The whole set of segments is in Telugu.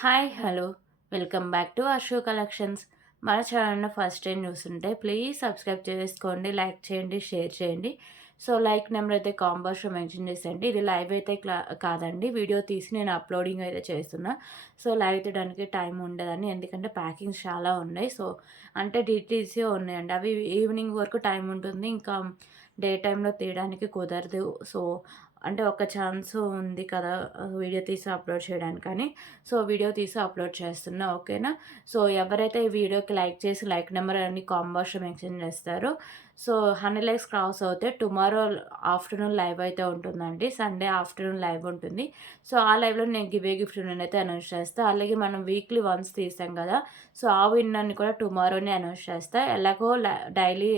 Hi hello welcome back to Asho collections. మన ఛానల్ని ఫస్ట్ టైం చూస్తుంటే ప్లీజ్ సబ్స్క్రైబ్ చేసుకోండి, లైక్ చేయండి, షేర్ చేయండి. సో లైక్ నెంబర్ అయితే కాంబాక్స్లో మెన్షన్ చేసేయండి. ఇది లైవ్ అయితే కాదండి, వీడియో తీసి నేను అప్లోడింగ్ అయితే చేస్తున్నా. సో లైవ్ తీయడానికి టైం ఉండదని, ఎందుకంటే ప్యాకింగ్స్ చాలా ఉన్నాయి. సో అంటే డీటెయిల్స్ ఉన్నాయండి, అవి ఈవినింగ్ వరకు టైం ఉంటుంది, ఇంకా డే టైంలో తీయడానికి కుదరదు. సో అంటే ఒక ఛాన్స్ ఉంది కదా వీడియో తీసి అప్లోడ్ చేయడానికని. సో వీడియో తీసి అప్లోడ్ చేస్తున్నా, ఓకేనా. సో ఎవరైతే ఈ వీడియోకి లైక్ చేసి లైక్ నెంబర్ అని కాంబాక్స్లో మెన్షన్ చేస్తారో, సో 100 లైక్స్ క్రాస్ అవుతే టుమారో ఆఫ్టర్నూన్ లైవ్ అయితే ఉంటుందండి, సండే ఆఫ్టర్నూన్ లైవ్ ఉంటుంది. సో ఆ లైవ్లో నేను గివే గిఫ్ట్ అయితే అనౌన్స్ చేస్తాను. అలాగే మనం వీక్లీ వన్స్ తీస్తాం కదా, సో ఆ విన్నర్ని కూడా టుమారోనే అనౌన్స్ చేస్తాను. ఎలాగో డైలీ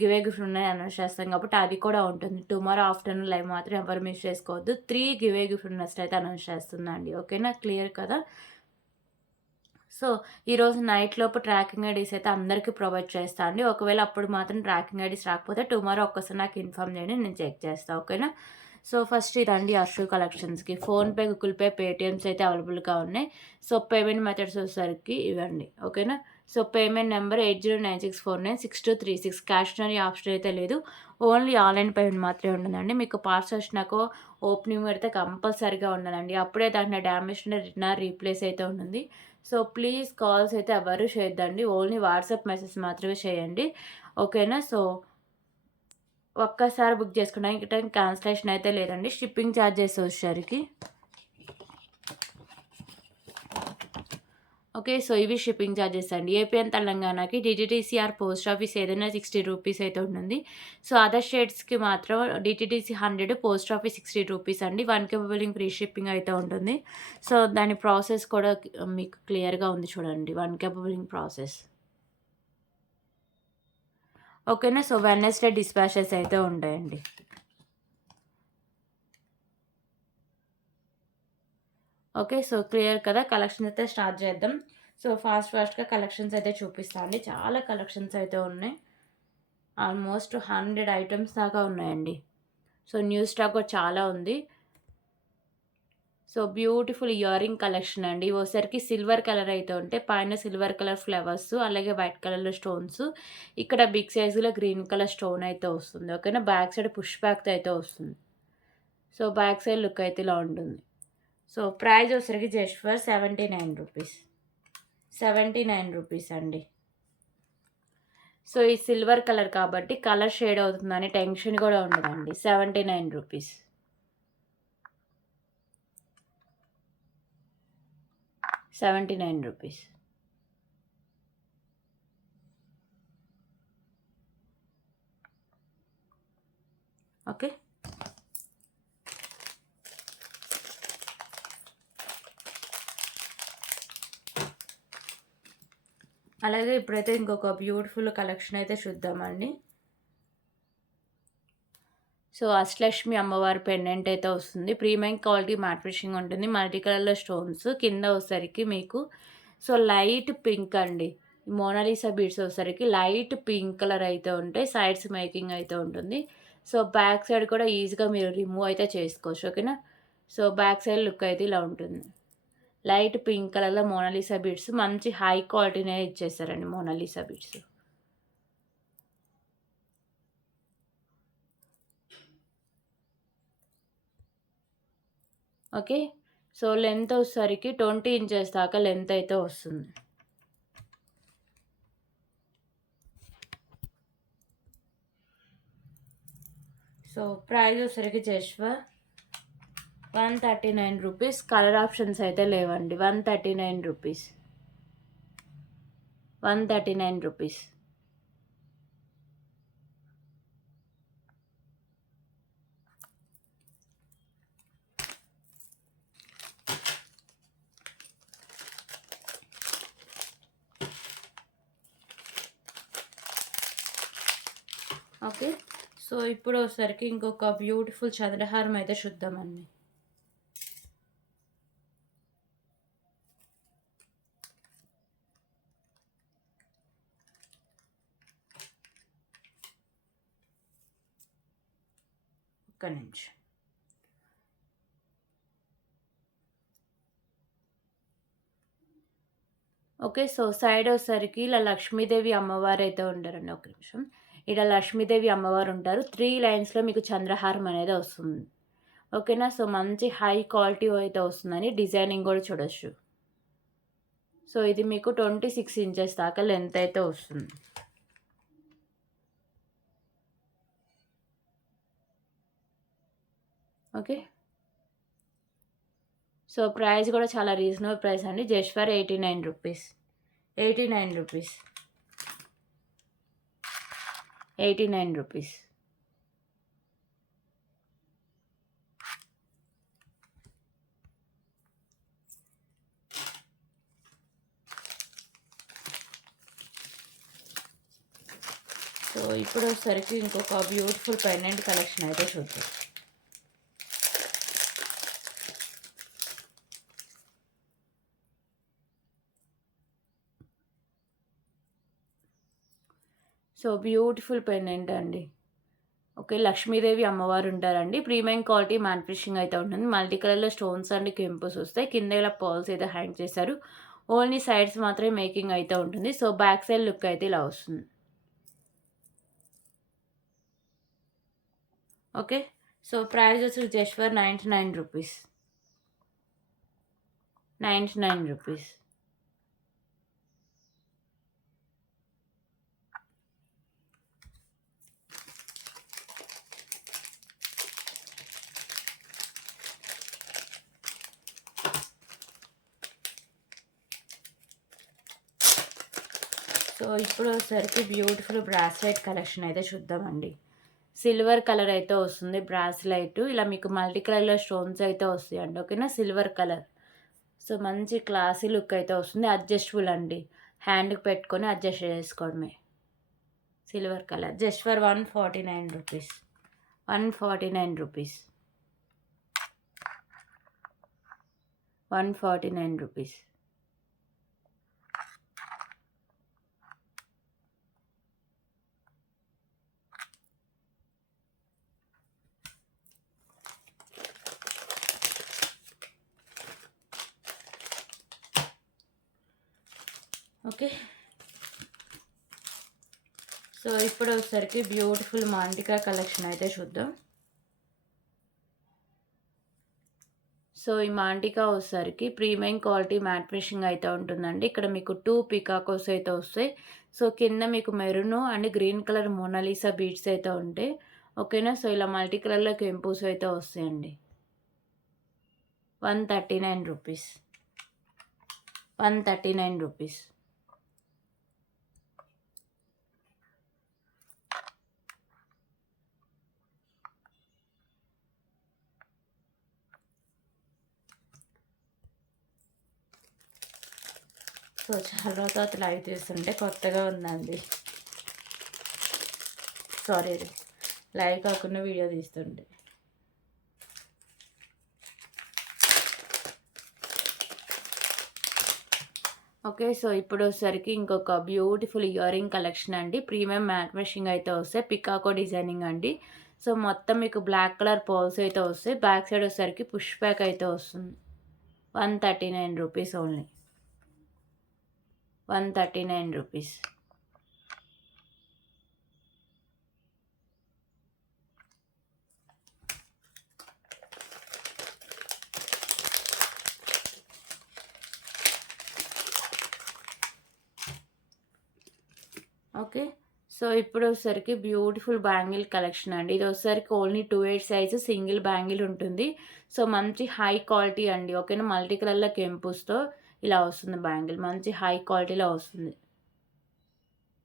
గివే గిఫ్ట్ ఉన్నాయి అనౌన్స్ చేస్తాం కాబట్టి అది కూడా ఉంటుంది. టుమారో ఆఫ్టర్నూన్ లైవ్ మాత్రం ఎవరు మిస్ చేసుకోవద్దు. 3 గివే గిఫ్ట్ ఉన్నస్ట్ అయితే అనౌన్స్ చేస్తుందండి, ఓకేనా. క్లియర్ కదా. సో ఈరోజు నైట్ లోపు ట్రాకింగ్ ఐడీస్ అయితే అందరికీ ప్రొవైడ్ చేస్తా అండి. ఒకవేళ అప్పుడు మాత్రం ట్రాకింగ్ ఐడీస్ రాకపోతే టుమారో ఒక్కసారి నాకు ఇన్ఫామ్ చేయండి, నేను చెక్ చేస్తాను, ఓకేనా. సో ఫస్ట్ ఇదండి Ashu కలెక్షన్స్కి. PhonePe, Google pay, Paytm's అయితే అవైలబుల్గా ఉన్నాయి. సో పేమెంట్ మెథడ్స్ వచ్చేసరికి ఇవ్వండి, ఓకేనా. So payment number 8096496236. Cash on option అయితే లేదు, ఓన్లీ ఆన్లైన్ పేమెంట్ మాత్రమే ఉంటుందండి. మీకు పార్సల్ వచ్చినాకో ఓపెనింగ్ పెడితే కంపల్సరీగా ఉండాలండి, అప్పుడే దాంట్లో డ్యామేజ్ రిటర్న్ రీప్లేస్ అయితే ఉంటుంది. సో ప్లీజ్ కాల్స్ అయితే ఎవరు చేయొద్దండి, ఓన్లీ వాట్సాప్ మెసేజ్ మాత్రమే చేయండి, ఓకేనా. సో ఒక్కసారి బుక్ చేసుకోవడానికి క్యాన్సిలేషన్ అయితే లేదండి. షిప్పింగ్ ఛార్జెస్ వచ్చేసరికి ఓకే. సో ఇవి షిప్పింగ్ ఛార్జెస్ అండి. ఏపీ అండ్ తెలంగాణకి డిటీడీసీఆర్ పోస్ట్ ఆఫీస్ ఏదైనా 60 రూపీస్ అయితే ఉంటుంది. సో అదర్ స్టేట్స్కి మాత్రం డిటీడీసీ 100, పోస్ట్ ఆఫీస్ 60 రూపీస్ అండి. 1 కేబులింగ్ ఫ్రీ షిప్పింగ్ అయితే ఉంటుంది. సో దాని ప్రాసెస్ కూడా మీకు క్లియర్గా ఉంది చూడండి, 1 కేబులింగ్ ప్రాసెస్, ఓకేనా. సో వెడ్నెస్డే డిస్పాచెస్ అయితే ఉంటాయండి. ఓకే. సో క్లియర్ కదా. కలెక్షన్ అయితే స్టార్ట్ చేద్దాం. సో ఫాస్ట్‌గా కలెక్షన్స్ అయితే చూపిస్తా అండి. చాలా కలెక్షన్స్ అయితే ఉన్నాయి. ఆల్మోస్ట్ 100 ఐటెమ్స్ దాకా ఉన్నాయండి. సో న్యూ స్టాక్ కూడా చాలా ఉంది. సో బ్యూటిఫుల్ ఇయరింగ్ కలెక్షన్ అండి. ఓసరికి సిల్వర్ కలర్ అయితే ఉంటే పైన సిల్వర్ కలర్ ఫ్లవర్స్, అలాగే వైట్ కలర్‌లో స్టోన్స్. ఇక్కడ బిగ్ సైజులో గ్రీన్ కలర్ స్టోన్ అయితే వస్తుంది, ఓకేనా. బ్యాక్ సైడ్ పుష్ బ్యాక్‌తో అయితే వస్తుంది. సో బ్యాక్ సైడ్ లుక్ అయితే ఇలా ఉంటుంది. సో ప్రైస్ వచ్చేసరికి జస్ట్ ఫర్ 79 రూపీస్. 79 రూపీస్ అండి. సో ఈ సిల్వర్ కలర్ కాబట్టి కలర్ షేడ్ అవుతుందని టెన్షన్ కూడా ఉండదండి. 79 రూపీస్. 79 రూపీస్. ఓకే. అలాగే ఇప్పుడైతే ఇంకొక బ్యూటిఫుల్ కలెక్షన్ అయితే చూద్దామండి. సో అష్టలక్ష్మి అమ్మవారి పెండెంట్ అయితే వస్తుంది. ప్రీమియం క్వాలిటీ మ్యాట్ ఫినిషింగ్ ఉంటుంది. మల్టీ కలర్‌లో స్టోన్స్. కింద వచ్చేసరికి మీకు సో లైట్ పింక్ అండి. మోనాలిసా బీడ్స్ వచ్చేసరికి లైట్ పింక్ కలర్ అయితే ఉంటాయి. సైడ్స్ మేకింగ్ అయితే ఉంటుంది. సో బ్యాక్ సైడ్ కూడా ఈజీగా మీరు రిమూవ్ అయితే చేసుకోవచ్చు, ఓకేనా. సో బ్యాక్ సైడ్ లుక్ అయితే ఇలా ఉంటుంది. లైట్ పింక్ కలర్‌లో మోనాలిసా బీడ్స్, మంచి హై క్వాలిటీనే ఇచ్చేసారండి Mona Lisa beads. Okay. So length వచ్చేసరికి 20 ఇంచెస్ దాకా లెంత్ అయితే వస్తుంది. సో ప్రైస్ వచ్చేసరికి just for 139 rupees. Colour options అయితే లేవండి. 139 రూపీస్. 139 రూపీస్. ఓకే. సో ఇప్పుడు వచ్చేసరికి ఇంకొక బ్యూటిఫుల్ చంద్రహారం అయితే చూద్దామండి. ఒక్క నిమిషం. ఓకే. సో, సైడ్ వచ్చేసరికి ఇలా లక్ష్మీదేవి అమ్మవారైతే ఉంటారండి. ఒక్క నిమిషం. ఈడ లక్ష్మీదేవి అమ్మవారుంటారు. 3 లైన్స్‌లో మీకు చంద్రహారం అనేది వస్తుంది. ఓకేనా. సో, మంచి హై క్వాలిటీ అయితే వస్తుందని డిజైనింగ్ గూడా చూడొచ్చు. సో, ఇది మీకు 26 ఇంచెస్ దాకా లెంత్ అయితే వస్తుంది. ఓకే. సో, ప్రైస్ గూడా చాలా రీజనబుల్ ప్రైస్ అండి. Just for 89 rupees. 89 rupees. 89 rupees. So, ఇప్పుడొచ్చేసరికి ఇంకొక బ్యూటిఫుల్ పెండెంట్ కలెక్షన్ అయితే చూద్దాం. సో, బ్యూటిఫుల్ పెండెంట్ అండి. ఓకే. లక్ష్మీదేవి అమ్మవారు ఉంటారండి. ప్రీమియం క్వాలిటీ మ్యాట్ ఫినిషింగ్ అయితే ఉంటుంది. మల్టీ కలర్‌లో స్టోన్స్ అండ్ కెంపుస్ వస్తాయి. కింద ఇలా పర్ల్స్ అయితే హ్యాంగ్ చేశారు. ఓన్లీ సైడ్స్ మాత్రమే మేకింగ్ అయితే ఉంటుంది. సో, బ్యాక్ సైడ్ లుక్ అయితే ఇలా వస్తుంది. ఓకే. సో, ప్రైస్ వచ్చి just for 99 rupees. 99 rupees. So, ఇప్పుడు వచ్చేసరికి బ్యూటిఫుల్ బ్రాస్లెట్ కలెక్షన్ అయితే చూద్దామండి. సిల్వర్ కలర్ అయితే వస్తుంది బ్రాస్లెట్. ఇలా మీకు మల్టీ కలర్‌లో స్టోన్స్ అయితే వస్తాయండి. ఓకేనా. Silver colour. సో, మంచి క్లాసీ లుక్ అయితే వస్తుంది. అడ్జస్టబుల్ అండి. హ్యాండ్‌కి పెట్టుకొని అడ్జస్ట్ చేసుకోవడమే. Silver colour. Just for 149 rupees. 149 rupees. 149 rupees. Okay. So, ఇప్పుడు వచ్చేసరికి బ్యూటిఫుల్ మాంటికా కలెక్షన్ అయితే చూద్దాం. సో, ఈ మాంటికా వచ్చేసరికి ప్రీమియం క్వాలిటీ మ్యాట్ ఫినిషింగ్ అయితే ఉంటుందండి. ఇక్కడ మీకు 2 పికాకోస్ అయితే వస్తాయి. సో, కింద మీకు maroon and green colour Mona Lisa beads అయితే ఉంటాయి. ఓకేనా. సో, ఇలా మల్టీ కలర్‌లో కెంపుస్ అయితే వస్తాయండి. 139 రూపీస్. 139 రూపీస్. సో, చాలా రోజుల తర్వాత లైవ్ తీస్తుంటే కొత్తగా ఉందండి. సారీ. లైవ్ కాకుండా వీడియో తీస్తుంటే. ఓకే. సో, ఇప్పుడొచ్చేసరికి ఇంకొక బ్యూటిఫుల్ ఇయర్ రింగ్ కలెక్షన్ అండి. ప్రీమియం మ్యాట్ ఫినిషింగ్ అయితే వస్తాయి. పికాకో డిజైనింగ్ అండి. సో, మొత్తం మీకు బ్లాక్ కలర్ పర్ల్స్ అయితే వస్తాయి. బ్యాక్ సైడ్ వచ్చేసరికి పుష్ బ్యాక్ అయితే వస్తుంది. 139 rupees only. 139 rupees. Okay. So, ఇప్పుడొచ్చేసరికి బ్యూటిఫుల్ బ్యాంగిల్ కలెక్షన్ అండి. ఇది వచ్చేసరికి ఓన్లీ 28 సైజు సింగిల్ బ్యాంగిల్ ఉంటుంది. సో, మంచి హై క్వాలిటీ అండి. ఓకేనా. మల్టీ కలర్‌లో కెంపుస్‌తో ఇలా వస్తుంది బ్యాంగిల్. మంచి హై క్వాలిటీలో వస్తుంది.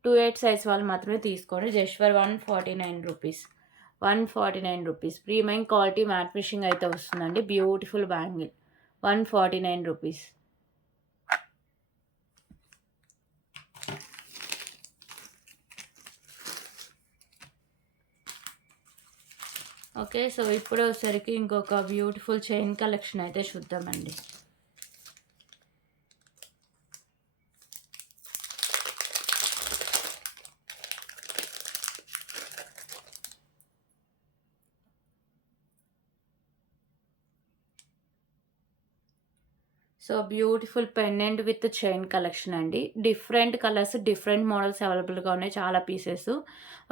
28 సైజ్ వాళ్ళు మాత్రమే తీసుకోండి. Just for 149 rupees. 149 rupees. Premium quality matte finishing అయితే వస్తుందండి. Beautiful bangle. 149 rupees. Okay. So, ఇప్పుడు వచ్చేసరికి ఇంకొక బ్యూటిఫుల్ చైన్ కలెక్షన్ అయితే చూద్దామండి. So beautiful pendant with chain collection అండి. డిఫరెంట్ కలర్స్, డిఫరెంట్ మోడల్స్ అవైలబుల్‌గా ఉన్నాయి. చాలా పీసెస్.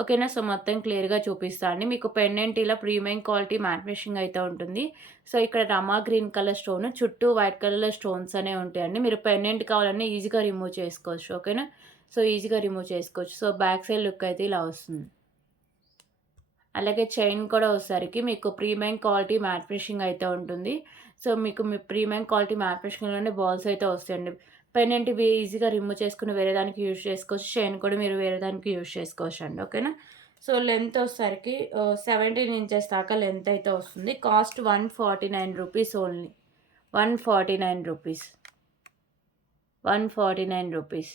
ఓకేనా. సో మొత్తం క్లియర్‌గా చూపిస్తా అండి. మీకు పెండెంట్ ఇలా ప్రీమియం క్వాలిటీ మ్యాట్ ఫినిషింగ్ అయితే ఉంటుంది. సో ఇక్కడ రమా గ్రీన్ కలర్ స్టోన్, చుట్టూ వైట్ కలర్‌లో స్టోన్స్ అనేవి ఉంటాయండి. మీరు పెండెంట్ కావాలన్నా ఈజీగా రిమూవ్ చేసుకోవచ్చు. ఓకేనా. సో ఈజీగా రిమూవ్ చేసుకోవచ్చు. సో బ్యాక్ సైడ్ లుక్ అయితే ఇలా వస్తుంది. అలాగే చైన్ కూడా వచ్చేసరికి మీకు ప్రీమియం క్వాలిటీ మ్యాట్ ఫినిషింగ్ అయితే ఉంటుంది. సో మీకు మీ ప్రీమియం క్వాలిటీ మ్యాట్ ఫినిషింగ్‌లోనే బాల్స్ అయితే వస్తాయండి. పెండెంట్ ఇవి ఈజీగా రిమూవ్ చేసుకొని వేరే దానికి యూజ్ చేసుకోవచ్చు. చైన్ కూడా మీరు వేరే దానికి యూజ్ చేసుకోవచ్చండి. ఓకేనా. సో లెంత్ వచ్చేసరికి 17 ఇంచెస్ దాకా లెంత్ అయితే వస్తుంది. Cost 149 rupees only. 149 rupees. 149 rupees.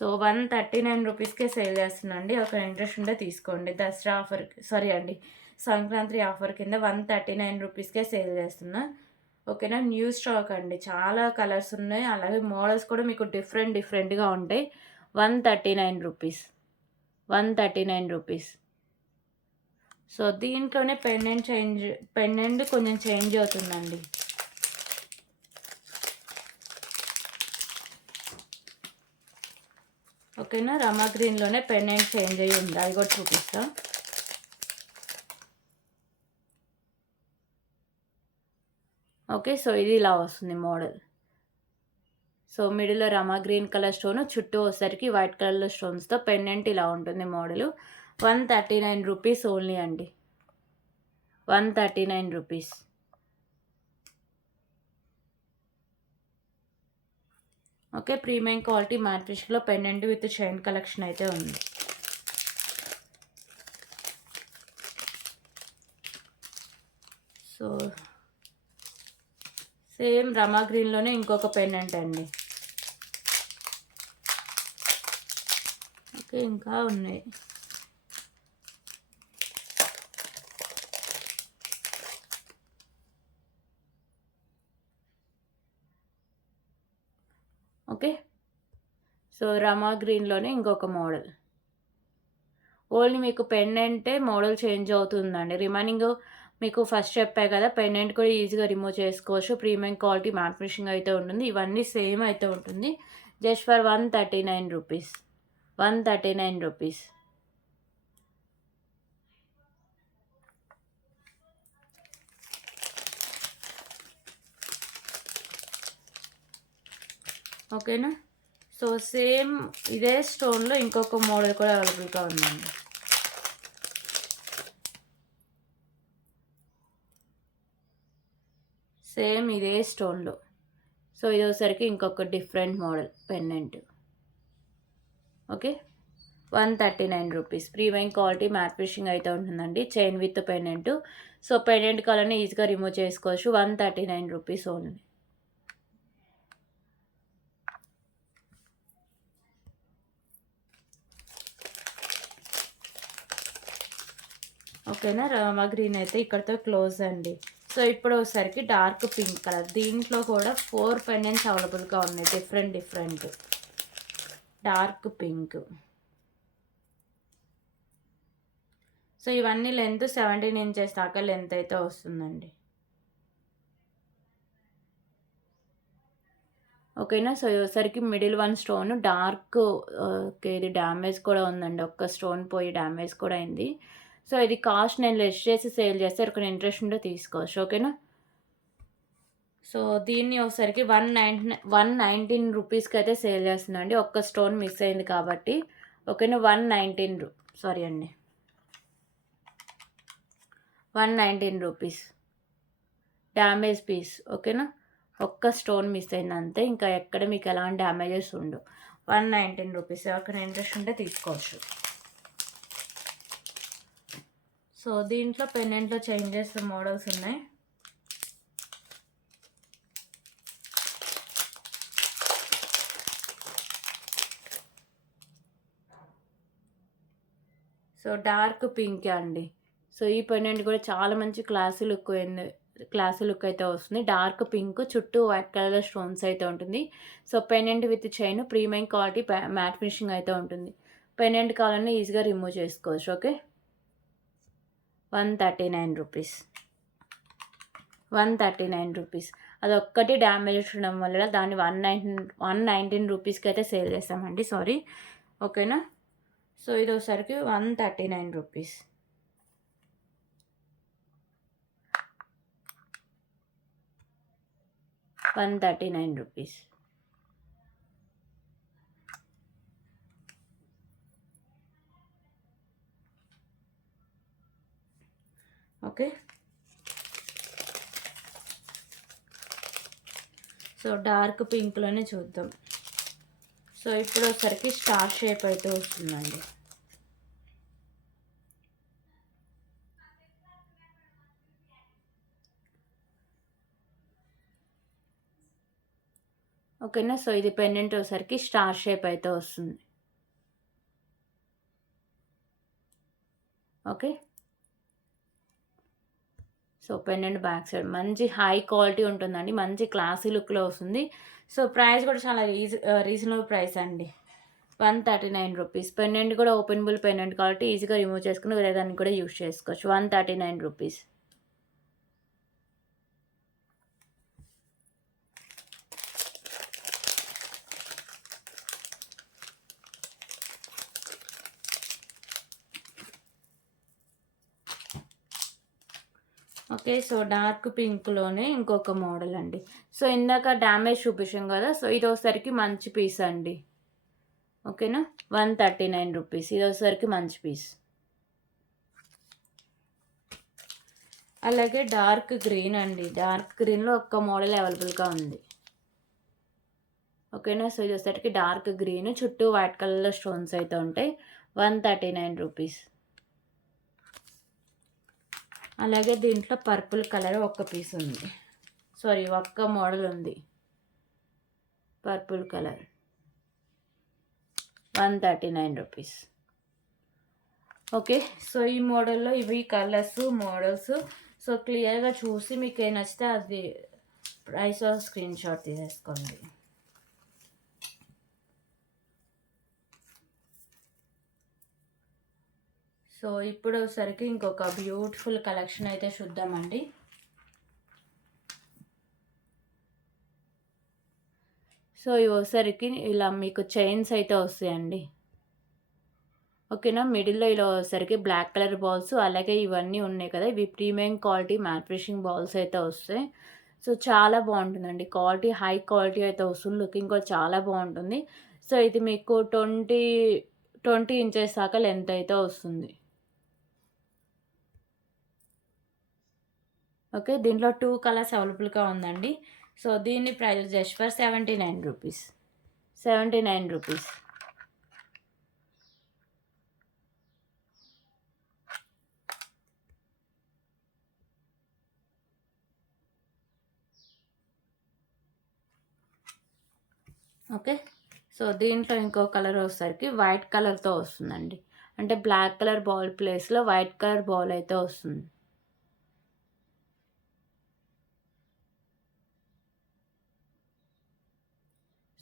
So 139 రూపీస్‌కే సేల్ చేస్తున్నాండి. ఒక ఇంట్రెస్ట్ ఉంటే తీసుకోండి. దసరా ఆఫర్ సారీ అండి. సంక్రాంతి ఆఫర్ కింద 139 రూపీస్‌కే సేల్ చేస్తున్నా. ఓకేనా. న్యూ స్టాక్ అండి. చాలా కలర్స్ ఉన్నాయి. అలాగే మోడల్స్ కూడా మీకు డిఫరెంట్‌గా ఉంటాయి. 139 రూపీస్. 139 రూపీస్. సో దీంట్లోనే పెండెంట్ కొంచెం చేంజ్ అవుతుందండి. ఓకేనా. రమా గ్రీన్‌లోనే పెండెంట్ చేంజ్ అయ్యి ఉంది. అది కూడా చూపిస్తా. ఓకే. సో ఇది ఇలా వస్తుంది మోడల్. సో మిడిల్‌లో రమా గ్రీన్ కలర్ స్టోను, చుట్టూ వచ్చేసరికి వైట్ కలర్‌లో స్టోన్స్‌తో పెండెంట్ ఇలా ఉంటుంది మోడలు. 139 రూపీస్ ఓన్లీ అండి. 139 rupees. Okay. Premium quality matte ఫినిష్‌లో పెండెంట్ విత్ చైన్ కలెక్షన్ అయితే ఉంది. సో సేమ్ రమా గ్రీన్‌లోనే ఇంకొక పెండెంట్ అండి. ఓకే. ఇంకా ఉన్నాయి. ఓకే. సో రమా గ్రీన్‌లోనే ఇంకొక మోడల్. ఓన్లీ మీకు పెండెంటే మోడల్ చేంజ్ అవుతుందండి. రిమైనింగ్ మీకు ఫస్ట్ చెప్పా కదా, పెండెంట్ కూడా ఈజీగా రిమూవ్ చేసుకోవచ్చు. ప్రీమియం క్వాలిటీ మ్యాట్ ఫినిషింగ్ అయితే ఉంటుంది. ఇవన్నీ సేమ్ అయితే ఉంటుంది. Just for 139 rupees. 139 రూపీస్. ఓకేనా. సో సేమ్ ఇదే స్టోన్‌లో ఇంకొక మోడల్ కూడా అవైలబుల్‌గా ఉందండి. సేమ్ ఇదే స్టోన్‌లో. సో ఇదొసరికి ఇంకొక different model pendant. Okay. 139 rupees. Premium quality matte finishing అయితే ఉంటుందండి. Chain with pendant. So pendant కావాలన్నా ఈజీగా రిమూవ్ చేసుకోవచ్చు. 139 రూపీస్ ఓన్లీ. ఓకేనా. రామా గ్రీన్ అయితే ఇక్కడితో క్లోజ్ అండి. సో ఇప్పుడు ఒకసారికి డార్క్ పింక్ కలర్. దీంట్లో కూడా 4 పెండెంట్స్ అవైలబుల్‌గా ఉన్నాయి. డిఫరెంట్. Dark pink. సో ఇవన్నీ లెంత్ 17 ఇంచెస్ దాకా లెంత్ అయితే వస్తుందండి. ఓకేనా. సో ఇదొసరికి middle one stone dark okay. ఇది డ్యామేజ్ కూడా ఉందండి. ఒక్క స్టోన్ పోయి డ్యామేజ్ కూడా అయింది. సో ఇది కాస్ట్ నేను లెస్ చేసి సేల్ చేస్తే ఎవరికైనా ఇంట్రెస్ట్ ఉంటే తీసుకోవచ్చు. ఓకేనా. సో దీన్ని ఒకసారికి 119 రూపీస్‌కి అయితే సేల్ చేస్తున్నాండి. ఒక్క స్టోన్ మిస్ అయింది కాబట్టి. ఓకేనా. 119 సారీ అండి. 119 రూపీస్. Damage piece. ఓకేనా. ఒక్క స్టోన్ మిస్ అయింది అంతే. ఇంకా ఎక్కడ మీకు ఎలాంటి డ్యామేజెస్ ఉండవు. 119 రూపీస్. ఎవరికైనా ఇంట్రెస్ట్ ఉంటే తీసుకోవచ్చు. సో దీంట్లో పెండెంట్‌లో చేంజెస్ మోడల్స్ ఉన్నాయి. సో డార్క్ పింకే అండి. సో ఈ పెండెంట్ కూడా చాలా మంచి క్లాసీ లుక్ అయితే వస్తుంది. డార్క్ పింక్ చుట్టూ వైట్ కలర్ స్టోన్స్ అయితే ఉంటుంది. So pendant with chain premium quality matte finishing అయితే ఉంటుంది. పెండెంట్ కావాలన్నా ఈజీగా రిమూవ్ చేసుకోవచ్చు. Okay, 139 rupees, 139 rupees. అదొక్కటి డ్యామేజ్ ఉండడం వల్ల దాన్ని 119 రూపీస్కి అయితే సేల్ చేస్తామండి. సారీ, ఓకేనా. సో ఇది ఒకసారికి 139 rupees. Rupees. Okay, so dark పింక్లోనే చూద్దాం. సో ఇప్పుడు ఒకసారికి స్టార్ షేప్ అయితే వస్తుందండి. ఓకేనా. సో ఇది పెండెంట్ వచ్చేసరికి స్టార్ షేప్ అయితే వస్తుంది. Okay, so pendant back side మంచి హై క్వాలిటీ ఉంటుందండి, మంచి క్లాసీ లుక్లో వస్తుంది. సో ప్రైస్ కూడా చాలా రీజనబుల్ ప్రైస్ అండి, 139 రూపీస్. పెండెంట్ కూడా ఓపెనబుల్ పెండెంట్ కాబట్టి ఈజీగా రిమూవ్ చేసుకుని వేరే దానికి కూడా యూస్ చేసుకోవచ్చు. 139 రూపీస్. ఓకే, సో డార్క్ పింక్లోనే ఇంకొక మోడల్ అండి. సో ఇందాక డ్యామేజ్ చూపించాం కదా, సో ఇది ఒకసారికి మంచి పీస్ అండి. ఓకేనా, 139 రూపీస్. ఇది ఒకసారికి మంచి పీస్. అలాగే డార్క్ గ్రీన్ అండి, డార్క్ గ్రీన్లో ఒక్క మోడల్ అవైలబుల్గా ఉంది. ఓకేనా, సో ఇది వచ్చేసరికి డార్క్ గ్రీన్, చుట్టూ వైట్ కలర్లో స్టోన్స్ అయితే ఉంటాయి. 139 రూపీస్. అలాగే దీంట్లో పర్పుల్ కలర్ ఒక్క పీస్ ఉంది, సారీ ఒక్క మోడల్ ఉంది, purple colour, 139 rupees. Okay, so ఈ మోడల్లో ఇవి కలర్స్ మోడల్స్. సో క్లియర్గా చూసి మీకు ఏం నచ్చితే అది ప్రైస్ స్క్రీన్ షాట్ తీసేసుకోండి. సో ఇప్పుడు ఒకసారికి ఇంకొక బ్యూటిఫుల్ కలెక్షన్ అయితే చూద్దామండి. సో ఇవి ఒకసారికి ఇలా మీకు చైన్స్ అయితే వస్తాయండి. ఓకేనా, మిడిల్లో ఇలా వచ్చేసరికి బ్లాక్ కలర్ బాల్స్, అలాగే ఇవన్నీ ఉన్నాయి కదా, ఇవి premium quality matte finishing balls అయితే వస్తాయి. సో చాలా బాగుంటుందండి, క్వాలిటీ హై క్వాలిటీ అయితే వస్తుంది, లుకింగ్ కూడా చాలా బాగుంటుంది. సో ఇది మీకు 20 ఇంచెస్ దాకా లెంత్ అయితే వస్తుంది. ఓకే, దీంట్లో 2 కలర్స్ అవైలబుల్గా ఉందండి. సో దీని price just for 79 rupees, 79 rupees. Okay, so దీంట్లో ఇంకో కలర్ వచ్చేసరికి వైట్ కలర్తో వస్తుందండి, అంటే బ్లాక్ కలర్ బాల్ ప్లేస్లో వైట్ కలర్ బాల్ అయితే వస్తుంది.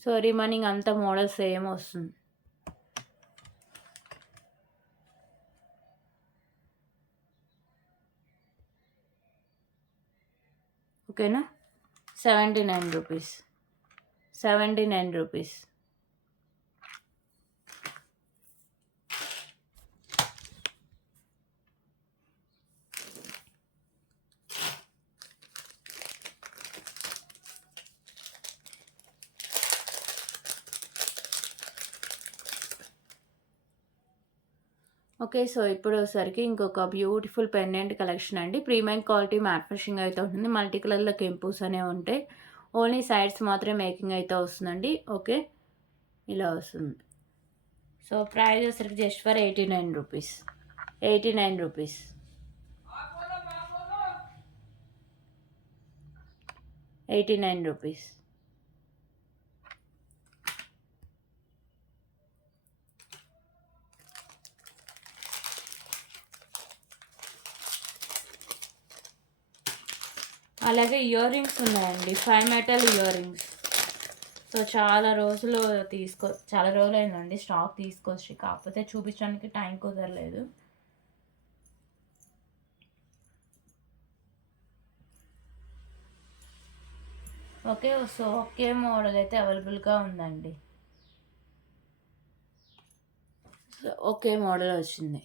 సో రిమైనింగ్ అంతా మోడల్ సేమ్ వస్తుంది. ఓకేనా, 79 రూపీస్, 79 రూపీస్. ఓకే, సో ఇప్పుడు వచ్చేసరికి ఇంకొక బ్యూటిఫుల్ పెండెంట్ కలెక్షన్ అండి, ప్రీమియం క్వాలిటీ మ్యాట్ ఫినిషింగ్ అయితే ఉంటుంది, మల్టీ కలర్లో కెంపూస్ అనేవి ఉంటాయి, ఓన్లీ సైడ్స్ మాత్రమే మేకింగ్ అయితే వస్తుందండి. ఓకే, ఇలా వస్తుంది. సో ప్రైస్ వచ్చేసరికి just for 89 rupees, 89 rupees. Rupees. అలాగే ఇయర్ రింగ్స్ ఉన్నాయండి, 5 మెటల్ ఇయర్ రింగ్స్. సో చాలా రోజులైందండి స్టాక్ తీసుకొచ్చి, కాకపోతే చూపించడానికి టైం కుదరలేదు. ఓకే. సో ఒకే మోడల్ అయితే అవైలబుల్గా ఉందండి. సో ఒకే మోడల్ వచ్చింది.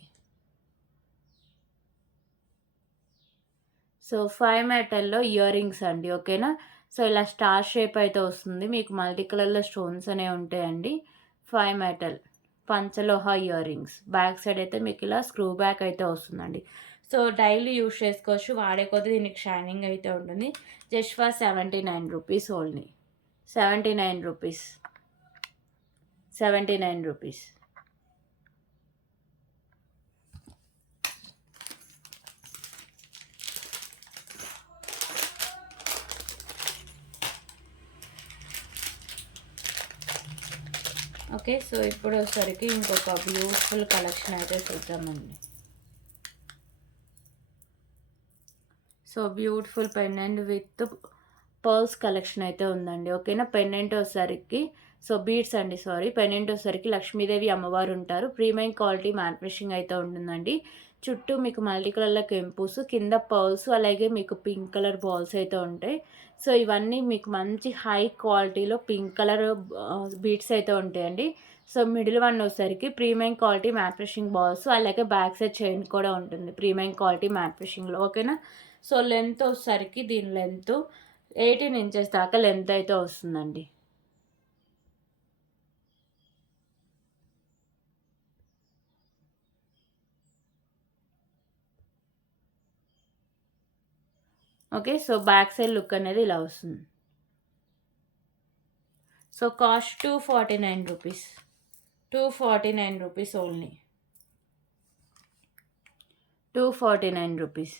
సో 5 మెటల్‌లో ఇయర్ రింగ్స్ అండి. ఓకేనా. సో ఇలా స్టార్ షేప్ అయితే వస్తుంది. మీకు మల్టీ కలర్‌లో స్టోన్స్ అనేవి ఉంటాయండి. 5 మెటల్ పంచలోహ ఇయర్ రింగ్స్. బ్యాక్ సైడ్ అయితే మీకు ఇలా స్క్రూ బ్యాక్ అయితే వస్తుందండి. సో డైలీ యూజ్ చేసుకోవచ్చు. వాడే కొద్దీ దీనికి షైనింగ్ అయితే ఉంటుంది. Just for 79 rupees only. 79 rupees. 79 rupees. Okay. So ఇప్పుడు వచ్చేసరికి ఇంకొక బ్యూటిఫుల్ కలెక్షన్ అయితే చూద్దామండి. So beautiful pendant with pearls collection అయితే ఉందండి. ఓకేనా. పెండెంట్ వచ్చేసరికి బీడ్స్ అండి, పెండెంట్ వచ్చేసరికి లక్ష్మీదేవి అమ్మవారు ఉంటారు. ప్రీమియం క్వాలిటీ మ్యాట్ ఫినిషింగ్ అయితే ఉంటుందండి. చుట్టూ మీకు మల్టీ కలర్ల కెంపుస్, కింద పర్ల్స్, అలాగే మీకు పింక్ కలర్ బాల్స్ అయితే ఉంటాయి. సో ఇవన్నీ మీకు మంచి హై క్వాలిటీలో పింక్ కలర్ బీడ్స్ అయితే ఉంటాయండి. సో మిడిల్ వన్ వచ్చేసరికి premium quality matte finishing balls, అలాగే బ్యాక్ సైడ్ చైన్ కూడా ఉంటుంది ప్రీమియం క్వాలిటీ మ్యాట్ ఫినిషింగ్లో. ఓకేనా. సో లెంత్ వచ్చేసరికి దీని లెంత్ 18 ఇంచెస్ దాకా లెంత్ అయితే వస్తుందండి. Okay. So back side look అనేది ఇలా వస్తుంది. So cost 249 rupees. 249 rupees only. 249 rupees.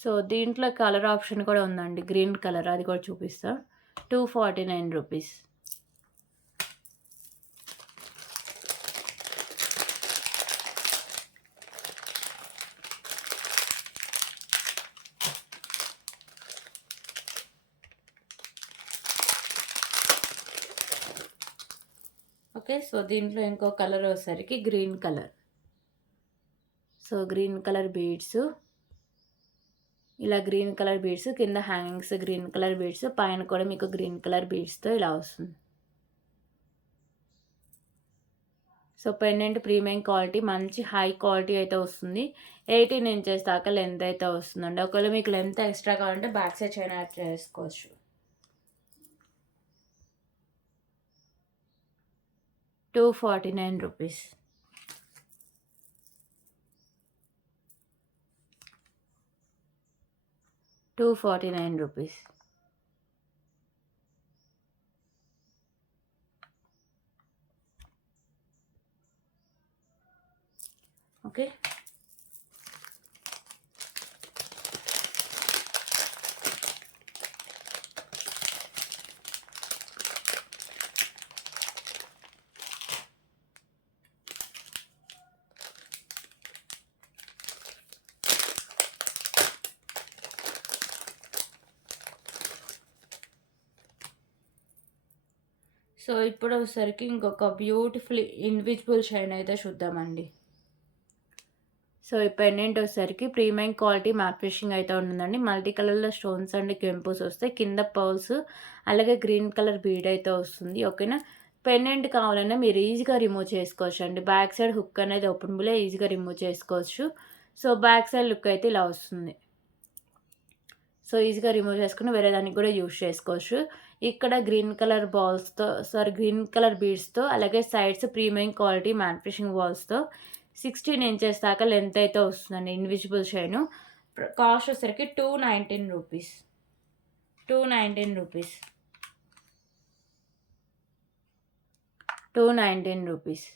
So దీంట్లో కలర్ ఆప్షన్ కూడా ఉందండి, గ్రీన్ కలర్, అది కూడా చూపిస్తా. 249 రూపీస్. ఓకే. సో దీంట్లో ఇంకో కలర్ వచ్చేసరికి green colour. So green colour beads, ఇలా గ్రీన్ కలర్ బీడ్స్, కింద హ్యాంగింగ్స్ గ్రీన్ కలర్ బీడ్స్, పైన కూడా మీకు గ్రీన్ కలర్ బీడ్స్తో ఇలా వస్తుంది. సో పెండెంట్ ప్రీమియం క్వాలిటీ, మంచి హై క్వాలిటీ అయితే వస్తుంది. 18 ఇంచెస్ దాకా లెంత్ అయితే వస్తుందండి. ఒకవేళ మీకు లెంత్ ఎక్స్ట్రా కావాలంటే బ్యాక్ సైడ్ చైన్ యాడ్ చేసుకోవచ్చు. 249 రూపీస్. రూపీస్. ఓకే. సో ఇప్పుడు వచ్చేసరికి ఇంకొక బ్యూటిఫుల్ ఇన్విజిబుల్ చైన్ అయితే చూద్దామండి. సో ఈ పెండెంట్ వచ్చేసరికి ప్రీమియం క్వాలిటీ మ్యాట్ ఫినిషింగ్ అయితే ఉంటుందండి. మల్టీ కలర్లో స్టోన్స్ అండ్ కెంపుస్ వస్తాయి. కింద పర్ల్స్, అలాగే గ్రీన్ కలర్ బీడ్ అయితే వస్తుంది. ఓకేనా. పెండెంట్ కావాలన్నా మీరు ఈజీగా రిమూవ్ చేసుకోవచ్చు అండి. బ్యాక్ సైడ్ హుక్ అనేది ఓపెనబులే, ఈజీగా రిమూవ్ చేసుకోవచ్చు. సో బ్యాక్ సైడ్ లుక్ అయితే ఇలా వస్తుంది. సో ఈజీగా రిమూవ్ చేసుకుని వేరే దానికి కూడా యూజ్ చేసుకోవచ్చు. ఇక్కడ గ్రీన్ కలర్ బాల్స్తో, గ్రీన్ కలర్ బీడ్స్తో, అలాగే sides premium quality matte finishing బాల్స్తో 16 ఇంచెస్ దాకా లెంత్ అయితే వస్తుందండి ఇన్విజిబుల్ చైను. కాస్ట్ వచ్చేసరికి 219 rupees. 219 rupees. 219 rupees.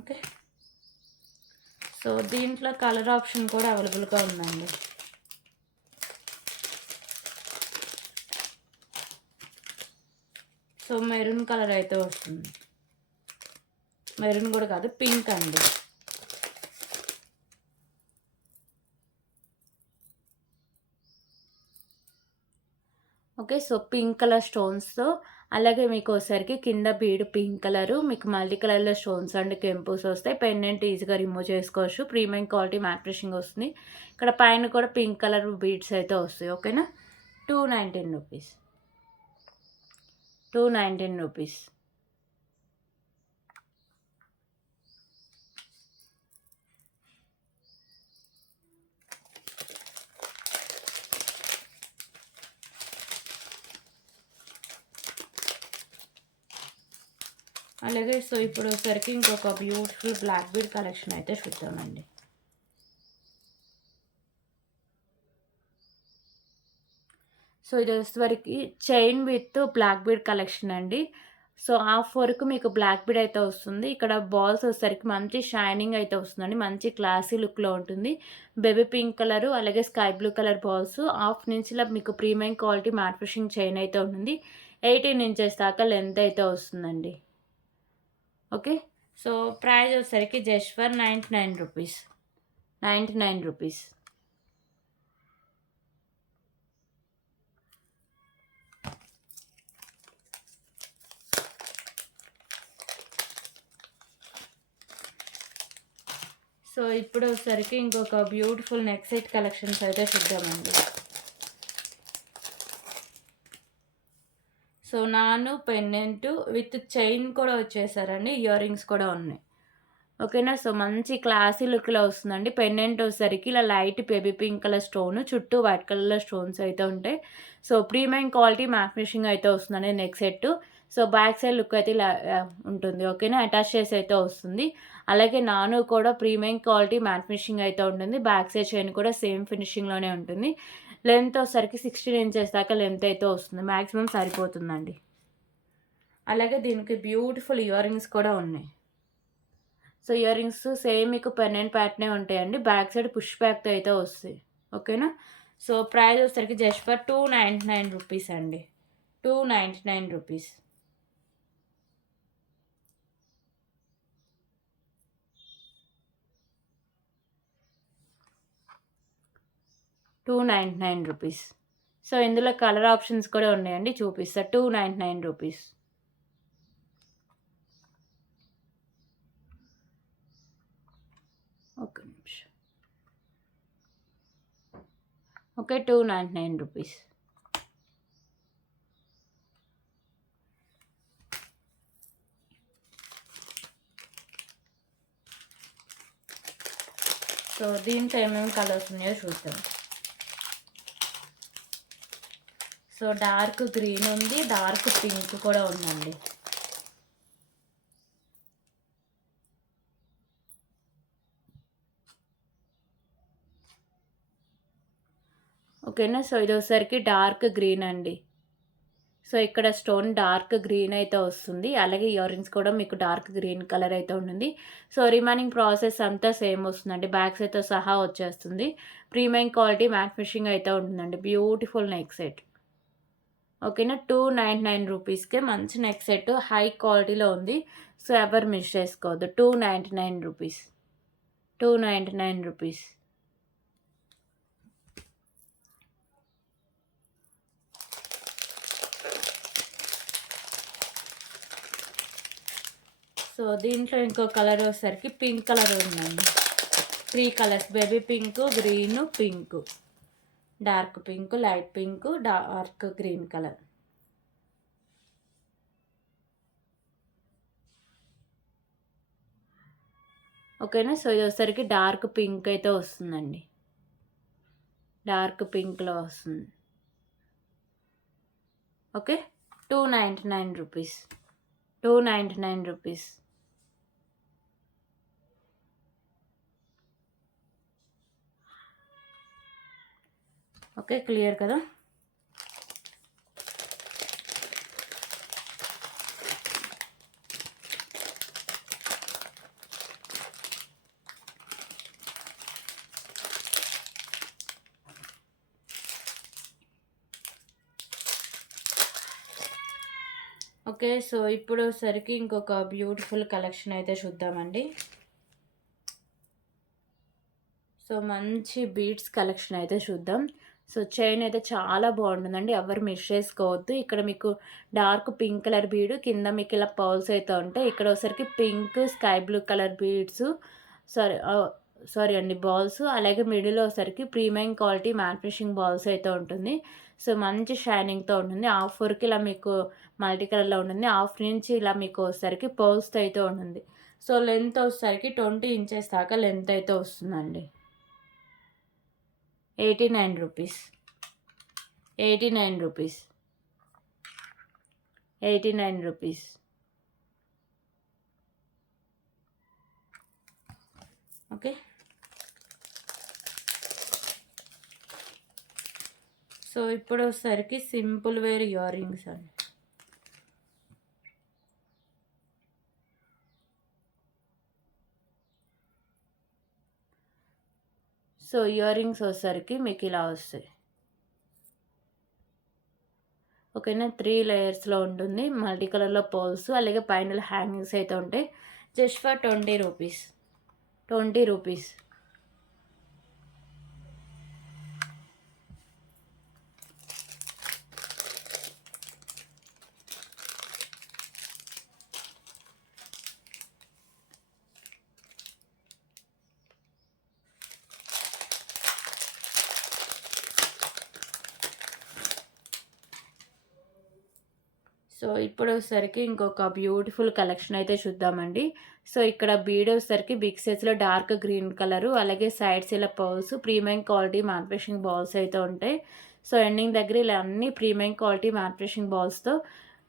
Okay. So దీంట్లో కలర్ ఆప్షన్ కూడా అవైలబుల్గా ఉందండి. సో సో మెరూన్ కలర్ అయితే వస్తుంది. మెరూన్ కూడా కాదు, పింక్ అండి. ఓకే. సో పింక్ కలర్ స్టోన్స్‌తో అలాగే మీకోసరికి కింద బీడ్ పింక్ కలరు, మీకు మల్టీ కలర్‌లో స్టోన్స్ అండ్ కెంపుస్ వస్తాయి. పెండెంట్ ఈజీగా రిమూవ్ చేసుకోవచ్చు. ప్రీమియం క్వాలిటీ మ్యాట్ ఫినిషింగ్ వస్తుంది. ఇక్కడ పైన కూడా పింక్ కలర్ బీడ్స్ అయితే వస్తాయి. ఓకేనా. 219 రూపీస్. 219 రూపీస్. అలాగే సో ఇప్పుడు వచ్చేసరికి ఇంకొక బ్యూటిఫుల్ బ్లాక్ బీడ్ కలెక్షన్ అయితే చూద్దామండి. సో ఇది వచ్చేసరికి chain with black bead collection అండి. సో హాఫ్ వరకు మీకు బ్లాక్ బీడ్ అయితే వస్తుంది. ఇక్కడ బాల్స్ వచ్చేసరికి మంచి షైనింగ్ అయితే వస్తుందండి. మంచి క్లాసీ లుక్లో ఉంటుంది. బేబీ పింక్ కలరు అలాగే sky blue colour balls. Half ఇంచ్‌లో మీకు premium quality matte finishing chain అయితే ఉంటుంది. 18 ఇంచెస్ దాకా లెంత్ అయితే వస్తుందండి. ఓకే. సో ప్రైస్ వచ్చేసరికి just for 99 rupees. 99 rupees. So ఇప్పుడు వచ్చేసరికి ఇంకొక బ్యూటిఫుల్ నెక్ సెట్ కలెక్షన్స్ అయితే చూద్దామండి. సో నాను పెండెంట్ విత్ చైన్ కూడా వచ్చేసారండి. ఇయర్ రింగ్స్ కూడా ఉన్నాయి. ఓకేనా. సో మంచి క్లాసీ లుక్లో వస్తుందండి. పెండెంట్ వచ్చేసరికి ఇలా light baby pink colour stone, చుట్టూ వైట్ కలర్లో స్టోన్స్ అయితే ఉంటాయి. So premium quality matte finishing అయితే వస్తుందండి neck set. So back side look అయితే ఇలా ఉంటుంది. ఓకేనా. అటాచ్ చేసి అయితే వస్తుంది. అలాగే నాను కూడా ప్రీమియం క్వాలిటీ మ్యాట్ ఫినిషింగ్ అయితే ఉంటుంది. బ్యాక్ సైడ్ చైన్ కూడా సేమ్ ఫినిషింగ్లోనే ఉంటుంది. లెంత్ వచ్చేసరికి 16 ఇంచెస్ దాకా లెంత్ అయితే వస్తుంది. మ్యాక్సిమం సరిపోతుందండి. అలాగే దీనికి బ్యూటిఫుల్ ఇయర్ రింగ్స్ కూడా ఉన్నాయి. సో ఇయర్ రింగ్స్ సేమ్ మీకు పెండెంట్ ప్యాటర్నే ఉంటాయండి. బ్యాక్ సైడ్ పుష్ బ్యాక్తో అయితే వస్తాయి. ఓకేనా. సో ప్రైస్ వచ్చేసరికి జస్ట్ ఫర్ 299 రూపీస్ అండి. 299 రూపీస్. రూపీస్. సో ఇందులో కలర్ ఆప్షన్స్ కూడా ఉన్నాయండి, చూపిస్తా. 299 రూపీస్. ఒక నిమిషం. ఓకే. 299 రూపీస్. సో దీంట్లో ఏమేమి కలర్స్ ఉన్నాయో చూద్దాం. సో డార్క్ గ్రీన్ ఉంది, డార్క్ పింక్ కూడా ఉందండి. ఓకేనా. సో ఇది వచ్చేసరికి డార్క్ గ్రీన్ అండి. సో ఇక్కడ స్టోన్ డార్క్ గ్రీన్ అయితే వస్తుంది. అలాగే ఇయర్ రింగ్స్ కూడా మీకు డార్క్ గ్రీన్ కలర్ అయితే ఉంటుంది. సో రిమైనింగ్ ప్రాసెస్ అంతా సేమ్ వస్తుందండి. బ్యాక్ సైడ్తో సహా వచ్చేస్తుంది. ప్రీమియం క్వాలిటీ మ్యాట్ ఫినిషింగ్ అయితే ఉంటుందండి. Beautiful neck set. ఓకేనా. 299 రూపీస్కే మంచి నెక్ సెట్ హై క్వాలిటీలో ఉంది. సో ఎవరు మిస్ చేసుకోవద్దు. 299 రూపీస్. 299 రూపీస్. సో దీంట్లో ఇంకో కలర్ వచ్చేసరికి పింక్ కలర్ ఉందండి. 3 colours, baby pink, green, pink, dark pink, light pink, dark green colour. ఓకేనా. సో ఇది వచ్చేసరికి డార్క్ పింక్ అయితే వస్తుందండి. డార్క్ పింక్లో వస్తుంది. Okay. 299 rupees. 299 rupees. Okay. Clear కదా. ఓకే. సో, ఇప్పుడొసరికి ఇంకొక బ్యూటిఫుల్ కలెక్షన్ అయితే చూద్దామండి. సో, మంచి బీడ్స్ కలెక్షన్ అయితే చూద్దాం. సో, చైన్ అయితే చాలా బాగుంటుందండి. ఎవరు మిస్ చేసుకోవద్దు. ఇక్కడ మీకు డార్క్ పింక్ కలర్ బీడు, కింద మీకు ఇలా పర్ల్స్ అయితే ఉంటాయి. ఇక్కడ వచ్చరికి pink, sky blue colour beads sorry sorry అండి బాల్స్. అలాగే మిడిల్‌లో వచ్చరికి premium quality matte finishing balls అయితే ఉంటుంది. సో, మంచి షైనింగ్‌తో ఉంటుంది. హాఫ్ వరకు ఇలా మీకు మల్టీ కలర్‌లో ఉంటుంది. హాఫ్ నుంచి ఇలా మీకు వచ్చరికి పర్ల్స్‌తో అయితే ఉంటుంది. సో, లెంత్ వచ్చేసరికి 20 ఇంచెస్ దాకా లెంత్ అయితే వస్తుందండి. 89 rupees. 89 rupees. 89 rupees. Okay. So, ఇప్పుడొచ్చేసరికి సింపుల్ వేర్ ఇయర్ రింగ్స్ అండి. సో, ఇయర్ రింగ్స్ వచ్చేసరికి మీకు ఇలా వస్తాయి. ఓకేనా. 3 లేయర్స్‌లో ఉంటుంది. మల్టీ కలర్‌లో పర్ల్స్ అలాగే పైన హ్యాంగింగ్స్ అయితే ఉంటాయి. Just for 20 rupees. 20 rupees. So, ఇప్పుడొచ్చేసరికి ఇంకొక బ్యూటిఫుల్ కలెక్షన్ అయితే చూద్దామండి. సో, ఇక్కడ బీడ్ వచ్చేసరికి బిగ్ సైజ్‌లో డార్క్ గ్రీన్ కలరు, అలాగే సైడ్స్ ఇలా pearls, premium quality matte finishing balls అయితే ఉంటాయి. సో, ఎండింగ్ దగ్గర ఇలా అన్ని ప్రీమియం క్వాలిటీ మ్యాట్ ఫినిషింగ్ బాల్స్‌తో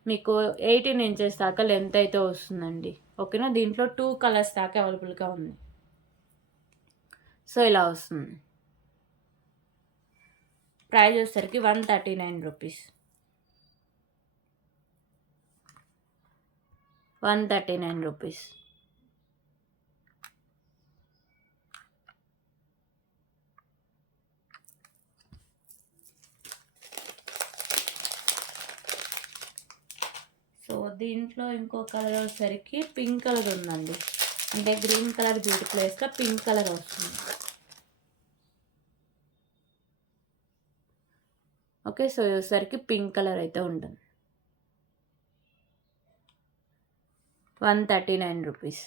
మీకు 18 ఇంచెస్ దాకా లెంత్ అయితే వస్తుందండి. ఓకేనా. దీంట్లో 2 కలర్స్ దాకా అవైలబుల్‌గా ఉంది. సో, ఇలా వస్తుంది. ప్రైస్ వచ్చేసరికి 139 రూపీస్. 139 రూపీస్. సో, దీంట్లో ఇంకో కలర్ వచ్చేసరికి పింక్ కలర్ ఉందండి. అంటే గ్రీన్ కలర్ బీడ్ ప్లేస్‌లో పింక్ కలర్ వస్తుంది. ఓకే. సో, ఇది వచ్చేసరికి పింక్ కలర్ అయితే ఉంటుంది. 139 రూపీస్.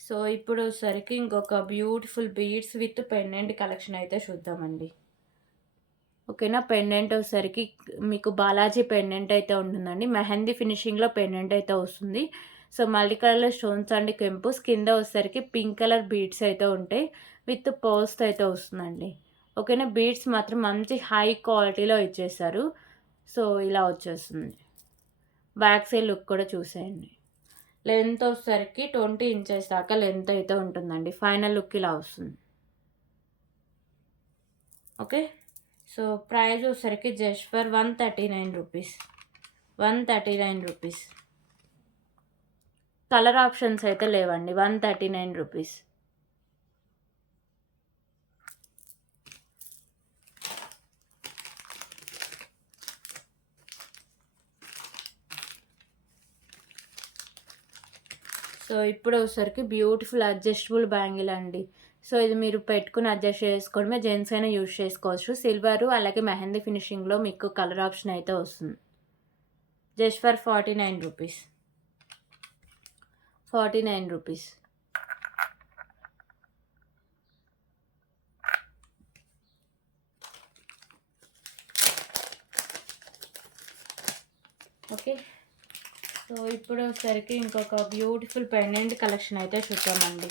సో, ఇప్పుడు వచ్చేసరికి ఇంకొక beautiful beads with pendant collection అయితే చూద్దామండి. ఓకేనా. పెండెంట్ వచ్చేసరికి మీకు బాలాజీ పెండెంట్ అయితే ఉంటుందండి. మెహందీ ఫినిషింగ్‌లో పెండెంట్ అయితే వస్తుంది. సో, మల్టీ కలర్‌లో స్టోన్స్ అండ్ కెంపుస్, కింద వచ్చేసరికి పింక్ కలర్ బీడ్స్ అయితే ఉంటాయి. విత్ పర్ల్స్‌తో అయితే వస్తుందండి. ఓకేనా. బీడ్స్ మాత్రం మంచి హై క్వాలిటీలో ఇచ్చేసారు. సో, ఇలా వచ్చేస్తుంది. బ్యాక్ సైడ్ లుక్ కూడా చూసేయండి. లెంత్ వచ్చేసరికి 20 ఇంచెస్ దాకా లెంత్ అయితే ఉంటుందండి. ఫైనల్ లుక్ ఇలా వస్తుంది. ఓకే. సో, ప్రైస్ వచ్చేసరికి just for 139 rupees. 139 rupees. Colour options అయితే లేవండి. 139 రూపీస్. సో, ఇప్పుడు వచ్చేసరికి బ్యూటిఫుల్ అడ్జస్టబుల్ బ్యాంగిల్ అండి. సో, ఇది మీరు పెట్టుకొని అడ్జస్ట్ చేసుకోవడమే. జెంట్స్ అయినా యూజ్ చేసుకోవచ్చు. సిల్వరు అలాగే మెహందీ ఫినిషింగ్‌లో మీకు కలర్ ఆప్షన్ అయితే వస్తుంది. Just for 49 rupees. 49 rupees. Okay. So, ఇప్పుడు వచ్చేసరికి ఇంకొక బ్యూటిఫుల్ పెండెంట్ కలెక్షన్ అయితే చూద్దామండి.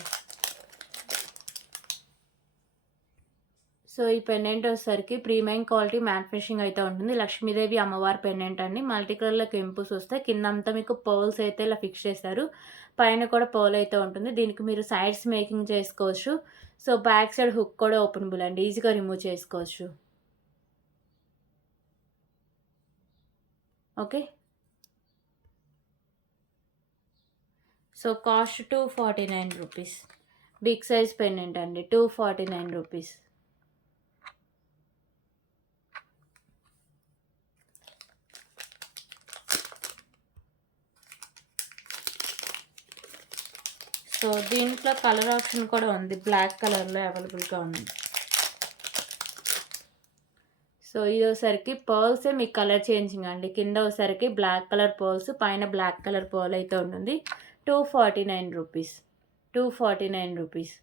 సో, ఈ పెండెంట్ వచ్చేసరికి ప్రీమియం క్వాలిటీ మ్యాట్ ఫినిషింగ్ అయితే ఉంటుంది. లక్ష్మీదేవి అమ్మవారి పెండెంట్ అండి. మల్టీ కలర్‌లో కెంపుస్ వస్తాయి. కిందంతా మీకు పర్ల్స్ అయితే ఇలా ఫిక్స్ చేశారు. పైన కూడా పర్ల్ అయితే ఉంటుంది. దీనికి మీరు సైడ్స్ మేకింగ్ చేసుకోవచ్చు. సో, బ్యాక్ సైడ్ హుక్ కూడా ఓపెనబుల్ అండి. ఈజీగా రిమూవ్ చేసుకోవచ్చు. Okay. So cost 249 rupees. Big size pendant అండి, 249 రూపీస్. సో దీంట్లో కలర్ ఆప్షన్ కూడా ఉంది, బ్లాక్ కలర్లో అవైలబుల్గా ఉంది. సో ఇది వచ్చేసరికి పర్ల్సే మీకు కలర్ చేంజింగ్ అండి. కింద వచ్చేసరికి బ్లాక్ కలర్ పర్ల్స్, పైన బ్లాక్ కలర్ పర్ల్ అయితే ఉంటుంది. 249 రూపీస్, 249 రూపీస్.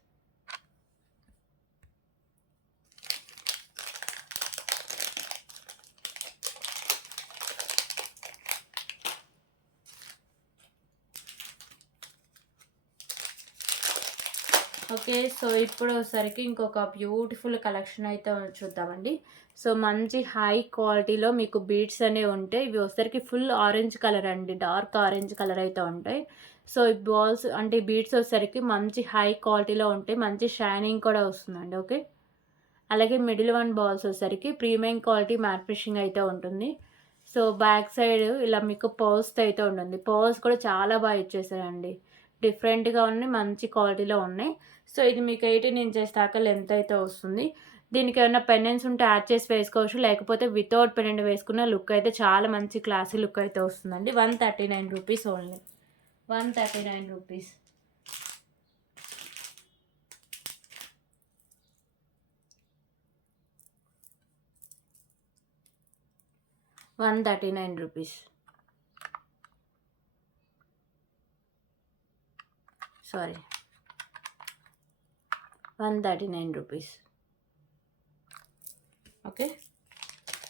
ఓకే, సో ఇప్పుడు వచ్చేసరికి ఇంకొక బ్యూటిఫుల్ కలెక్షన్ అయితే చూద్దామండి. సో మంచి హై క్వాలిటీలో మీకు బీడ్స్ అనేవి ఉంటాయి. ఇవి వచ్చేసరికి ఫుల్ ఆరెంజ్ కలర్ అండి, డార్క్ ఆరెంజ్ కలర్ అయితే ఉంటాయి. సో ఈ బాల్స్ అంటే బీడ్స్ వచ్చేసరికి మంచి హై క్వాలిటీలో ఉంటాయి, మంచి షైనింగ్ కూడా వస్తుందండి. ఓకే, అలాగే మిడిల్ వన్ బాల్స్ వచ్చేసరికి ప్రీమియం క్వాలిటీ మ్యాట్ ఫినిషింగ్ అయితే ఉంటుంది. సో బ్యాక్ సైడ్ ఇలా మీకు పర్ల్స్ అయితే ఉంటుంది. పర్ల్స్ కూడా చాలా బాగా ఇచ్చేసారండి, డిఫరెంట్గా ఉన్నాయి, మంచి క్వాలిటీలో ఉన్నాయి. సో ఇది మీకు 18 ఇంచెస్ దాకా లెంత్ అయితే వస్తుంది. దీనికి ఏమైనా పెండెంట్స్ ఉంటే యాడ్ చేసి వేసుకోవచ్చు, లేకపోతే వితౌట్ పెండెంట్ వేసుకున్న లుక్ అయితే చాలా మంచి క్లాసీ లుక్ అయితే వస్తుందండి. 139 rupees only, 139 rupees. 139 rupees. Sorry, 139 rupees. Okay,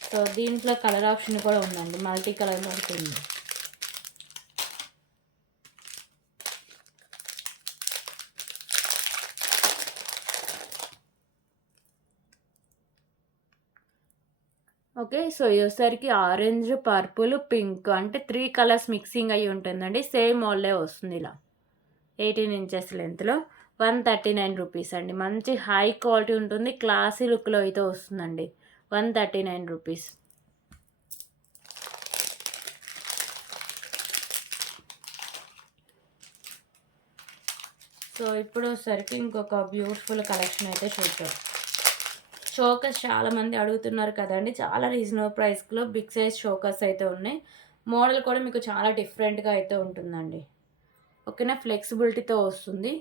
so దీంట్లో కలర్ ఆప్షన్ కూడా ఉందండి, మల్టీ కలర్ పడుతుంది. ఓకే, సో ఇది వచ్చేసరికి ఆరెంజ్, పర్పుల్, పింక్ అంటే 3 కలర్స్ మిక్సింగ్ అయ్యి ఉంటుందండి. సేమ్ మోడలే వస్తుంది ఇలా 18 ఇంచెస్ లెంత్లో. 139 రూపీస్ అండి, మంచి హై క్వాలిటీ ఉంటుంది, క్లాసీ లుక్లో అయితే వస్తుందండి. 139 రూపీస్. సో ఇప్పుడు వచ్చేసరికి ఇంకొక బ్యూటిఫుల్ కలెక్షన్ అయితే చూద్దాం. చోకర్స్ చాలామంది అడుగుతున్నారు కదండి, చాలా రీజనబుల్ ప్రైస్లో బిగ్ సైజ్ చోకర్స్ అయితే ఉన్నాయి. మోడల్ కూడా మీకు చాలా డిఫరెంట్గా అయితే ఉంటుందండి. ఓకేనా, ఫ్లెక్సిబిలిటీతో వస్తుంది.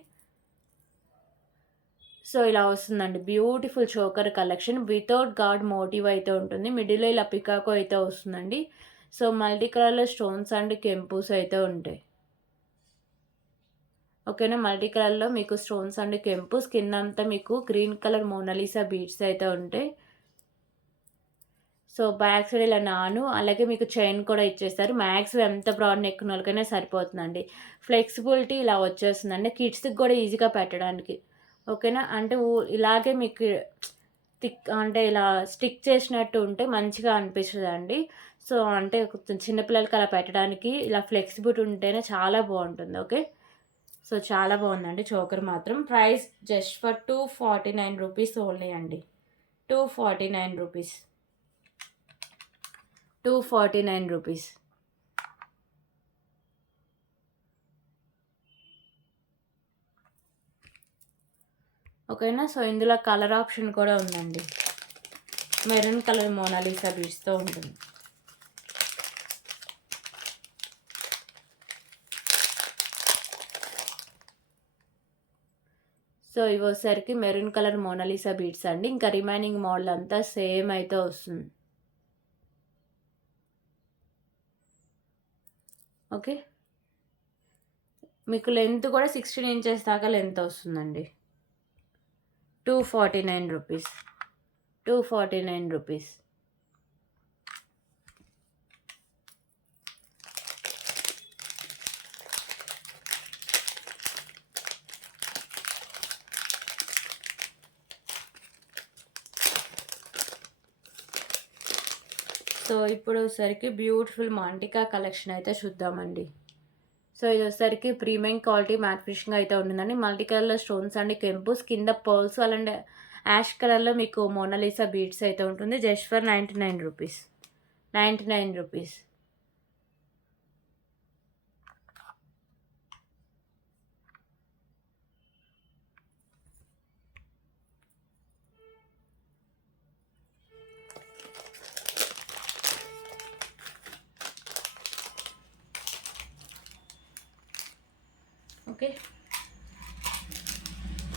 సో ఇలా వస్తుందండి beautiful choker collection, without god motif అయితే ఉంటుంది. మిడిల్లో ఇలా పికాకో అయితే వస్తుందండి. సో మల్టీ కలర్లో స్టోన్స్ అండ్ కెంపూస్ అయితే ఉంటాయి. ఓకేనా, మల్టీ కలర్లో మీకు స్టోన్స్ అండ్ కెంపూస్, కింద అంతా మీకు గ్రీన్ కలర్ మోనాలిసా బీడ్స్ అయితే ఉంటాయి. సో బ్యాక్ సైడ్ ఇలా అలాగే మీకు చైన్ కూడా ఇచ్చేస్తారు. మ్యాక్స్ ఎంత బ్రాడ్ నెక్ ఉన్న వాళ్ళకైనా సరిపోతుందండి. ఫ్లెక్సిబిలిటీ ఇలా వచ్చేస్తుందండి, కిడ్స్కి కూడా ఈజీగా పెట్టడానికి. ఓకేనా, అంటే ఇలాగే మీకు అంటే ఇలా స్టిక్ చేసినట్టు ఉంటే మంచిగా అనిపిస్తుందండి. సో అంటే చిన్నపిల్లలకి అలా పెట్టడానికి ఇలా ఫ్లెక్సిబిలిటీ ఉంటేనే చాలా బాగుంటుంది. ఓకే, సో చాలా బాగుందండి చోకర్ మాత్రం. Price just for 249 rupees only అండి, 249 రూపీస్, 249 రూపీస్. ఓకేనా, సో ఇందులో కలర్ ఆప్షన్ కూడా ఉందండి, మెరూన్ కలర్ మోనాలిసా బీడ్స్తో ఉంటుంది. సో ఇవి వచ్చేసరికి మెరూన్ కలర్ మోనాలిసా బీడ్స్ అండి. ఇంకా రిమైనింగ్ మోడల్ అంతా సేమ్ అయితే వస్తుంది. ఓకే, మీకు లెంత్ కూడా 16 ఇంచెస్ దాకా లెంత్ వస్తుందండి. 249 రూపీస్, 249 రూపీస్. సో ఇప్పుడు వచ్చేసరికి బ్యూటిఫుల్ మాంటికా కలెక్షన్ అయితే చూద్దామండి. సో ఇది వచ్చేసరికి ప్రీమియం క్వాలిటీ మ్యాట్ ఫినిషింగ్ అయితే ఉంటుందండి. మల్టీ కలర్లో స్టోన్స్ అండ్ కెంపుస్, కింద పర్ల్స్ అలాంటి యాష్ కలర్లో మీకు మోనాలిసా బీడ్స్ అయితే ఉంటుంది. Just for 99 rupees, 99 rupees. Okay.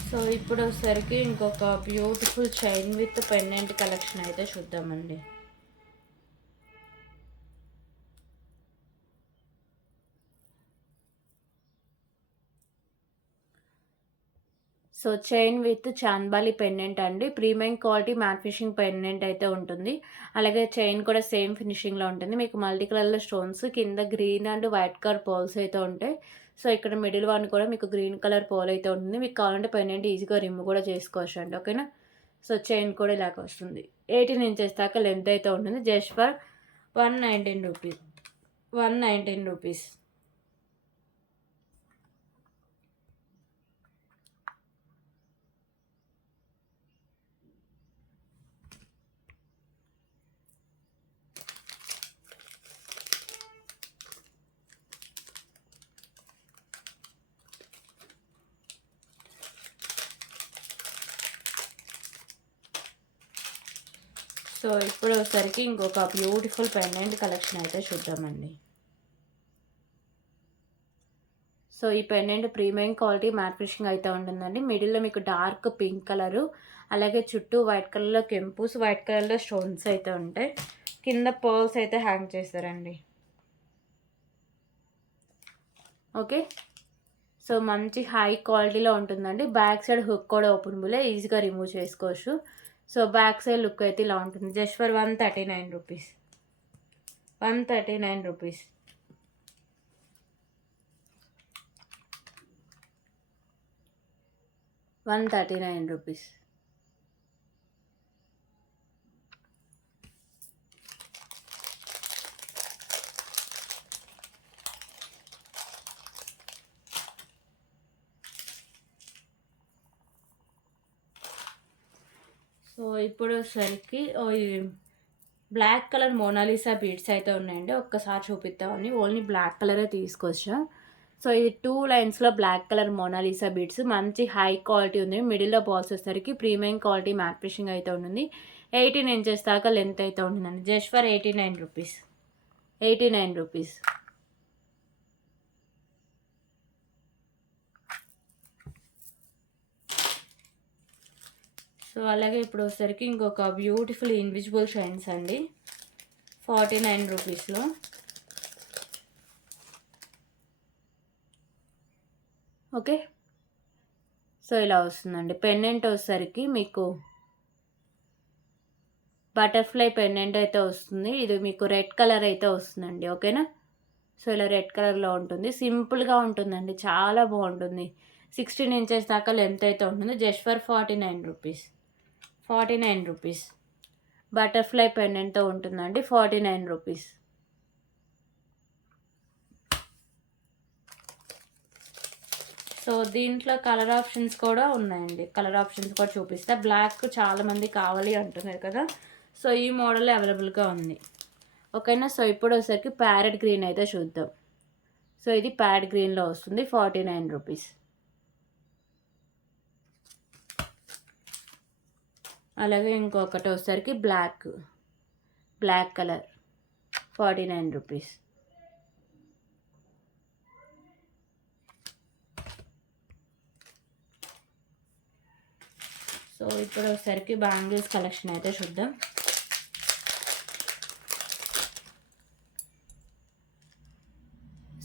So ఇప్పుడు వచ్చేసరికి ఇంకొక beautiful chain with pendant collection అయితే చూద్దామండి. సో చైన్ విత్ చాన్బాలి పెండెంట్ అండి. Premium quality matte finishing pendant అయితే ఉంటుంది. అలాగే చైన్ కూడా సేమ్ ఫినిషింగ్లో ఉంటుంది. మీకు మల్టీ కలర్లో స్టోన్స్, కింద గ్రీన్ అండ్ వైట్ కలర్ పోల్స్ అయితే ఉంటాయి. సో ఇక్కడ మిడిల్ వన్ కూడా మీకు గ్రీన్ కలర్ పోల్ అయితే ఉంటుంది. మీకు కావాలంటే పెండెంట్ ఈజీగా రిమూవ్ కూడా చేసుకోవచ్చు అండి. ఓకేనా. సో చైన్ కూడా ఇలాగ వస్తుంది. 18 ఇంచెస్ దాకా లెంత్ అయితే ఉంటుంది. Just for 119 rupees. 119 rupees. So ఇప్పుడు వచ్చేసరికి ఇంకొక బ్యూటిఫుల్ పెండెంట్ కలెక్షన్ అయితే చూద్దామండి. సో ఈ pendant premium quality matte finishing అయితే ఉంటుందండి. మిడిల్లో మీకు డార్క్ పింక్ కలరు, అలాగే చుట్టూ వైట్ కలర్లో కెంపుస్, వైట్ కలర్లో స్టోన్స్ అయితే ఉంటాయి. కింద పర్ల్స్ అయితే హ్యాంగ్ చేస్తారండి. ఓకే. సో మంచి హై క్వాలిటీలో ఉంటుందండి. బ్యాక్ సైడ్ హుక్ కూడా ఓపెనబులే, ఈజీగా రిమూవ్ చేసుకోవచ్చు. సో బ్యాక్ సైడ్ లుక్ అయితే ఇలా ఉంటుంది. Just for 139 rupees. 139 rupees. Rupees. So ఇప్పుడు వచ్చేసరికి బ్లాక్ కలర్ మోనాలిసా బీడ్స్ అయితే ఉన్నాయండి. ఒక్కసారి చూపిద్దామని ఓన్లీ బ్లాక్ కలరే తీసుకొచ్చా. సో ఇది 2 లైన్స్లో బ్లాక్ కలర్ మోనాలిసా బీడ్స్, మంచి హై క్వాలిటీ ఉంది. మిడిల్లో బాల్స్ వచ్చేసరికి ప్రీమియం క్వాలిటీ మ్యాట్ ఫినిషింగ్ అయితే ఉంటుంది. 18 ఇంచెస్ దాకా లెంత్ అయితే ఉంటుందండి. Just for 89 rupees. 89 rupees. So అలాగే ఇప్పుడు వచ్చేసరికి ఇంకొక బ్యూటిఫుల్ ఇన్విజిబుల్ షైన్స్ అండి. 49 రూపీస్లో. ఓకే. సో ఇలా వస్తుందండి. పెండెంట్ వచ్చేసరికి మీకు బటర్ఫ్లై పెండెంట్ అయితే వస్తుంది. ఇది మీకు రెడ్ కలర్ అయితే వస్తుందండి. ఓకేనా. సో ఇలా రెడ్ కలర్లో ఉంటుంది. సింపుల్గా ఉంటుందండి, చాలా బాగుంటుంది. 16 ఇంచెస్ దాకా లెంత్ అయితే ఉంటుంది. Just for 49 rupees. 49 rupees. Butterfly పెండెంట్తో ఉంటుందండి. 49 రూపీస్. సో దీంట్లో కలర్ ఆప్షన్స్ కూడా ఉన్నాయండి. కలర్ ఆప్షన్స్ కూడా చూపిస్తా. బ్లాక్ చాలామంది కావాలి అంటున్నారు కదా, సో ఈ మోడల్ అవైలబుల్గా ఉంది. ఓకేనా. సో ఇప్పుడు వచ్చేసరికి ప్యారెట్ గ్రీన్ అయితే చూద్దాం. సో ఇది ప్యారెట్ గ్రీన్లో వస్తుంది. 49 రూపీస్. అలాగే ఇంకొకటి వచ్చేసరికి బ్లాక్ కలర్ 49 రూపీస్. సో ఇప్పుడు వచ్చేసరికి బ్యాంగిల్స్ కలెక్షన్ అయితే చూద్దాం.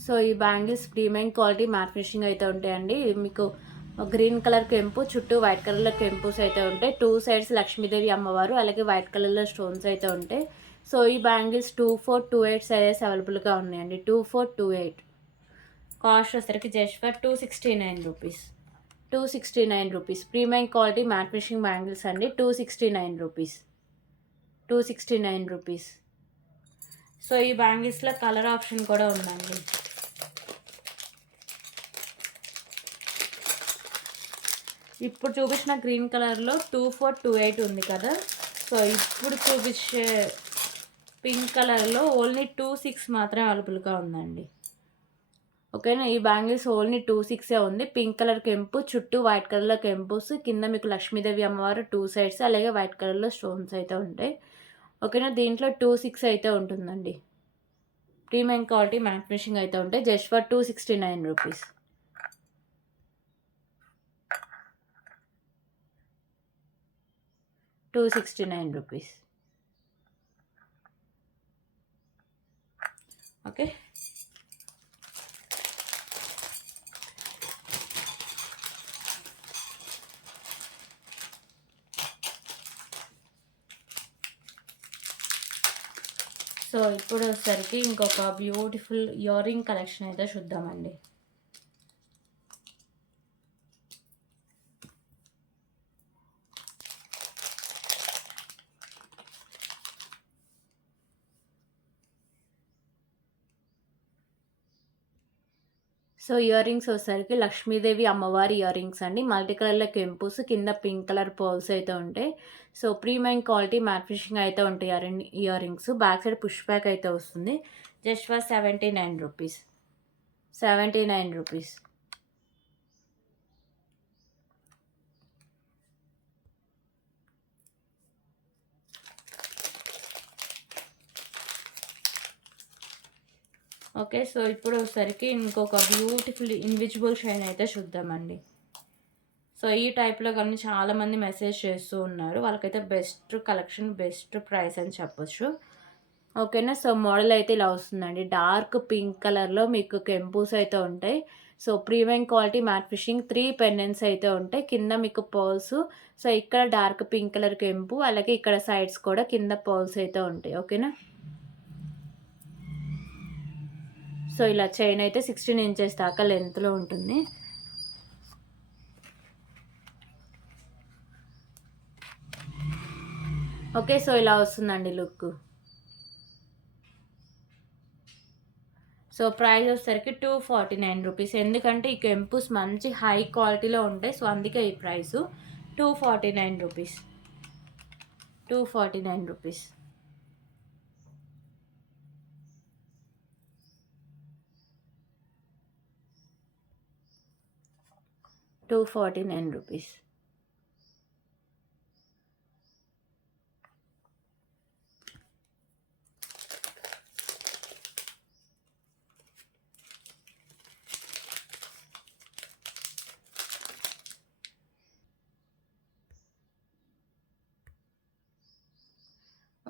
సో ఈ bangles premium quality matte finishing అయితే ఉంటాయండి. మీకు గ్రీన్ కలర్ కెంపు, చుట్టూ వైట్ కలర్లో కెంపుస్ అయితే ఉంటాయి. 2 సైడ్స్ లక్ష్మీదేవి అమ్మవారు, అలాగే వైట్ కలర్లో స్టోన్స్ అయితే ఉంటాయి. సో ఈ బ్యాంగిల్స్ 2428 సైజెస్ అవైలబుల్గా ఉన్నాయండి. 2428. కాస్ట్ వచ్చేసరికి just for 269 rupees. 269 rupees. Premium quality matte finishing bangles అండి. 269 రూపీస్. 269 రూపీస్. సో ఈ బ్యాంగిల్స్లో కలర్ ఆప్షన్ కూడా ఉందండి. ఇప్పుడు చూపించిన గ్రీన్ కలర్లో 2428 ఉంది కదా, సో ఇప్పుడు చూపించే పింక్ కలర్లో ఓన్లీ 26 మాత్రమే అవైలబుల్గా ఉందండి. ఓకేనా. ఈ బ్యాంగిల్స్ ఓన్లీ 26 ఉంది. పింక్ కలర్ కెంపు, చుట్టూ వైట్ కలర్లో కెంపుస్, కింద మీకు లక్ష్మీదేవి అమ్మవారు 2 సైడ్స్, అలాగే వైట్ కలర్లో స్టోన్స్ అయితే ఉంటాయి. ఓకేనా. దీంట్లో 26 అయితే ఉంటుందండి. ప్రీమియం క్వాలిటీ మ్యాట్ ఫినిషింగ్ అయితే ఉంటాయి. Just for 269 rupees. 269 rupees. Okay. So ఇప్పుడు వచ్చేసరికి ఇంకొక బ్యూటిఫుల్ ఇయర్ రింగ్ కలెక్షన్ అయితే చూద్దామండి. సో ఇయర్ రింగ్స్ వచ్చేసరికి లక్ష్మీదేవి అమ్మవారి ఇయర్ రింగ్స్ అండి. మల్టీ కలర్లో కెంపుస్, కింద పింక్ కలర్ పర్ల్స్ అయితే ఉంటాయి. So premium quality matte finishing అయితే ఉంటాయి ear rings. Back side push back అయితే వస్తుంది. Just for 79 rupees. 79 rupees. Okay. So ఇప్పుడు వచ్చేసరికి ఇంకొక బ్యూటిఫుల్ ఇన్విజిబుల్ షైన్ అయితే చూద్దామండి. సో ఈ టైప్లో కానీ చాలామంది మెసేజ్ చేస్తూ ఉన్నారు. వాళ్ళకైతే బెస్ట్ కలెక్షన్, బెస్ట్ ప్రైస్ అని చెప్పొచ్చు. ఓకేనా. సో మోడల్ అయితే ఇలా వస్తుందండి. డార్క్ పింక్ కలర్లో మీకు కెంపూస్ అయితే ఉంటాయి. So premium quality mat fishing 3 pendants అయితే ఉంటాయి. కింద మీకు పర్ల్స్. సో ఇక్కడ డార్క్ పింక్ కలర్ కెంపు, అలాగే ఇక్కడ సైడ్స్ కూడా కింద పర్ల్స్ అయితే ఉంటాయి. ఓకేనా. సో ఇలా చైన్ అయితే 16 ఇంచెస్ దాకా లెంత్లో ఉంటుంది. ఓకే. సో ఇలా వస్తుందండి లుక్. సో ప్రైస్ వచ్చేసరికి 249 రూపీస్. ఎందుకంటే ఈ కెంపుస్ మంచి హై క్వాలిటీలో ఉంటాయి. సో అందుకే ఈ price 249 rupees. 249 rupees. Rupees.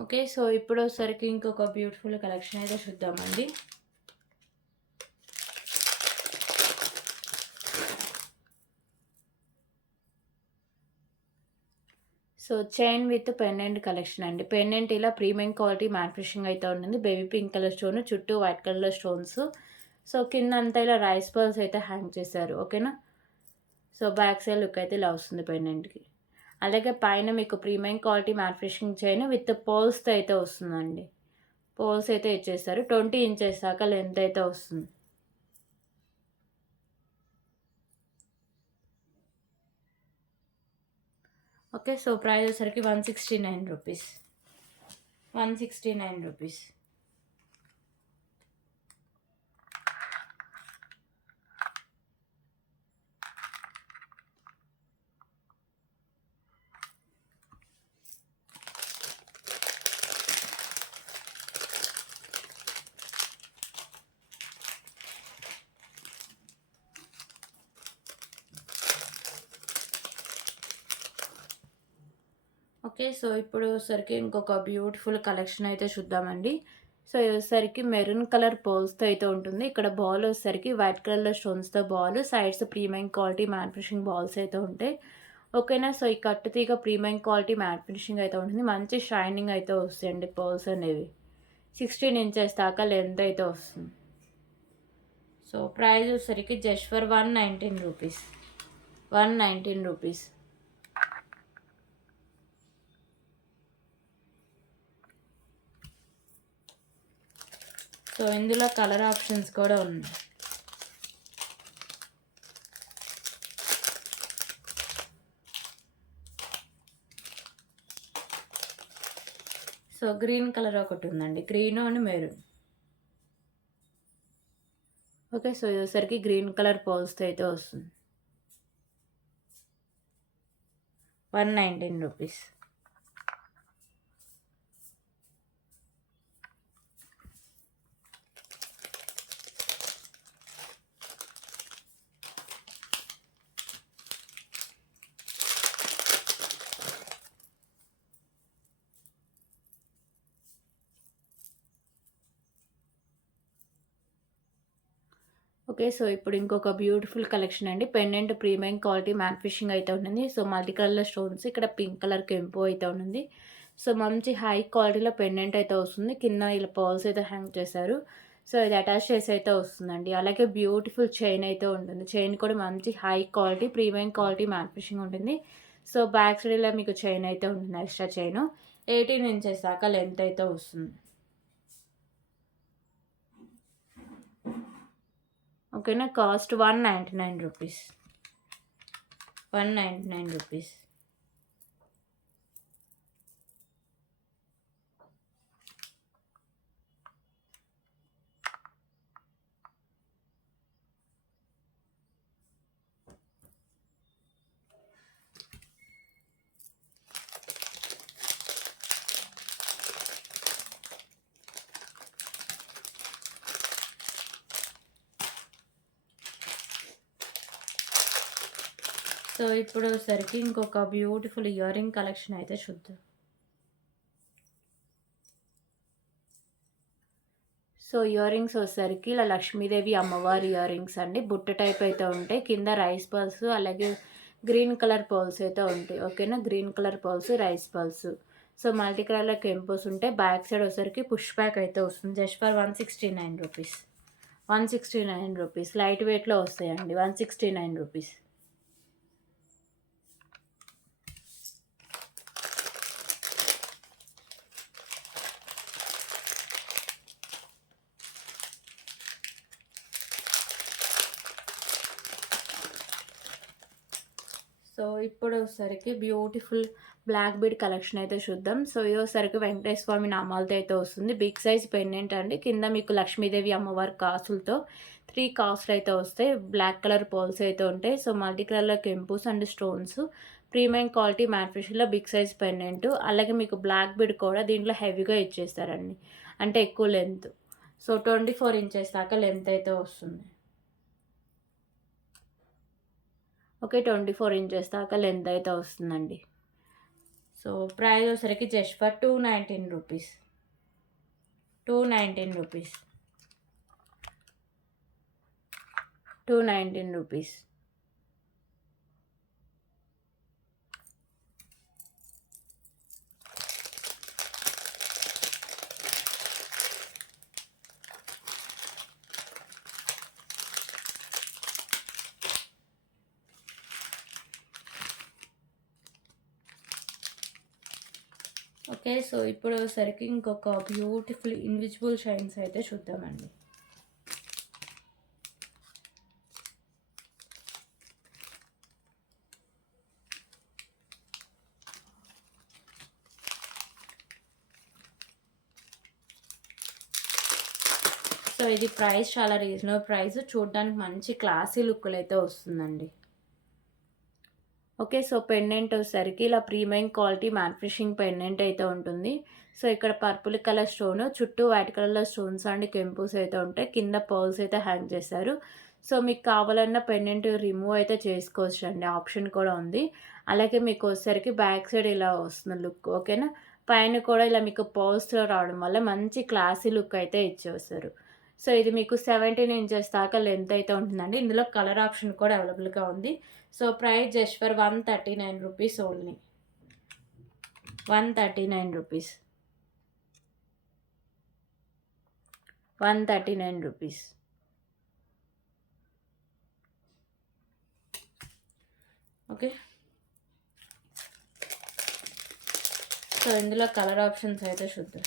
Okay. So ఇప్పుడు వచ్చేసరికి ఇంకొక బ్యూటిఫుల్ కలెక్షన్ అయితే చూద్దామండి. So chain with pendant collection అండి. పెండెంట్ ఇలా ప్రీమియం క్వాలిటీ మ్యాట్ ఫినిషింగ్ అయితే ఉంటుంది. బేబీ పింక్ కలర్ స్టోన్, చుట్టూ వైట్ కలర్ స్టోన్స్. సో కింద అంతా ఇలా రైస్ పర్ల్స్ అయితే హ్యాంగ్ చేశారు. ఓకేనా. సో బ్యాక్ సైడ్ లుక్ అయితే ఇలా వస్తుంది పెండెంట్కి. అలాగే పైన మీకు premium quality matte finishing chain with పోల్స్తో అయితే వస్తుందండి. పోల్స్ అయితే ఇచ్చేస్తారు. 20 ఇంచెస్ దాకా లెంత్ అయితే వస్తుంది. ఓకే. సో ప్రైస్ వచ్చేసరికి 169 రూపీస్. 169 రూపీస్. ఓకే. సో ఇప్పుడు వచ్చేసరికి ఇంకొక బ్యూటిఫుల్ కలెక్షన్ అయితే చూద్దామండి. సో వచ్చేసరికి మెరూన్ కలర్ పోల్స్తో అయితే ఉంటుంది. ఇక్కడ బాల్ వచ్చేసరికి వైట్ కలర్లో స్టోన్స్తో ball, sides premium quality matte finishing balls అయితే ఉంటాయి. ఓకేనా. సో ఈ కట్టు తీగ ప్రీమియం క్వాలిటీ మ్యాట్ ఫినిషింగ్ అయితే ఉంటుంది. మంచి షైనింగ్ అయితే వస్తాయండి పోల్స్ అనేవి. 16 ఇంచెస్ దాకా లెంత్ అయితే వస్తుంది. సో ప్రైస్ వచ్చేసరికి just for 119 rupees. 119 rupees. So ఇందులో కలర్ ఆప్షన్స్ కూడా ఉన్నాయి. సో గ్రీన్ కలర్ ఒకటి ఉందండి. Green and maroon. Okay. So ఇదేసరికి గ్రీన్ కలర్ పోల్స్తో అయితే వస్తుంది. 119 రూపీస్. ఓకే. సో, ఇప్పుడు ఇంకొక బ్యూటిఫుల్ కలెక్షన్ అండి. Pendant premium quality matte finishing అయితే ఉంటుంది. సో, మల్టీ కలర్‌లో స్టోన్స్ ఇక్కడ పింక్ కలర్ కెంపు అయితే ఉంటుంది. సో, మంచి హై క్వాలిటీలో పెండెంట్ అయితే వస్తుంది. కింద ఇలా పర్ల్స్ అయితే హ్యాంగ్ చేశారు. సో, ఇది అటాచ్ చేసి అయితే వస్తుందండి. అలాగే బ్యూటిఫుల్ చైన్ అయితే ఉంటుంది. చైన్ కూడా మంచి high quality premium quality matte finishing ఉంటుంది. సో, బ్యాక్ సైడ్ ఇలా మీకు చైన్ అయితే ఉంటుంది. ఎక్స్ట్రా చైను 18 ఇంచెస్ దాకా లెంత్ అయితే వస్తుంది. ఓకేనా. Cost 199 rupees. 199 రూపీస్. సో, ఇప్పుడు వచ్చేసరికి ఇంకొక బ్యూటిఫుల్ ఇయర్ రింగ్ కలెక్షన్ అయితే చూద్దాం. సో, ఇయర్ రింగ్స్ వచ్చేసరికి ఇలా లక్ష్మీదేవి అమ్మవారి ఇయర్ రింగ్స్ అండి. బుట్ట టైప్ అయితే ఉంటాయి. కింద రైస్ పర్ల్స్ అలాగే గ్రీన్ కలర్ పర్ల్స్ అయితే ఉంటాయి. ఓకేనా. Green colour pearls, rice pearls. So, multi కలర్‌లో కెంపోస్ ఉంటాయి. బ్యాక్ సైడ్ వచ్చేసరికి పుష్ బ్యాక్ అయితే వస్తుంది. Just for 169 rupees. 169 rupees. Light వెయిట్‌లో వస్తాయండి. 169 రూపీస్. సో, ఇప్పుడు వచ్చేసరికి బ్యూటిఫుల్ బ్లాక్ బీడ్ కలెక్షన్ అయితే చూద్దాం. సో, ఇది వచ్చేసరికి వెంకటేశ్వర స్వామి నామాలతో అయితే వస్తుంది. బిగ్ సైజ్ పెండెంట్ అండి. కింద మీకు లక్ష్మీదేవి అమ్మవారి కాసులతో 3 కాసులు అయితే వస్తాయి. బ్లాక్ కలర్ పర్ల్స్ అయితే ఉంటాయి. సో, మల్టీ కలర్‌లో కెంపుస్ and stones. Premium quality matte ఫినిష్‌లో బిగ్ సైజ్ పెండెంట్. అలాగే మీకు బ్లాక్ బీడ్ కూడా దీంట్లో హెవీగా ఇచ్చేస్తారండి. అంటే ఎక్కువ లెంత్. సో, 24 ఇంచెస్ దాకా లెంత్ అయితే వస్తుంది. ఓకే. 24 ఇంచెస్ దాకా లెంత్ అయితే వస్తుందండి. సో, ప్రైస్ వచ్చేసరికి just for 219 rupees. 219 rupees. 219 rupees. Okay. So, ఇప్పుడు వచ్చేసరికి ఇంకొక బ్యూటిఫుల్ ఇన్విజిబుల్ షైన్స్ అయితే చూద్దామండి. సో, ఇది ప్రైస్ చాలా రీజనబుల్ ప్రైస్. చూడడానికి మంచి క్లాసీ లుక్‌లో అయితే వస్తుందండి. ఓకే. సో, పెండెంట్ వచ్చేసరికి ఇలా premium quality matte finishing pendant అయితే ఉంటుంది. సో, ఇక్కడ పర్పుల్ కలర్ స్టోను, చుట్టూ వైట్ కలర్‌లో స్టోన్స్ అండ్ కెంపుస్ అయితే ఉంటాయి. కింద పర్ల్స్ అయితే హ్యాంగ్ చేశారు. సో, మీకు కావాలన్న పెండెంట్ రిమూవ్ అయితే చేసుకోవచ్చండి. ఆప్షన్ కూడా ఉంది. అలాగే మీకు వచ్చేసరికి బ్యాక్ సైడ్ ఇలా వస్తుంది లుక్. ఓకేనా. పైన కూడా ఇలా మీకు పర్ల్స్‌లో రావడం వల్ల మంచి క్లాసీ లుక్ అయితే ఇచ్చేస్తారు. సో, ఇది మీకు 17 ఇంచెస్ దాకా లెంత్ అయితే ఉంటుందండి. ఇందులో కలర్ ఆప్షన్ కూడా అవైలబుల్‌గా ఉంది. So, price just for 139 rupees only. 139 rupees. 139 rupees. Okay. So, ఇందులో కలర్ ఆప్షన్స్ అయితే చూద్దాం.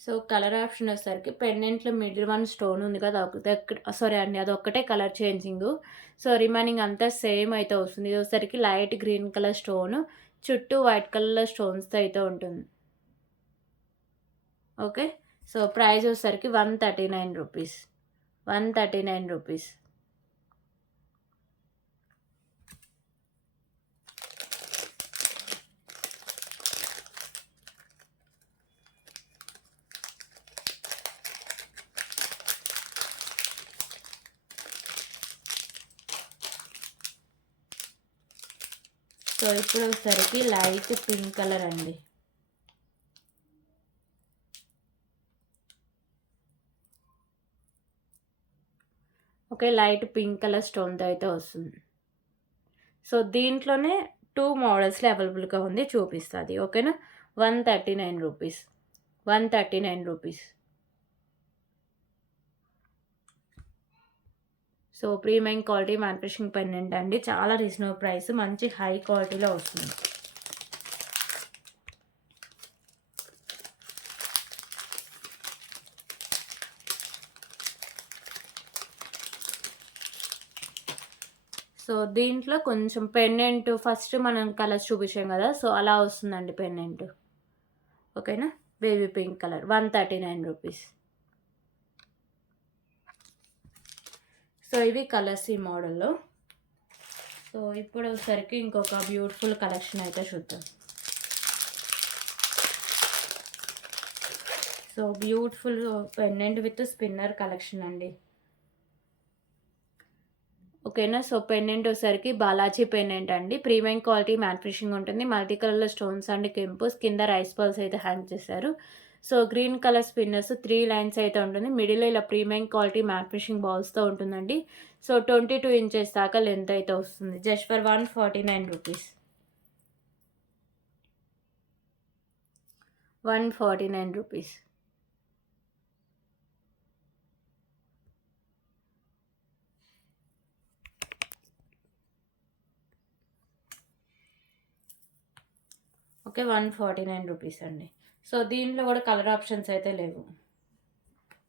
సో, కలర్ ఆప్షన్ వచ్చేసరికి పెండెంట్‌లో మిడిల్ వన్ స్టోన్ ఉంది కదా! సారీ అండి. అదొక్కటే కలర్ చేంజింగు. సో, రిమైనింగ్ అంతా సేమ్ అయితే వస్తుంది. ఇది వచ్చేసరికి లైట్ గ్రీన్ కలర్ స్టోను, చుట్టూ వైట్ కలర్‌లో స్టోన్స్‌తో అయితే ఉంటుంది. ఓకే. సో, ప్రైస్ వచ్చేసరికి 139 రూపీస్. 139 రూపీస్. సో ఇప్పుడు వచ్చేసరికి లైట్ పింక్ కలర్ అండి. ఓకే, లైట్ పింక్ కలర్ స్టోన్తో అయితే వస్తుంది. సో దీంట్లోనే 2 మోడల్స్‌లో అవైలబుల్‌గా ఉంది, చూపిస్తుంది. ఓకేనా. 139 rupees, 139 rupees. So premium quality manufacturing pendant అండి, చాలా రీజనబుల్ ప్రైస్, మంచి హై క్వాలిటీలో వస్తుంది. సో దీంట్లో కొంచెం పెండెంట్ ఫస్ట్ మనం కలర్స్ చూపించాం కదా, సో అలా వస్తుందండి పెండెంట్. ఓకేనా. Baby pink colour, 139 rupees. So ఇవి కలర్స్ ఈ మోడల్లో. సో ఇప్పుడు వచ్చేసరికి ఇంకొక బ్యూటిఫుల్ కలెక్షన్ అయితే చూద్దాం. So beautiful pendant with spinner collection అండి. ఓకేనా. సో పెండెంట్ వచ్చేసరికి బాలాజీ పెండెంట్ అండి, ప్రీమియం క్వాలిటీ మ్యానుఫ్యాక్చరింగ్ ఉంటుంది. మల్టీ కలర్లో స్టోన్స్ అండ్ కెంపుస్, కింద రైస్ బాల్స్ అయితే హ్యాంగ్ చేశారు. So green colour spinners 3 lines అయితే ఉంటుంది. మిడిల్లో ఇలా ప్రీమియం క్వాలిటీ మ్యానుఫ్యాక్చరింగ్ బాల్స్తో ఉంటుందండి. సో 22 ఇంచెస్ దాకా లెంత్ అయితే వస్తుంది. Just for 149 rupees, 149 rupees. Okay, 149 rupees అండి. సో దీంట్లో కూడా కలర్ ఆప్షన్స్ అయితే లేవు.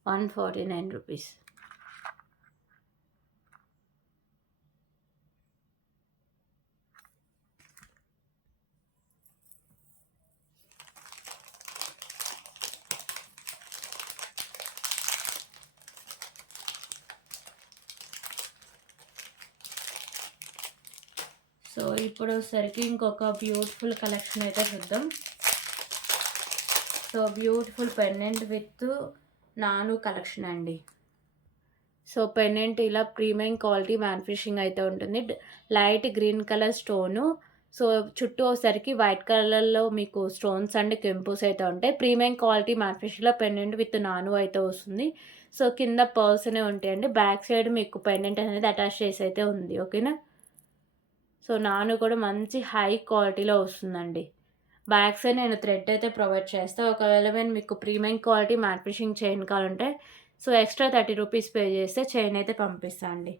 149 రూపీస్. సో ఇప్పుడు వచ్చేసరికి ఇంకొక బ్యూటిఫుల్ కలెక్షన్ అయితే చూద్దాం. సో బ్యూటిఫుల్ పెండెంట్ విత్ నాను కలెక్షన్ అండి. సో పెండెంట్ ఇలా ప్రీమియం క్వాలిటీ మ్యానుఫ్యాక్చరింగ్ అయితే ఉంటుంది. Light green colour stone. So చుట్టూ వచ్చేసరికి వైట్ కలర్లో మీకు స్టోన్స్ అండ్ కెంపుస్ అయితే ఉంటాయి. ప్రీమియం క్వాలిటీ మ్యానుఫ్యాక్చరింగ్లో పెండెంట్ విత్ నాను అయితే వస్తుంది. సో కింద పర్ల్స్ అనేవి ఉంటాయండి. బ్యాక్ సైడ్ మీకు పెండెంట్ అనేది అటాచ్ చేసి అయితే ఉంది. ఓకేనా. సో నాను కూడా మంచి హై క్వాలిటీలో వస్తుందండి. బ్యాక్ సైడ్ నేను థ్రెడ్ అయితే ప్రొవైడ్ చేస్తాను. ఒకవేళ మీకు ప్రీమియం క్వాలిటీ మ్యానుఫ్యాక్చరింగ్ చైన్ కావాలంటే సో ఎక్స్ట్రా 30 రూపీస్ పే చేస్తే చైన్ అయితే పంపిస్తాను అండి.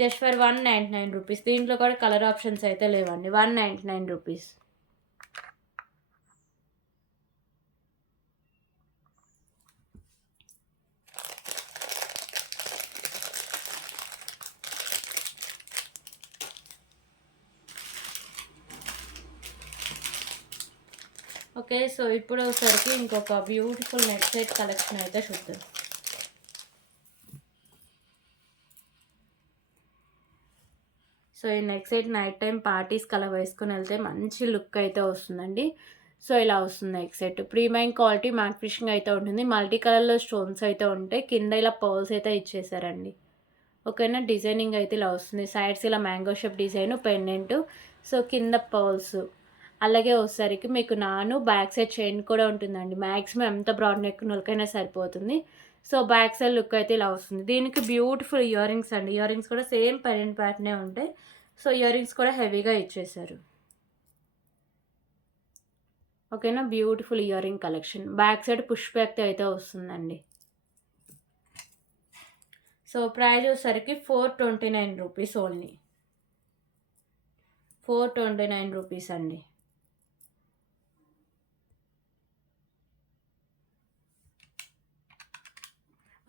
Just for 199 rupees. దీంట్లో కూడా కలర్ ఆప్షన్స్ అయితే లేవండి. 199 రూపీస్. ఓకే, సో ఇప్పుడు వచ్చేసరికి ఇంకొక బ్యూటిఫుల్ నెక్ సెట్ కలెక్షన్ అయితే చూద్దాం. సో ఈ నెక్ సెట్ నైట్ టైం పార్టీస్కి అలా వేసుకొని వెళ్తే మంచి లుక్ అయితే వస్తుందండి. సో ఇలా వస్తుంది neck set. Premium quality manufacturing అయితే ఉంటుంది. మల్టీ కలర్లో స్టోన్స్ అయితే ఉంటాయి. కింద ఇలా పర్ల్స్ అయితే ఇచ్చేసారండి. ఓకేనా. డిజైనింగ్ అయితే ఇలా వస్తుంది. సైడ్స్ ఇలా mango shape design pendant. So కింద పర్ల్స్. అలాగే వచ్చేసరికి మీకు నాను బ్యాక్ సైడ్ చైన్ కూడా ఉంటుందండి. మ్యాక్సిమం ఎంత బ్రాడ్ నెక్ వాళ్ళకైనా సరిపోతుంది. సో బ్యాక్ సైడ్ లుక్ అయితే ఇలా వస్తుంది. దీనికి బ్యూటిఫుల్ ఇయర్ రింగ్స్ అండి. ఇయర్ రింగ్స్ కూడా సేమ్ పెండెంట్ ప్యాటర్నే ఉంటాయి. సో ఇయర్ రింగ్స్ కూడా హెవీగా ఇచ్చేసారు. ఓకేనా. Beautiful ear ring collection. Back side push back అయితే వస్తుందండి. సో ప్రైస్ వచ్చేసరికి 429 రూపీస్ ఓన్లీ. 429 రూపీస్ అండి.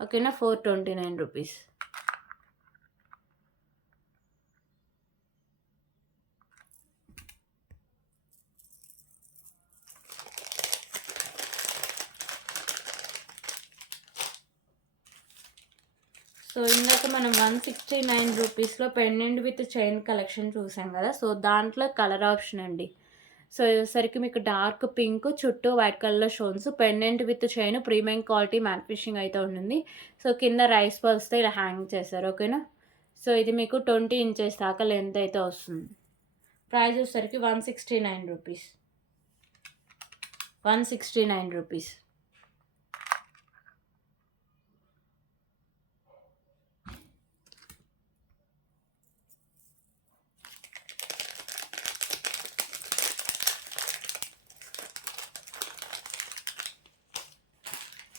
ఓకేనా. 429 రూపీస్. సో ఇందాక మనం 169 రూపీస్లో పెండెంట్ విత్ చైన్ కలెక్షన్ చూసాం కదా. సో దాంట్లో కలర్ ఆప్షన్ అండి. సో ఇసరికి మీకు డార్క్ పింక్ చుట్టూ వైట్ కలర్లో stones, pendant with chain, premium quality manufacturing అయితే ఉంటుంది. సో కింద రైస్ బాల్స్తో ఇలా హ్యాంగ్ చేశారు. ఓకేనా. సో ఇది మీకు 20 ఇంచెస్ దాకా లెంత్ అయితే వస్తుంది. ప్రైస్ వచ్చేసరికి 169 రూపీస్. 169 రూపీస్.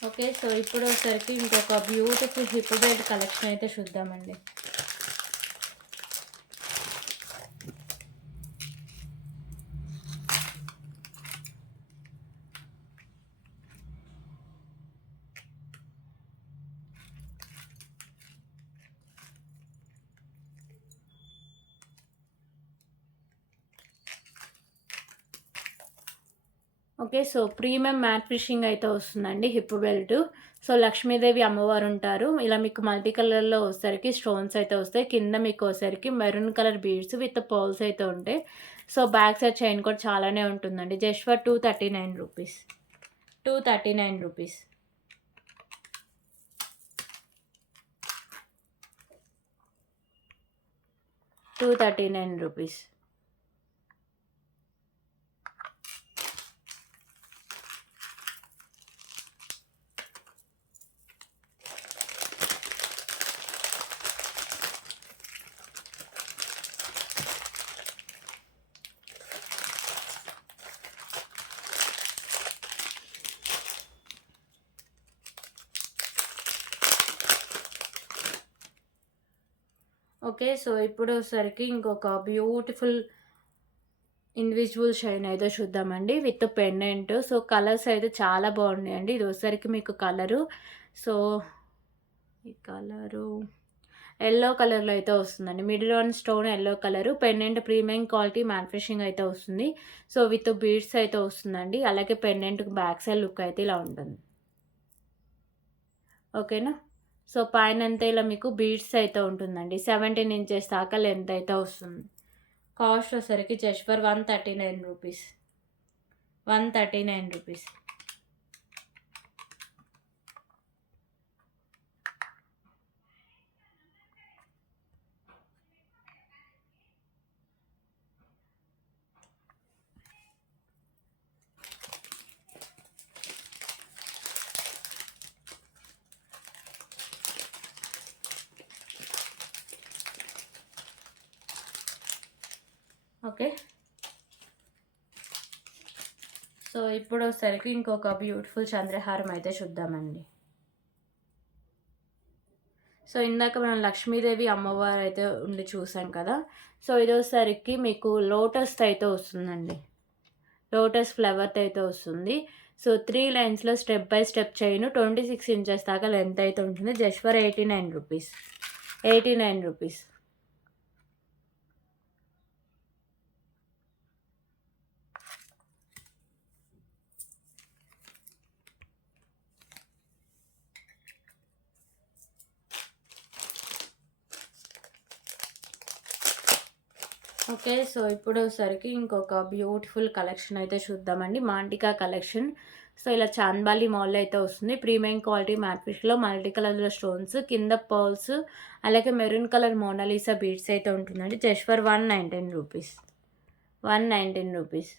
ఓకే. సో ఇప్పుడు వచ్చేసరికి ఇంకొక బ్యూటిఫుల్ హిప్ బెల్ట్ కలెక్షన్ అయితే చూద్దామండి. Okay. So premium matte finishing అయితే వస్తుందండి హిప్ బెల్ట్. సో లక్ష్మీదేవి అమ్మవారు ఉంటారు. ఇలా మీకు మల్టీ కలర్‌లో వచ్చేసరికి స్టోన్స్ అయితే వస్తాయి. కింద మీకు వచ్చేసరికి maroon colour beads with pearls అయితే ఉంటాయి. సో బ్యాక్ సైడ్ చైన్ కూడా చాలానే ఉంటుందండి. Just for 239 rupees. 239 rupees. 239 rupees. Okay. So ఇప్పుడు వచ్చేసరికి ఇంకొక బ్యూటిఫుల్ ఇన్విజిబుల్ షైన్ అయితే చూద్దామండి విత్ పెండెంట్. సో కలర్స్ అయితే చాలా బాగున్నాయండి. ఇది వచ్చేసరికి మీకు కలరు సో ఈ కలరు యెల్లో కలర్‌లో అయితే వస్తుందండి. Middle on stone yellow colour. Pendant premium quality manufacturing అయితే వస్తుంది. సో విత్ బీడ్స్ అయితే వస్తుందండి. అలాగే పెండెంట్‌కి బ్యాక్ సైడ్ లుక్ అయితే ఇలా ఉంటుంది. ఓకేనా? సో పైనంతా ఇలా మీకు బీడ్స్ అయితే ఉంటుందండి. 17 ఇంచెస్ దాకా లెంత్ అయితే వస్తుంది. కాస్ట్ వచ్చేసరికి just for 139 rupees. 139 rupees. Okay. So ఇప్పుడు వచ్చేసరికి ఇంకొక బ్యూటిఫుల్ చంద్రహారం అయితే చూద్దామండి. సో ఇందాక మనం లక్ష్మీదేవి అమ్మవారు అయితే ఉండి చూసాం కదా! సో ఇది వచ్చేసరికి మీకు లోటస్ అయితే వస్తుందండి. లోటస్ ఫ్లవర్‌తో అయితే వస్తుంది. సో 3 లైన్స్‌లో step by step chain 26 inches దాకా లెంత్ అయితే ఉంటుంది. Just for 89 rupees. 89 rupees. Okay. So ఇప్పుడు వచ్చేసరికి ఇంకొక బ్యూటిఫుల్ కలెక్షన్ అయితే చూద్దామండి. మాంటికా కలెక్షన్. సో ఇలా చాంద్బాలి మాల్‌లో అయితే వస్తుంది. ప్రీమియం క్వాలిటీ మ్యాట్ ఫినిష్‌లో మల్టీ కలర్‌లో స్టోన్స్, కింద పర్ల్స్ అలాగే మెరూన్ కలర్ మోనాలిసా బీడ్స్ అయితే ఉంటుందండి. Just for 119 rupees. 119 rupees.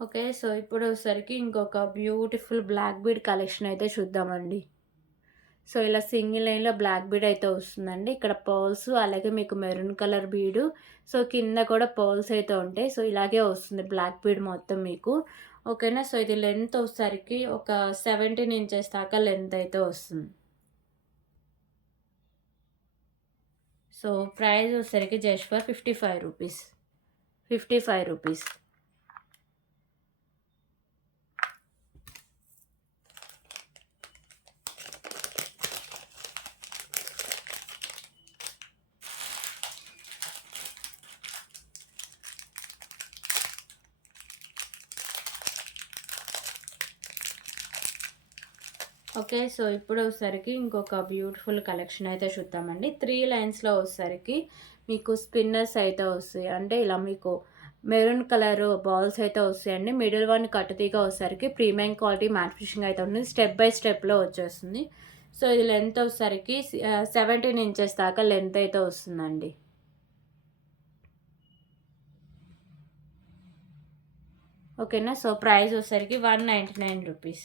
Okay. So ఇప్పుడు వచ్చేసరికి ఇంకొక బ్యూటిఫుల్ బ్లాక్ బీడ్ కలెక్షన్ అయితే చూద్దామండి. సో ఇలా సింగిల్ లైన్‌లో బ్లాక్ బీడ్ అయితే వస్తుందండి. ఇక్కడ పర్ల్స్ అలాగే మీకు మెరూన్ కలర్ బీడు. సో కింద కూడా పర్ల్స్ అయితే ఉంటాయి. సో ఇలాగే వస్తుంది బ్లాక్ బీడ్ మొత్తం మీకు. ఓకేనా? సో ఇది లెంత్ వచ్చేసరికి ఒక 17 ఇంచెస్ దాకా లెంత్ అయితే వస్తుంది. సో ప్రైస్ వచ్చేసరికి just for 55 rupees. 55 rupees. Okay. So, ఇప్పుడు వచ్చేసరికి ఇంకొక బ్యూటిఫుల్ కలెక్షన్ అయితే చూద్దామండి. 3 లైన్స్‌లో వచ్చేసరికి మీకు స్పిన్నర్స్ అయితే వస్తాయి. అంటే ఇలా మీకు మెరూన్ కలర్ బాల్స్ అయితే వస్తాయండి. మిడిల్ వన్ కట్టుతీగ వచ్చేసరికి ప్రీమియం క్వాలిటీ మ్యాట్ ఫినిషింగ్ అయితే ఉంటుంది. స్టెప్ బై స్టెప్‌లో వచ్చేస్తుంది. సో, ఇది లెంత్ వచ్చేసరికి 17 ఇంచెస్ దాకా లెంత్ అయితే వస్తుందండి. ఓకేనా. సో, ప్రైస్ వచ్చేసరికి 199 రూపీస్.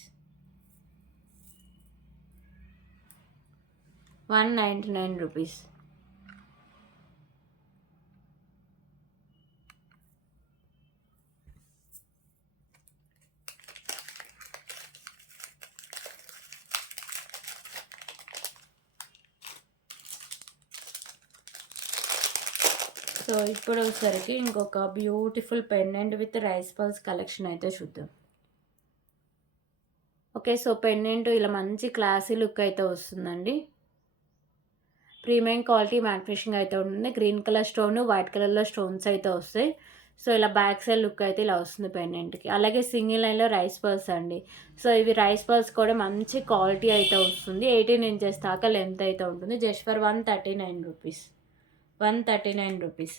199 రూపీస్. సో, ఇప్పుడు వచ్చేసరికి ఇంకొక beautiful pendant with rice pearls collection అయితే చూద్దాం. ఓకే. సో, పెండెంట్ ఇలా మంచి క్లాసీ లుక్ అయితే వస్తుందండి. ప్రీమియం క్వాలిటీ మ్యాట్ ఫినిషింగ్ అయితే ఉంటుంది. గ్రీన్ కలర్ స్టోన్, వైట్ కలర్‌లో స్టోన్స్ అయితే వస్తాయి. సో, ఇలా బ్యాక్ సైడ్ లుక్ అయితే ఇలా వస్తుంది పెండెంట్‌కి. అలాగే సింగిల్ లైన్‌లో రైస్ పర్ల్స్ అండి. సో, ఇవి రైస్ పర్ల్స్ కూడా మంచి క్వాలిటీ అయితే వస్తుంది. 18 ఇంచెస్ దాకా లెంత్ అయితే ఉంటుంది. Just for 139 rupees. 139 rupees.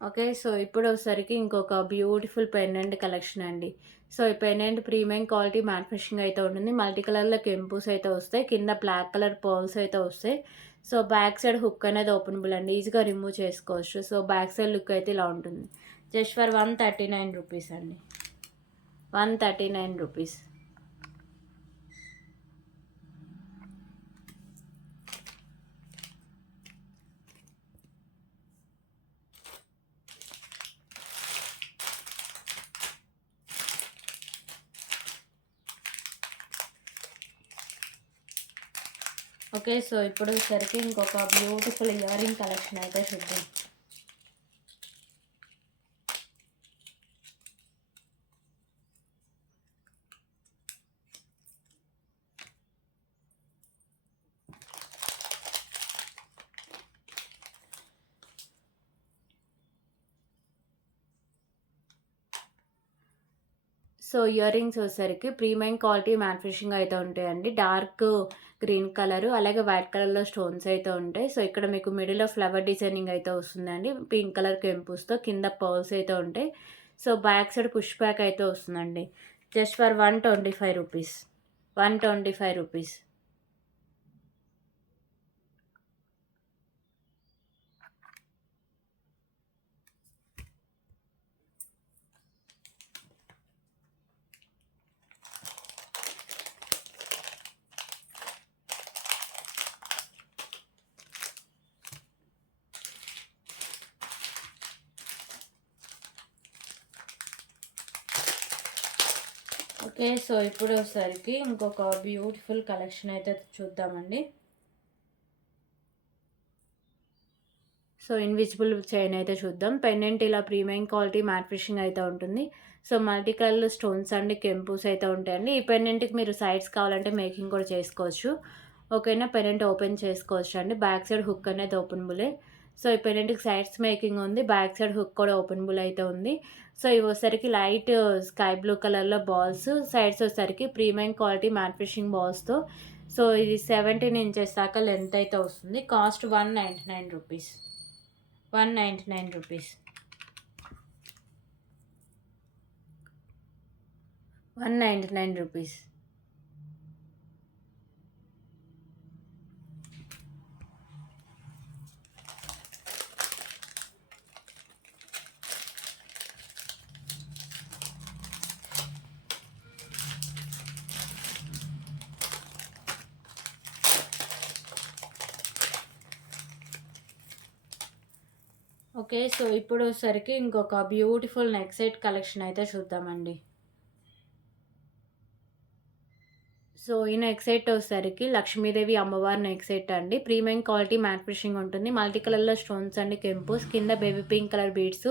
Okay. So, ఇప్పుడొచ్చేసరికి ఇంకొక బ్యూటిఫుల్ పెండెంట్ కలెక్షన్ అండి. సో, ఈ pendant premium quality matte finishing అయితే ఉంటుంది. మల్టీ కలర్‌లో కెంపుస్ అయితే వస్తాయి. కింద బ్లాక్ కలర్ పర్ల్స్ అయితే వస్తాయి. సో, బ్యాక్ సైడ్ హుక్ అనేది ఓపెనబుల్ అండి. ఈజీగా రిమూవ్ చేసుకోవచ్చు. సో, బ్యాక్ సైడ్ లుక్ అయితే ఇలా ఉంటుంది. జస్ట్ ఫర్ 139 రూపీస్ అండి. 139 రూపీస్. ఓకే. సో, ఇప్పుడొచ్చేసరికి ఇంకొక బ్యూటిఫుల్ ఇయర్ రింగ్ కలెక్షన్ అయితే చూద్దాం. సో, ఇయర్ రింగ్స్ వచ్చేసరికి ప్రీమియం క్వాలిటీ మ్యాట్ ఫినిషింగ్ అయితే ఉంటాయండి. డార్క్ గ్రీన్ కలరు, అలాగే వైట్ కలర్‌లో స్టోన్స్ అయితే ఉంటాయి. సో, ఇక్కడ మీకు మిడిల్‌లో ఫ్లవర్ డిజైనింగ్ అయితే వస్తుందండి. పింక్ కలర్ కెంపుస్‌తో కింద పర్ల్స్ అయితే ఉంటాయి. So, back side push back అయితే వస్తుందండి. Just for 125 rupees. 125 rupees. Okay. So, ఇప్పుడొచ్చేసరికి ఇంకొక బ్యూటిఫుల్ కలెక్షన్ అయితే చూద్దామండి. సో, ఇన్విజిబుల్ చైన్ అయితే చూద్దాం. పెండెంట్ ఇలా ప్రీమియం క్వాలిటీ మ్యాట్ ఫినిషింగ్ అయితే ఉంటుంది. So, multi colour stones and కెంపుస్ అయితే ఉంటాయండి. ఈ పెండెంట్‌కి మీరు సైడ్స్ కావాలంటే మేకింగ్ కూడా చేసుకోవచ్చు. ఓకేనా. పెండెంట్ ఓపెన్ చేసుకోవచ్చండి. బ్యాక్ సైడ్ హుక్ అనేది ఓపెనబులే. సో, ఈ పెండెంట్‌కి సైడ్స్ మేకింగ్ ఉంది. బ్యాక్ సైడ్ హుక్ కూడా ఓపెనబుల్ అయితే ఉంది. సో, ఇవి వచ్చేసరికి లైట్ స్కై బ్లూ కలర్‌లో బాల్స్. సైడ్స్ వచ్చేసరికి ప్రీమియం క్వాలిటీ మ్యాట్ ఫినిషింగ్ బాల్స్‌తో. సో, ఇది 17 ఇంచెస్ దాకా లెంత్ అయితే వస్తుంది. Cost 199 rupees. 199 rupees. 199 rupees. Okay. So, ఇప్పుడొచ్చేసరికి ఇంకొక బ్యూటిఫుల్ నెక్ సెట్ కలెక్షన్ అయితే చూద్దామండి. సో ఈ నెక్ సెట్ వచ్చేసరికి లక్ష్మీదేవి అమ్మవారి నెక్ సెట్ అండి. ప్రీమియం క్వాలిటీ మ్యాట్ ఫినిషింగ్ ఉంటుంది. మల్టీ కలర్‌లో స్టోన్స్ అండి, కెంపుస్ కింద baby pink colour beads.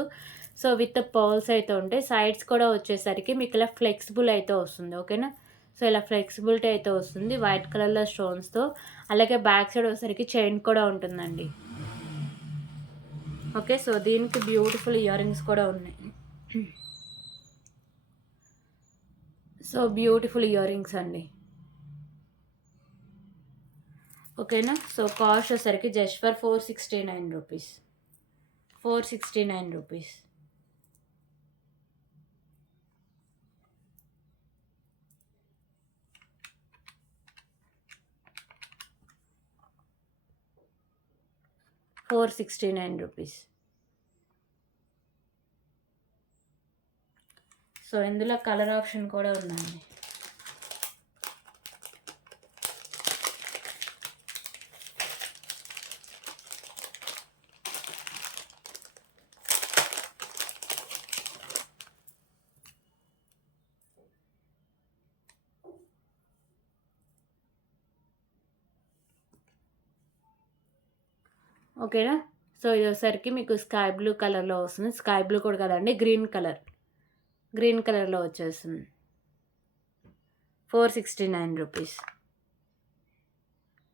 So with pearls అయితే ఉంటాయి. సైడ్స్ కూడా వచ్చేసరికి మీకు ఇలా ఫ్లెక్సిబుల్ అయితే వస్తుంది. ఓకేనా. సో ఇలా ఫ్లెక్సిబిలిటీ అయితే వస్తుంది వైట్ కలర్‌లో స్టోన్స్‌తో. అలాగే బ్యాక్ సైడ్ వచ్చేసరికి చైన్ కూడా ఉంటుందండి. ఓకే. సో దీనికి బ్యూటిఫుల్ ఇయర్ రింగ్స్ కూడా ఉన్నాయి. సో బ్యూటిఫుల్ ఇయర్ రింగ్స్ అండి. ఓకేనా. సో కాస్ట్ వచ్చేసరికి just for 469 rupees. 469 rupees. ₹469. So ఇందులో కలర్ ఆప్షన్ కూడా ఉందండి. ఓకేనా. సో ఇది వచ్చేసరికి మీకు స్కై బ్లూ కలర్లో వస్తుంది. స్కై బ్లూ కూడా కదండి, గ్రీన్ కలర్లో వచ్చేస్తుంది. 469 రూపీస్.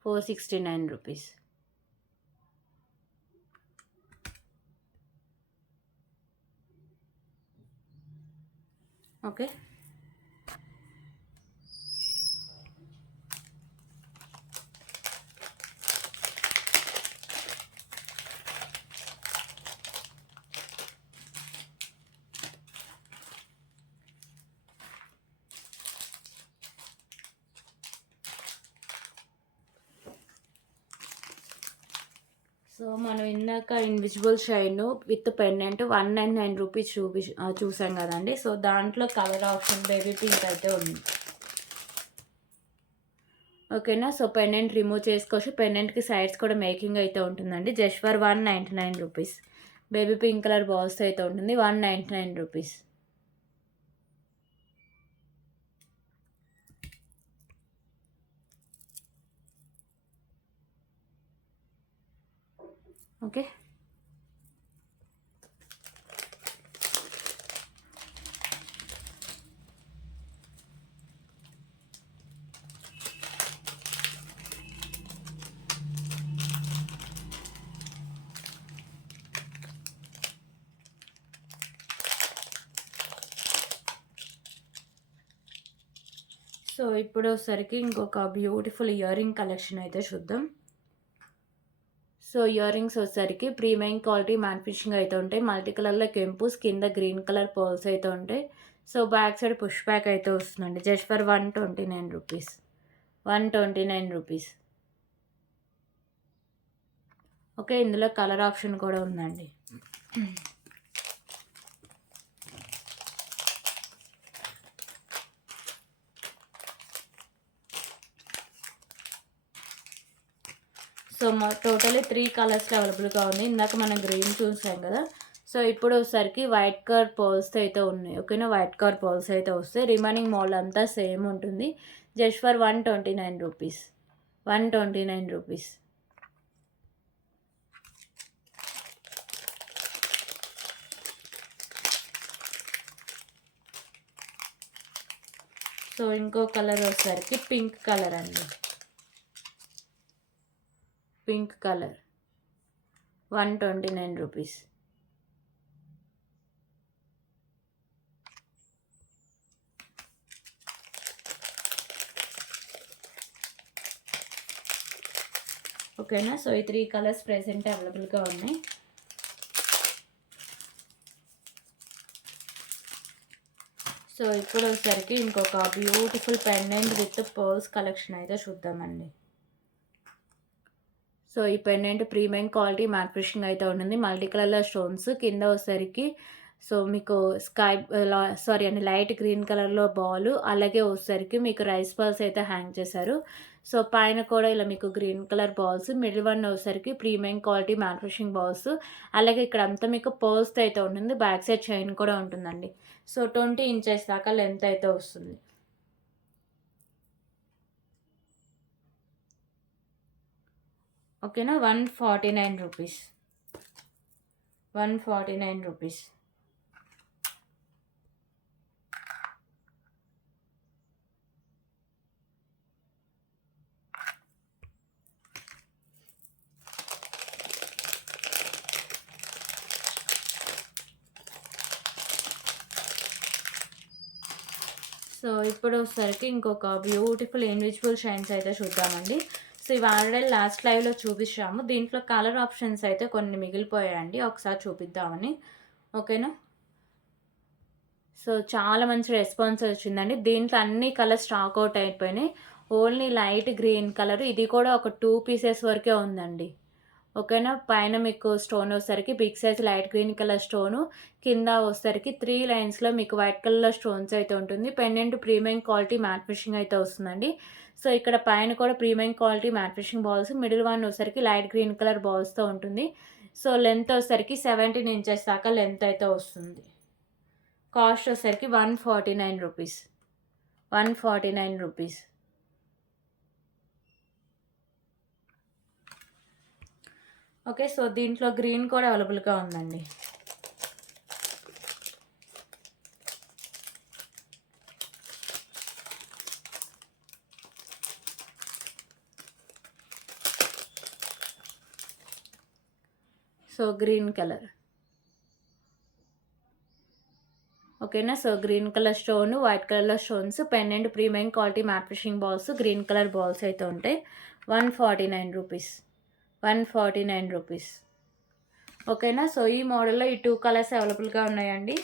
469 రూపీస్. ఓకే. సో మనం ఇందాక invisible shine with pendant 199 rupees చూసాం కదండి. సో దాంట్లో కలర్ ఆప్షన్ బేబీ పింక్ అయితే ఉంది. ఓకేనా. సో పెండెంట్ రిమూవ్ చేసుకోవచ్చు. పెండెంట్కి సైడ్స్ కూడా మేకింగ్ అయితే ఉంటుందండి. Just for 199 rupees. Baby pink colour balls అయితే ఉంటుంది. 199 రూపీస్. ఓకే. సో ఇప్పుడు వచ్చేసరికి ఇంకొక బ్యూటిఫుల్ ఇయర్ రింగ్ కలెక్షన్ అయితే చూద్దాం. సో ఇయర్ రింగ్స్ వచ్చేసరికి ప్రీమియం క్వాలిటీ మ్యాట్ ఫినిషింగ్ అయితే ఉంటాయి. మల్టీ కలర్లో కెంపుస్ కింద గ్రీన్ కలర్ పర్ల్స్ అయితే ఉంటాయి. So back side push back అయితే వస్తుందండి. Just for 129 rupees. 129 rupees. Okay. ఇందులో కలర్ ఆప్షన్ కూడా ఉందండి. సో టోటలీ 3 కలర్స్లో అవైలబుల్గా ఉంది. ఇందాక మనం గ్రీన్ చూసాం కదా. సో ఇప్పుడు వచ్చేసరికి వైట్ కలర్ పర్ల్స్ అయితే ఉన్నాయి. ఓకేనా. వైట్ కలర్ పర్ల్స్ అయితే వస్తాయి. రిమైనింగ్ మోడల్ అంతా సేమ్ ఉంటుంది. Just for 129 rupees. 129 rupees. So ఇంకో కలర్ వచ్చేసరికి పింక్ కలర్ అండి. Pink colour 129 rupees. ఓకేనా. సో ఈ 3 కలర్స్ ప్రెసెంట్ అవైలబుల్గా ఉన్నాయి. సో ఇప్పుడు వచ్చేసరికి ఇంకొక beautiful pendant with pearls collection అయితే చూద్దామండి. సో ఈ pendant premium quality matte finishing అయితే ఉంటుంది. మల్టీ కలర్లో స్టోన్స్ కింద వచ్చేసరికి సో మీకు సారీ అండి, లైట్ గ్రీన్ కలర్లో బాల్, అలాగే వచ్చేసరికి మీకు రైస్ బాల్స్ అయితే హ్యాంగ్ చేశారు. సో పైన కూడా ఇలా మీకు green colour balls, middle one వచ్చేసరికి premium quality matte finishing balls, అలాగే ఇక్కడ అంతా మీకు పర్ల్స్ అయితే ఉంటుంది. బ్యాక్ సైడ్ చైన్ కూడా ఉంటుందండి. సో 20 ఇంచెస్ దాకా లెంత్ అయితే వస్తుంది. ఓకేనా, 149 రూపీస్, 149 రూపీస్. సో ఇప్పుడు వచ్చేసరికి ఇంకొక బ్యూటిఫుల్ ఇన్విజిబుల్ షైన్స్ అయితే చూద్దామండి. సో ఇవి ఆల్రెడీ లాస్ట్ లైవ్లో చూపించాము. దీంట్లో కలర్ ఆప్షన్స్ అయితే కొన్ని మిగిలిపోయాయండి, ఒకసారి చూపిద్దామని. ఓకేనా, సో చాలా మంచి రెస్పాన్స్ వచ్చిందండి. దీంట్లో అన్ని కలర్స్ స్టాక్ అవుట్ అయిపోయినాయి. ఓన్లీ లైట్ గ్రీన్ కలర్, ఇది కూడా ఒక 2 పీసెస్ వరకే ఉందండి. ఓకేనా, పైన మీకు స్టోన్ వచ్చేసరికి big size light green colour stone, కింద వచ్చేసరికి 3 లైన్స్లో మీకు వైట్ కలర్ స్టోన్స్ అయితే ఉంటుంది. Pendant premium quality matte finishing అయితే వస్తుందండి. సో ఇక్కడ పైన కూడా premium quality matte finishing balls, middle one వచ్చేసరికి లైట్ గ్రీన్ కలర్ బాల్స్తో ఉంటుంది. సో లెంత్ వచ్చేసరికి 17 ఇంచెస్ దాకా లెంత్ అయితే వస్తుంది. కాస్ట్ వచ్చేసరికి 149 రూపీస్, 149 రూపీస్. ఓకే, సో దీంట్లో గ్రీన్ కూడా అవైలబుల్గా ఉందండి. సో గ్రీన్ కలర్, ఓకేనా. So green colour stone, white కలర్లో stones, pendant premium quality matte finishing balls, green colour balls అయితే ఉంటాయి. 149 రూపీస్, 149 రూపీస్. ఓకేనా, సో ఈ మోడల్లో ఈ 2 కలర్స్ అవైలబుల్గా ఉన్నాయండి.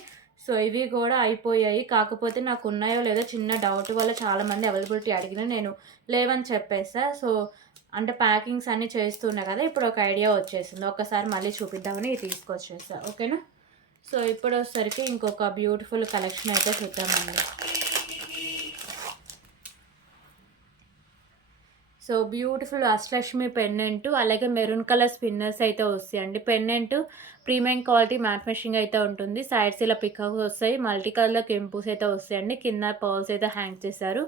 సో ఇవి కూడా అయిపోయాయి, కాకపోతే నాకు ఉన్నాయో లేదో చిన్న డౌట్ వల్ల చాలామంది అవైలబిలిటీ అడిగిన నేను లేవని చెప్పేసా. సో అంటే ప్యాకింగ్స్ అన్నీ చేస్తున్నా కదా, ఇప్పుడు ఒక ఐడియా వచ్చేసింది, ఒకసారి మళ్ళీ చూపిద్దామని తీసుకొచ్చేసా. ఓకేనా, సో ఇప్పుడు వచ్చేసరికి ఇంకొక బ్యూటిఫుల్ కలెక్షన్ అయితే చూద్దామండి. సో బ్యూటిఫుల్ అష్టలక్ష్మి పెండెంట్, అలాగే మెరూన్ కలర్ స్పిన్నర్స్ అయితే వస్తాయండి. Pendant premium quality matte finishing అయితే ఉంటుంది. సైడ్స్ ఇలా పికాక్స్ వస్తాయి, మల్టీ కలర్లో కెంపుస్ అయితే వస్తాయండి, కింద పర్ల్స్ అయితే హ్యాంగ్ చేశారు.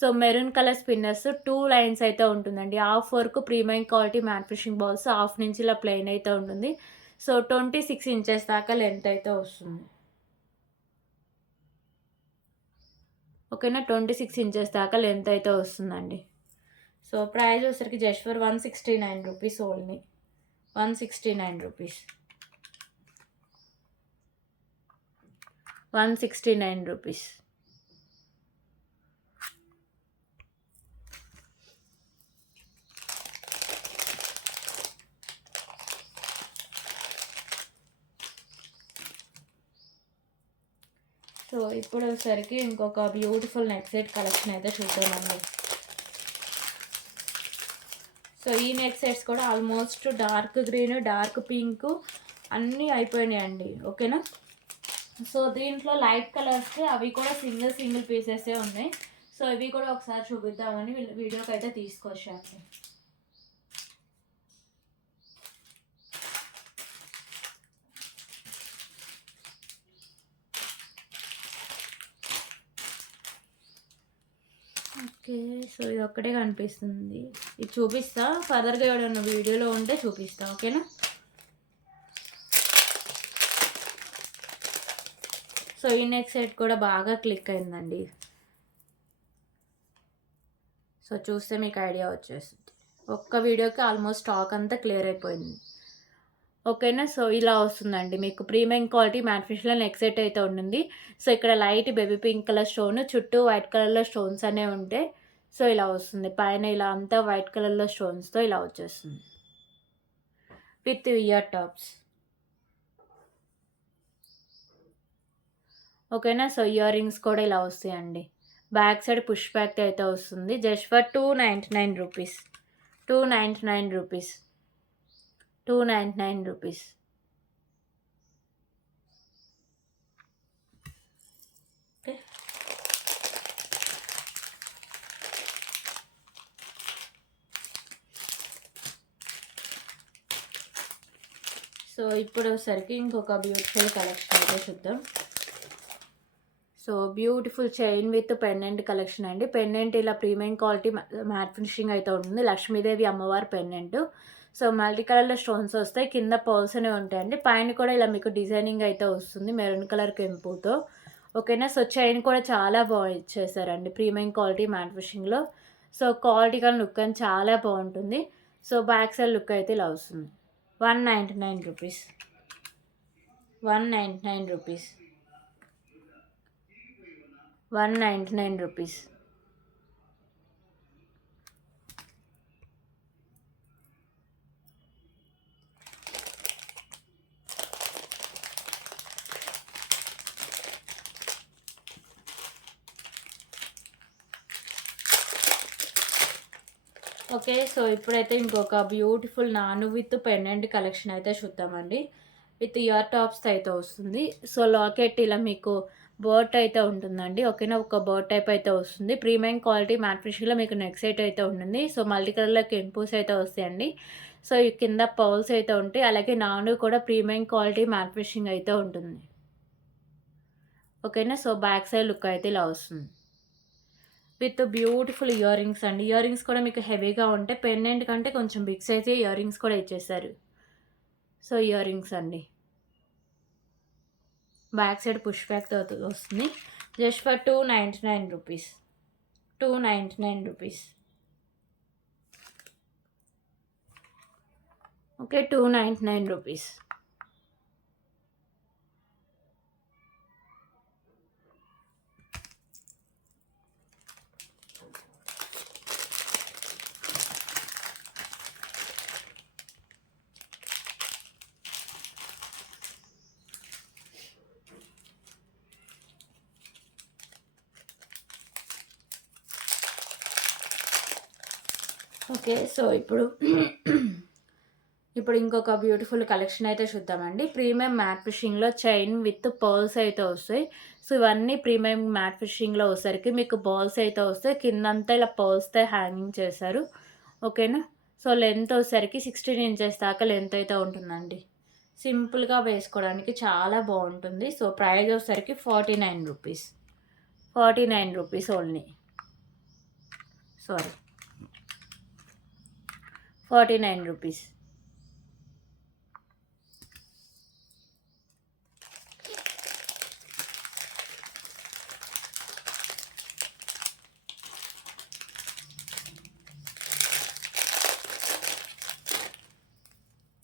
So maroon colour spinners 2 lines అయితే ఉంటుందండి. హాఫ్ వరకు premium quality matte finishing balls, half నుంచి ఇలా ప్లెయిన్ అయితే ఉంటుంది. సో 26 ఇంచెస్ దాకా లెంత్ అయితే వస్తుంది. ఓకేనా, 26 ఇంచెస్ దాకా లెంత్ అయితే వస్తుందండి. సో ప్రైస్ వచ్చేసరికి just for 169 rupees only, 169 rupees, 169 rupees. So ఇప్పుడు వచ్చేసరికి ఇంకొక బ్యూటిఫుల్ నెక్ సెట్ కలెక్షన్ అయితే చూద్దామండి. సో ఈ నెక్ సెట్స్ కూడా almost dark green, dark pink అన్నీ అయిపోయినాయండి. ఓకేనా, సో దీంట్లో లైట్ కలర్స్కి అవి కూడా సింగిల్ పీసెసే ఉన్నాయి. సో ఇవి కూడా ఒకసారి చూపిద్దామని వీడియోకి అయితే తీసుకొచ్చాను. ఓకే, సో ఇది ఒక్కటే కనిపిస్తుంది, ఇది చూపిస్తా, ఫర్దర్గా ఎవరైనా వీడియోలో ఉంటే చూపిస్తా. ఓకేనా, సో ఈ నెక్ సెట్ కూడా బాగా క్లిక్ అయిందండి. సో చూస్తే మీకు ఐడియా వచ్చేస్తుంది, ఒక్క వీడియోకి ఆల్మోస్ట్ స్టాక్ అంతా క్లియర్ అయిపోయింది. ఓకేనా, సో ఇలా వస్తుందండి మీకు ప్రీమియం క్వాలిటీ మ్యాట్ ఫినిష్లో నెక్ సెట్ అయితే ఉంటుంది. సో ఇక్కడ light baby pink colour stone, చుట్టూ వైట్ కలర్లో స్టోన్స్ అనేవి ఉంటాయి. సో ఇలా వస్తుంది, పైన ఇలా అంతా వైట్ కలర్లో స్టోన్స్తో ఇలా వచ్చేస్తుంది విత్ ఇయర్ టాప్స్. ఓకేనా, సో ఇయర్ రింగ్స్ కూడా ఇలా వస్తాయండి. బ్యాక్ సైడ్ పుష్ బ్యాక్ అయితే వస్తుంది, just for 299 rupees, 299 rupees, 299 rupees. Okay, so ఇప్పుడు వచ్చేసరికి ఇంకొక బ్యూటిఫుల్ కలెక్షన్ అయితే చూద్దాం. So beautiful chain with pendant collection అండి. పెండెంట్ ఇలా ప్రీమియం క్వాలిటీ మ్యాట్ ఫినిషింగ్ అయితే ఉంటుంది. లక్ష్మీదేవి అమ్మవారి పెండెంట్. సో మల్టీ కలర్‌లో స్టోన్స్ వస్తాయి. కింద పర్ల్స్ అనేవి ఉంటాయండి. పైన కూడా ఇలా మీకు డిజైనింగ్ అయితే వస్తుంది మెరూన్ కలర్ కెంపుతో. ఓకేనా. సో చైన్ కూడా చాలా బాగా ఇచ్చేసారండి. ప్రీమియం క్వాలిటీ మ్యాట్ ఫినిషింగ్‌లో. సో క్వాలిటీ కానీ లుక్ కానీ చాలా బాగుంటుంది. సో బ్యాక్ సైడ్ లుక్ అయితే ఇలా వస్తుంది. 199 rupees. 199 rupees. 199 rupees. Okay. So ఇప్పుడైతే ఇంకొక బ్యూటిఫుల్ నాను విత్ పెండెంట్ కలెక్షన్ అయితే చూద్దామండి. విత్ ఇయర్ టాప్స్‌తో అయితే వస్తుంది. సో లాకెట్ ఇలా మీకు బర్డ్ అయితే ఉంటుందండి. ఓకేనా. ఒక బర్డ్ టైప్ అయితే వస్తుంది. ప్రీమియం క్వాలిటీ మ్యాట్ ఫినిషింగ్‌లో మీకు నెక్ సెట్ అయితే ఉంటుంది. సో మల్టీ కలర్‌లో కెంపుస్ అయితే వస్తాయండి. సో ఈ కింద పర్ల్స్ అయితే ఉంటాయి. అలాగే నాను కూడా ప్రీమియం క్వాలిటీ మ్యాట్ ఫినిషింగ్ అయితే ఉంటుంది. ఓకేనా. సో బ్యాక్ సైడ్ లుక్ అయితే ఇలా వస్తుంది. విత్ బ్యూటిఫుల్ ఇయర్ రింగ్స్ అండి. ఇయర్ రింగ్స్ కూడా మీకు హెవీగా ఉంటాయి. పెండెంట్ కంటే కొంచెం బిగ్ సైజే ఇయర్ రింగ్స్ కూడా ఇచ్చేసారు. సో ఇయర్ రింగ్స్ అండి. బ్యాక్ సైడ్ పుష్ బ్యాక్‌తో వస్తుంది. Just for 299 rupees. 299 rupees. Okay. 299 rupees. Okay. So ఇప్పుడు ఇంకొక బ్యూటిఫుల్ కలెక్షన్ అయితే చూద్దామండి. ప్రీమియం మ్యాట్ ఫినిషింగ్‌లో చైన్ విత్ పర్ల్స్ అయితే వస్తాయి. సో ఇవన్నీ ప్రీమియం మ్యాట్ ఫినిషింగ్‌లో వచ్చేసరికి మీకు బాల్స్ అయితే వస్తాయి. కిందంతా ఇలా పర్ల్స్‌తో హ్యాంగింగ్ చేశారు. ఓకేనా. సో లెంత్ వచ్చేసరికి 16 ఇంచెస్ దాకా లెంత్ అయితే ఉంటుందండి. సింపుల్‌గా వేసుకోవడానికి చాలా బాగుంటుంది. సో ప్రైస్ వచ్చేసరికి 49 rupees. 49 rupees only. Sorry. 49 rupees.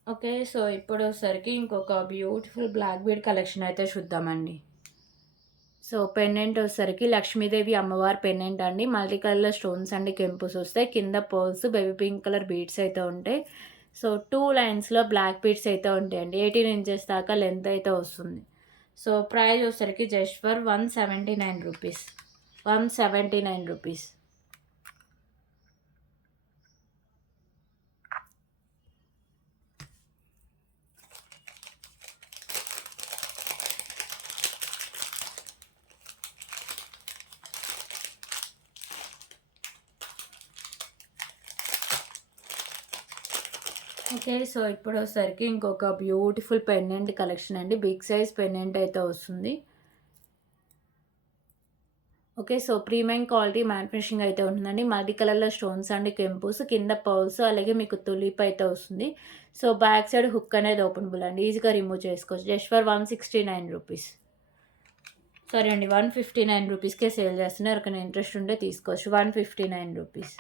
Okay. So ఇప్పుడొచ్చేసరికి ఇంకొక బ్యూటిఫుల్ బ్లాక్ బీడ్ కలెక్షన్ అయితే చూద్దామండి. సో పెండెంట్ వచ్చేసరికి లక్ష్మీదేవి అమ్మవారి పెండెంట్ అండి. మల్టీ కలర్‌లో స్టోన్స్ అండి కెంపుస్ వస్తాయి. కింద pearls baby pink colour beads అయితే ఉంటాయి. సో 2 లైన్స్‌లో బ్లాక్ బీడ్స్ అయితే ఉంటాయండి. 18 ఇంచెస్ దాకా లెంత్ అయితే వస్తుంది. సో ప్రైస్ వచ్చేసరికి just for 179 rupees. 179 rupees. Okay. So ఇప్పుడొచ్చేసరికి ఇంకొక బ్యూటిఫుల్ పెండెంట్ కలెక్షన్ అండి. బిగ్ సైజ్ పెండెంట్ అయితే వస్తుంది. Okay. So premium quality matte finishing అయితే ఉంటుందండి. మల్టీ కలర్‌లో స్టోన్స్ అండి కెంపుస్, కింద పర్ల్స్ అలాగే మీకు తులిప్ అయితే వస్తుంది. సో బ్యాక్ సైడ్ హుక్ అనేది ఓపెనబుల్ అండి. ఈజీగా రిమూవ్ చేసుకోవచ్చు. Just for 169 rupees. సారీ అండి. 159 రూపీస్‌కే సేల్ చేస్తున్నారు. ఎవరికైనా ఇంట్రెస్ట్ ఉంటే తీసుకోవచ్చు. 159 రూపీస్.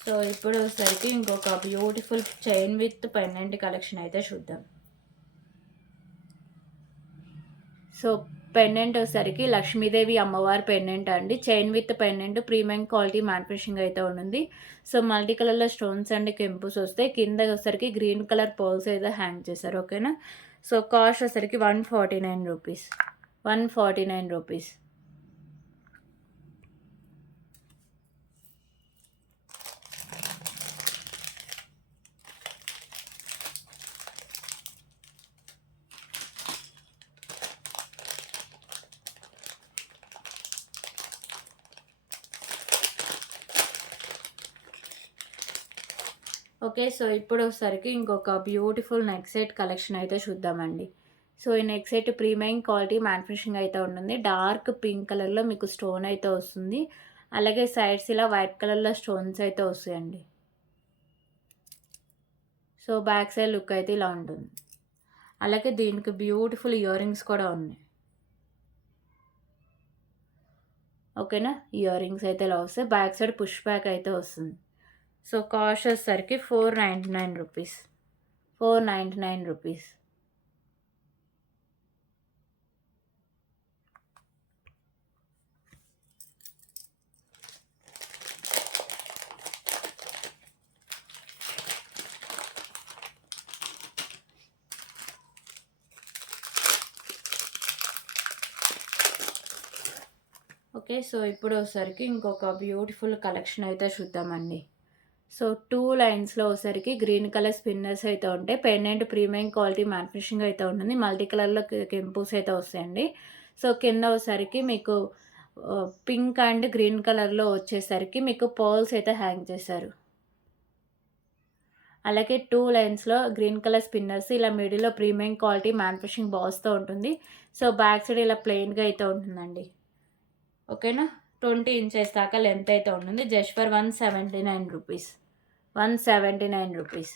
సో ఇప్పుడు వచ్చేసరికి ఇంకొక beautiful chain with pendant collection అయితే చూద్దాం. సో పెండెంట్ వచ్చేసరికి లక్ష్మీదేవి అమ్మవారి పెండెంట్ అండి. Chain with pendant premium quality matte finishing అయితే ఉంటుంది. సో మల్టీ కలర్‌లో స్టోన్స్ అండ్ కెంపుస్ వస్తాయి. కింద వచ్చేసరికి గ్రీన్ కలర్ పర్ల్స్ అయితే హ్యాంగ్ చేశారు. ఓకేనా. సో కాస్ట్ వచ్చేసరికి 149 రూపీస్. 149 రూపీస్. ఓకే. సో, ఇప్పుడొచ్చేసరికి ఇంకొక బ్యూటిఫుల్ నెక్ సెట్ కలెక్షన్ అయితే చూద్దామండి. సో, ఈ neck set premium quality manufacturing అయితే ఉంటుంది. డార్క్ పింక్ కలర్‌లో మీకు స్టోన్ అయితే వస్తుంది. అలాగే సైడ్స్ ఇలా వైట్ కలర్‌లో స్టోన్స్ అయితే వస్తాయండి. సో, బ్యాక్ సైడ్ లుక్ అయితే ఇలా ఉంటుంది. అలాగే దీనికి బ్యూటిఫుల్ ఇయర్ రింగ్స్ కూడా ఉన్నాయి. ఓకేనా? ఇయర్ రింగ్స్ అయితే ఇలా వస్తాయి. బ్యాక్ సైడ్ పుష్ బ్యాక్ అయితే వస్తుంది. సో, కాస్ట్ వచ్చేసరికి రూ. 499. ఓకే. సో, ఇప్పుడొచ్చేసరికి ఇంకొక బ్యూటిఫుల్ కలెక్షన్ అయితే చూద్దామండి. సో, 2 లైన్స్‌లో వచ్చేసరికి గ్రీన్ కలర్ స్పిన్నర్స్ అయితే ఉంటాయి. పెండెంట్ ప్రీమియం క్వాలిటీ మ్యానుఫ్యాక్చరింగ్ అయితే ఉంటుంది. మల్టీ కలర్‌లో కెంపుస్ అయితే వస్తాయండి. సో, కింద వచ్చేసరికి మీకు పింక్ అండ్ గ్రీన్ కలర్‌లో వచ్చేసరికి మీకు పర్ల్స్ అయితే హ్యాంగ్ చేశారు. అలాగే 2 లైన్స్‌లో గ్రీన్ కలర్ స్పిన్నర్స్ ఇలా మిడిల్‌లో ప్రీమియం క్వాలిటీ మ్యానుఫ్యాక్చరింగ్ బాల్స్‌తో ఉంటుంది. సో, బ్యాక్ సైడ్ ఇలా ప్లెయిన్‌గా అయితే ఉంటుందండి. ఓకేనా? 20 ఇంచెస్ దాకా లెంత్ అయితే ఉంటుంది. జస్ట్ ఫర్ రూ. 179.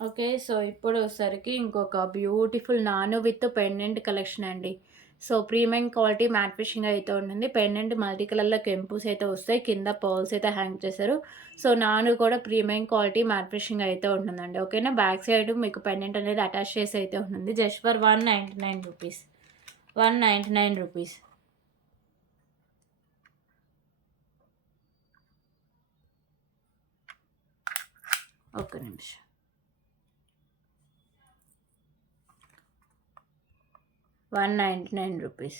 ఓకే. సో, ఇప్పుడొచ్చేసరికి ఇంకొక బ్యూటిఫుల్ నాను విత్ పెండెంట్ కలెక్షన్ అండి. So, premium quality matte finishing అయితే ఉంటుంది. పెండెంట్ మల్టీ కలర్‌లో కెంపుస్ అయితే వస్తాయి. కింద పర్ల్స్ అయితే హ్యాంగ్ చేశారు. సో, నాను కూడా ప్రీమియం క్వాలిటీ మ్యాట్ ఫినిషింగ్ అయితే ఉంటుందండి. ఓకేనా? బ్యాక్ సైడ్ మీకు పెండెంట్ అనేది అటాచ్ చేసి అయితే ఉంటుంది. జస్ట్ ఫర్ రూ. 199. ఒక్క నిమిషం. రూ. 199.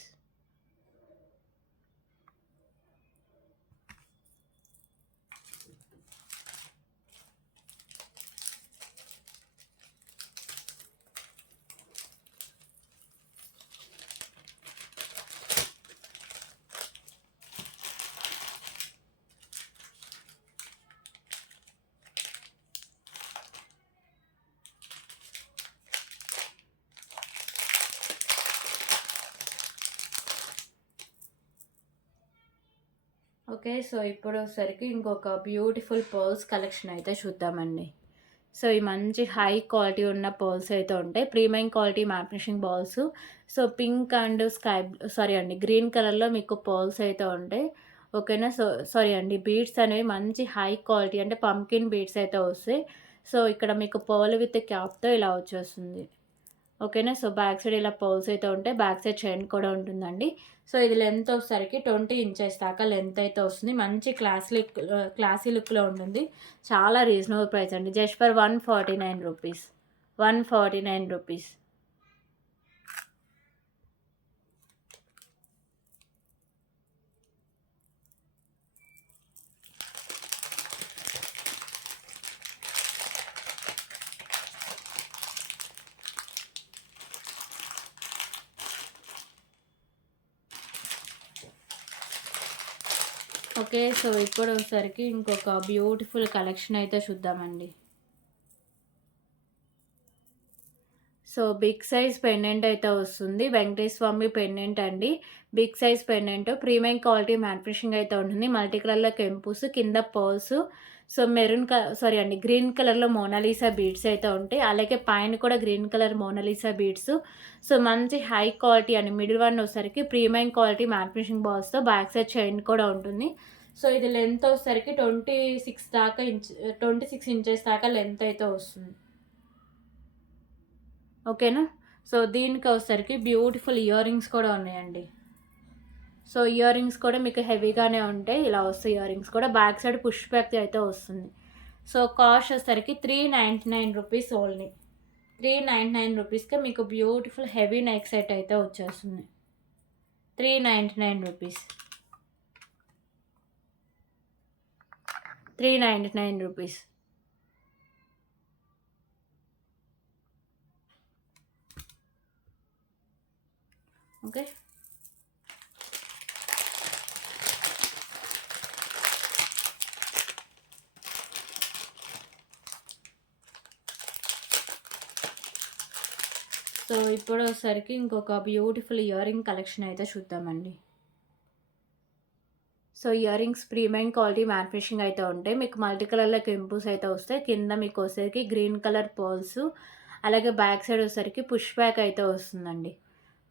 ఓకే. సో, ఇప్పుడొచ్చేసరికి ఇంకొక బ్యూటిఫుల్ పర్ల్స్ కలెక్షన్ అయితే చూద్దామండి. సో, ఈ మంచి హై క్వాలిటీ ఉన్న పర్ల్స్ అయితే ఉంటాయి. Premium quality matte finishing balls. So, pink and sorry అండి, గ్రీన్ కలర్‌లో మీకు పర్ల్స్ అయితే ఉంటాయి. ఓకేనా? సో, సారీ అండి, బీడ్స్ అనేవి మంచి హై క్వాలిటీ అంటే పంకిన్ బీడ్స్ అయితే వస్తాయి. సో, ఇక్కడ మీకు పర్ల్ విత్ క్యాప్‌తో ఇలా వచ్చేస్తుంది. ఓకేనా? సో, బ్యాక్ సైడ్ ఇలా పర్ల్స్ అయితే ఉంటాయి. బ్యాక్ సైడ్ చైన్ కూడా ఉంటుందండి. సో, ఇది లెంత్ వచ్చేసరికి 20 ఇంచెస్ దాకా లెంత్ అయితే వస్తుంది. మంచి క్లాసీ లుక్‌లో ఉంటుంది. చాలా రీజనబుల్ ప్రైస్ అండి. జస్ట్ ఫర్ రూ. 149. ఓకే. సో, ఇప్పుడొచ్చేసరికి ఇంకొక బ్యూటిఫుల్ కలెక్షన్ అయితే చూద్దామండి. సో, బిగ్ సైజ్ పెండెంట్ అయితే వస్తుంది. వెంకటేశ్వర స్వామి పెండెంట్ అండి. Big size pendant premium quality matte finishing అయితే ఉంటుంది. మల్టీ కలర్‌లో కెంపుస్, కింద పర్ల్స్. సో, సారీ అండి, గ్రీన్ కలర్‌లో మోనాలిసా బీడ్స్ అయితే ఉంటాయి. అలాగే పైన కూడా green colour Mona Lisa beads. So, మంచి హై క్వాలిటీ అండి. మిడిల్ వన్ వచ్చేసరికి ప్రీమియం క్వాలిటీ మ్యాట్ ఫినిషింగ్ బాల్స్‌తో బ్యాక్ సైడ్ చైన్ కూడా ఉంటుంది. సో, ఇది లెంత్ వచ్చేసరికి 26 ఇంచెస్ దాకా లెంత్ అయితే వస్తుంది. ఓకేనా? సో, దీనికొచ్చేసరికి బ్యూటిఫుల్ ఇయర్ రింగ్స్ కూడా ఉన్నాయండి. సో, ఇయర్ రింగ్స్ కూడా మీకు హెవీగానే ఉంటాయి. ఇలా వస్తాయి ఇయర్ రింగ్స్ కూడా. బ్యాక్ సైడ్ పుష్ బ్యాక్ అయితే వస్తుంది. సో, కాస్ట్ వచ్చేసరికి రూ. 399 ఓన్లీ. రూ. 399కే మీకు బ్యూటిఫుల్ హెవీ నెక్ సెట్ అయితే వచ్చేస్తుంది. రూ. 399. 399 రూపీస్. ఓకే. సో ఇప్పుడు వచ్చేసరికి ఇంకొక బ్యూటిఫుల్ ఇయర్ రింగ్ కలెక్షన్ అయితే చూద్దామండి. So ear rings premium quality matte finishing అయితే ఉంటాయి. మీకు మల్టీ కలర్‌లో కెంపుస్ అయితే వస్తాయి. కింద మీకు వచ్చేసరికి గ్రీన్ కలర్ పర్ల్స్, అలాగే బ్యాక్ సైడ్ వచ్చేసరికి పుష్ బ్యాక్ అయితే వస్తుందండి.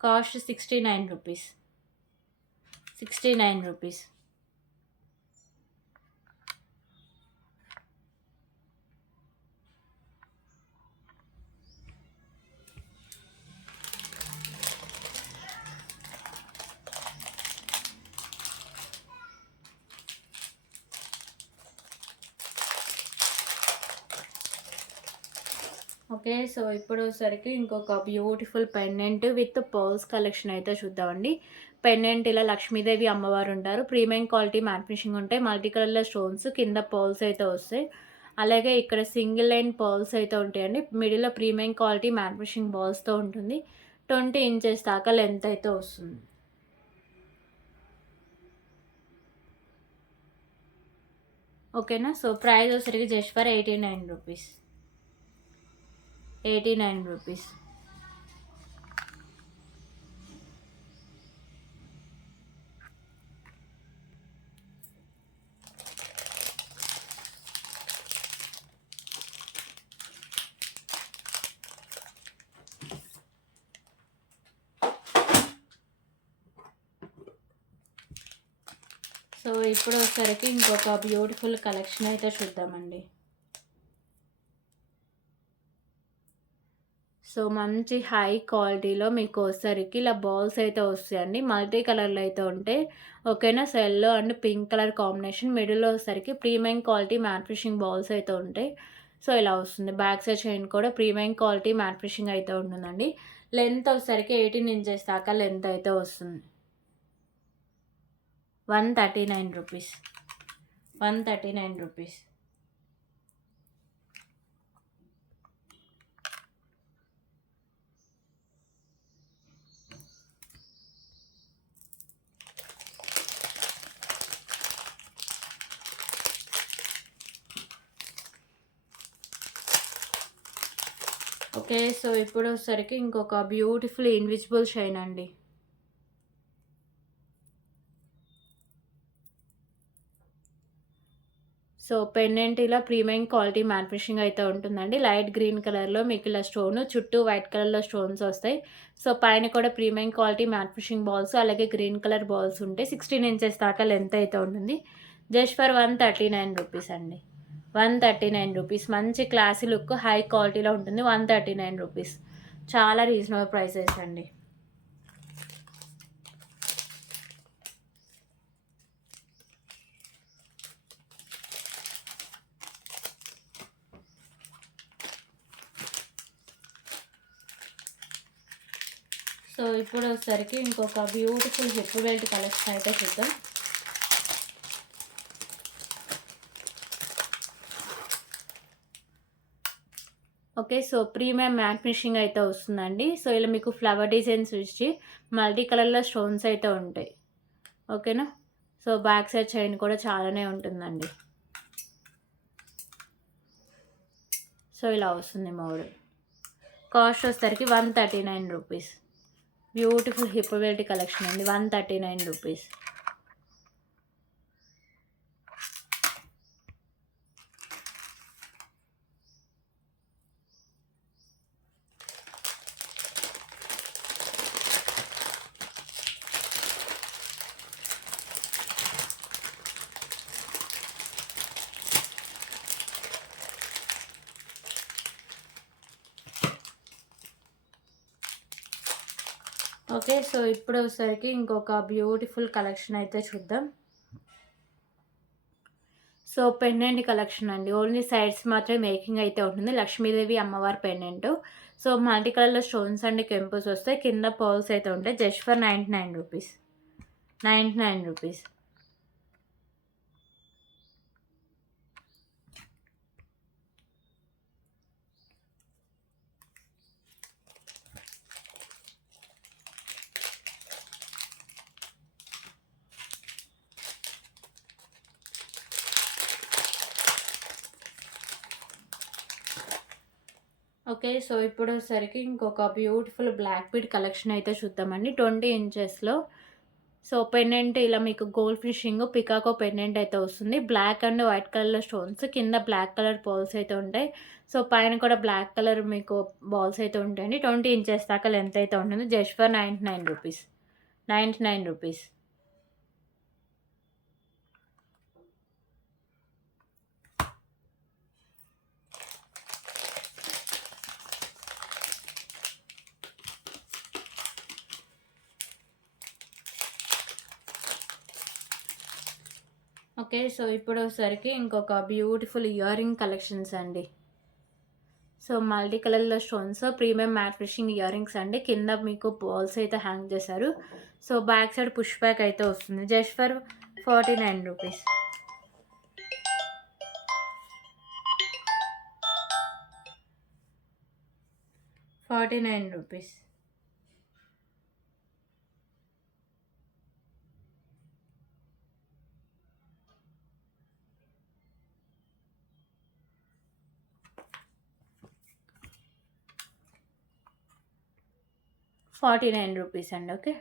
Cost 69 rupees. 69 rupees. Okay. So ఇప్పుడు వచ్చేసరికి ఇంకొక beautiful pendant with pearls collection అయితే చూద్దామండి. పెండెంట్ ఇలా లక్ష్మీదేవి అమ్మవారు ఉంటారు. ప్రీమియం క్వాలిటీ మ్యాట్ ఫినిషింగ్ ఉంటాయి. మల్టీ కలర్‌లో స్టోన్స్, కింద పర్ల్స్ అయితే వస్తాయి. అలాగే ఇక్కడ సింగిల్ లైన్ పర్ల్స్ అయితే ఉంటాయండి. మిడిల్‌లో ప్రీమియం క్వాలిటీ మ్యాట్ ఫినిషింగ్ బాల్స్‌తో ఉంటుంది. 20 ఇంచెస్ దాకా లెంత్ అయితే వస్తుంది. ఓకేనా. సో ప్రైస్ వచ్చేసరికి just for 89 rupees. 89 rupees. So ఇప్పుడు వచ్చేసరికి ఇంకొక బ్యూటిఫుల్ కలెక్షన్ అయితే చూద్దామండి. సో మంచి హై క్వాలిటీలో మీకు వచ్చేసరికి ఇలా బాల్స్ అయితే వస్తాయండి. మల్టీ కలర్‌లో అయితే ఉంటాయి. ఓకేనా. So yellow and pink colour combination. మిడిల్‌లో వచ్చేసరికి premium quality matte finishing balls అయితే ఉంటాయి. సో ఇలా వస్తుంది. బ్యాక్ సైడ్ చైన్ కూడా ప్రీమియం క్వాలిటీ మ్యాట్ ఫినిషింగ్ అయితే ఉంటుందండి. లెంత్ వచ్చేసరికి 18 ఇంచెస్ దాకా లెంత్ అయితే వస్తుంది. 139 రూపీస్. 139 రూపీస్. ఓకే. సో ఇప్పుడు వచ్చేసరికి ఇంకొక బ్యూటిఫుల్ ఇన్విజిబుల్ షైన్ అండి. సో పెండెంట్ ఇలా ప్రీమియం క్వాలిటీ మ్యాట్ ఫినిషింగ్ అయితే ఉంటుందండి. లైట్ గ్రీన్ కలర్‌లో మీకు ఇలా స్టోన్, చుట్టూ వైట్ కలర్‌లో స్టోన్స్ వస్తాయి. సో పైన కూడా premium quality matte finishing balls, అలాగే గ్రీన్ కలర్ బాల్స్ ఉంటాయి. 16 ఇంచెస్ దాకా లెంత్ అయితే ఉంటుంది. జస్ట్ ఫర్ 139 రూపీస్ అండి. 139 రూపీస్. మంచి క్లాసీ లుక్, హై క్వాలిటీలో ఉంటుంది. 139 రూపీస్. చాలా రీజనబుల్ ప్రైసెస్ అండి. సో ఇప్పుడు వచ్చేసరికి ఇంకొక బ్యూటిఫుల్ హిప్ బెల్ట్ కలెక్షన్ అయితే చూద్దాం. Okay. So premium matte finishing అయితే వస్తుందండి. సో ఇలా మీకు ఫ్లవర్ డిజైన్స్ ఇచ్చి మల్టీ కలర్‌లో స్టోన్స్ అయితే ఉంటాయి. ఓకేనా. సో బ్యాక్ సైడ్ చైన్ కూడా చాలానే ఉంటుందండి. సో ఇలా వస్తుంది మోడల్. కాస్ట్ వచ్చేసరికి 139 rupees. Beautiful hip belt collection అండి. 139 రూపీస్. ఓకే. సో ఇప్పుడు వచ్చేసరికి ఇంకొక బ్యూటిఫుల్ కలెక్షన్ అయితే చూద్దాం. సో పెండెంట్ కలెక్షన్ అండి. ఓన్లీ సైడ్స్ మాత్రమే మేకింగ్ అయితే ఉంటుంది. లక్ష్మీదేవి అమ్మవారి పెండెంట్. సో మల్టీ కలర్‌లో స్టోన్స్ అండ్ కెంపుస్ వస్తాయి. కింద పర్ల్స్ అయితే ఉంటాయి. Just for 99 rupees. 99 rupees. Okay. So, ఇప్పుడొచ్చేసరికి ఇంకొక బ్యూటిఫుల్ బ్లాక్ బీడ్ కలెక్షన్ అయితే చూద్దామండి. 20 ఇంచెస్‌లో సో, పెండెంట్ ఇలా మీకు గోల్డ్ ఫినిషింగ్ పికాకో పెండెంట్ అయితే వస్తుంది. బ్లాక్ అండ్ వైట్ కలర్‌లో స్టోన్స్ కింద బ్లాక్ కలర్ పర్ల్స్ అయితే ఉంటాయి. సో, పైన కూడా బ్లాక్ కలర్ మీకు బాల్స్ అయితే ఉంటాయండి. 20 ఇంచెస్ దాకా లెంత్ అయితే ఉంటుంది. జస్ట్ ఫర్ రూ. 99. రూ. 99. ఓకే. సో, ఇప్పుడొచ్చేసరికి ఇంకొక బ్యూటిఫుల్ ఇయర్ రింగ్ కలెక్షన్స్ అండి. సో, మల్టీ కలర్‌లో stones premium matte finishing ear rings అండి. కింద మీకు బాల్స్ అయితే హ్యాంగ్ చేశారు. So, back side push back అయితే వస్తుంది. జస్ట్ ఫర్ రూ. 49. రూ. 49. 49 రూపీస్ అండి. ఓకే.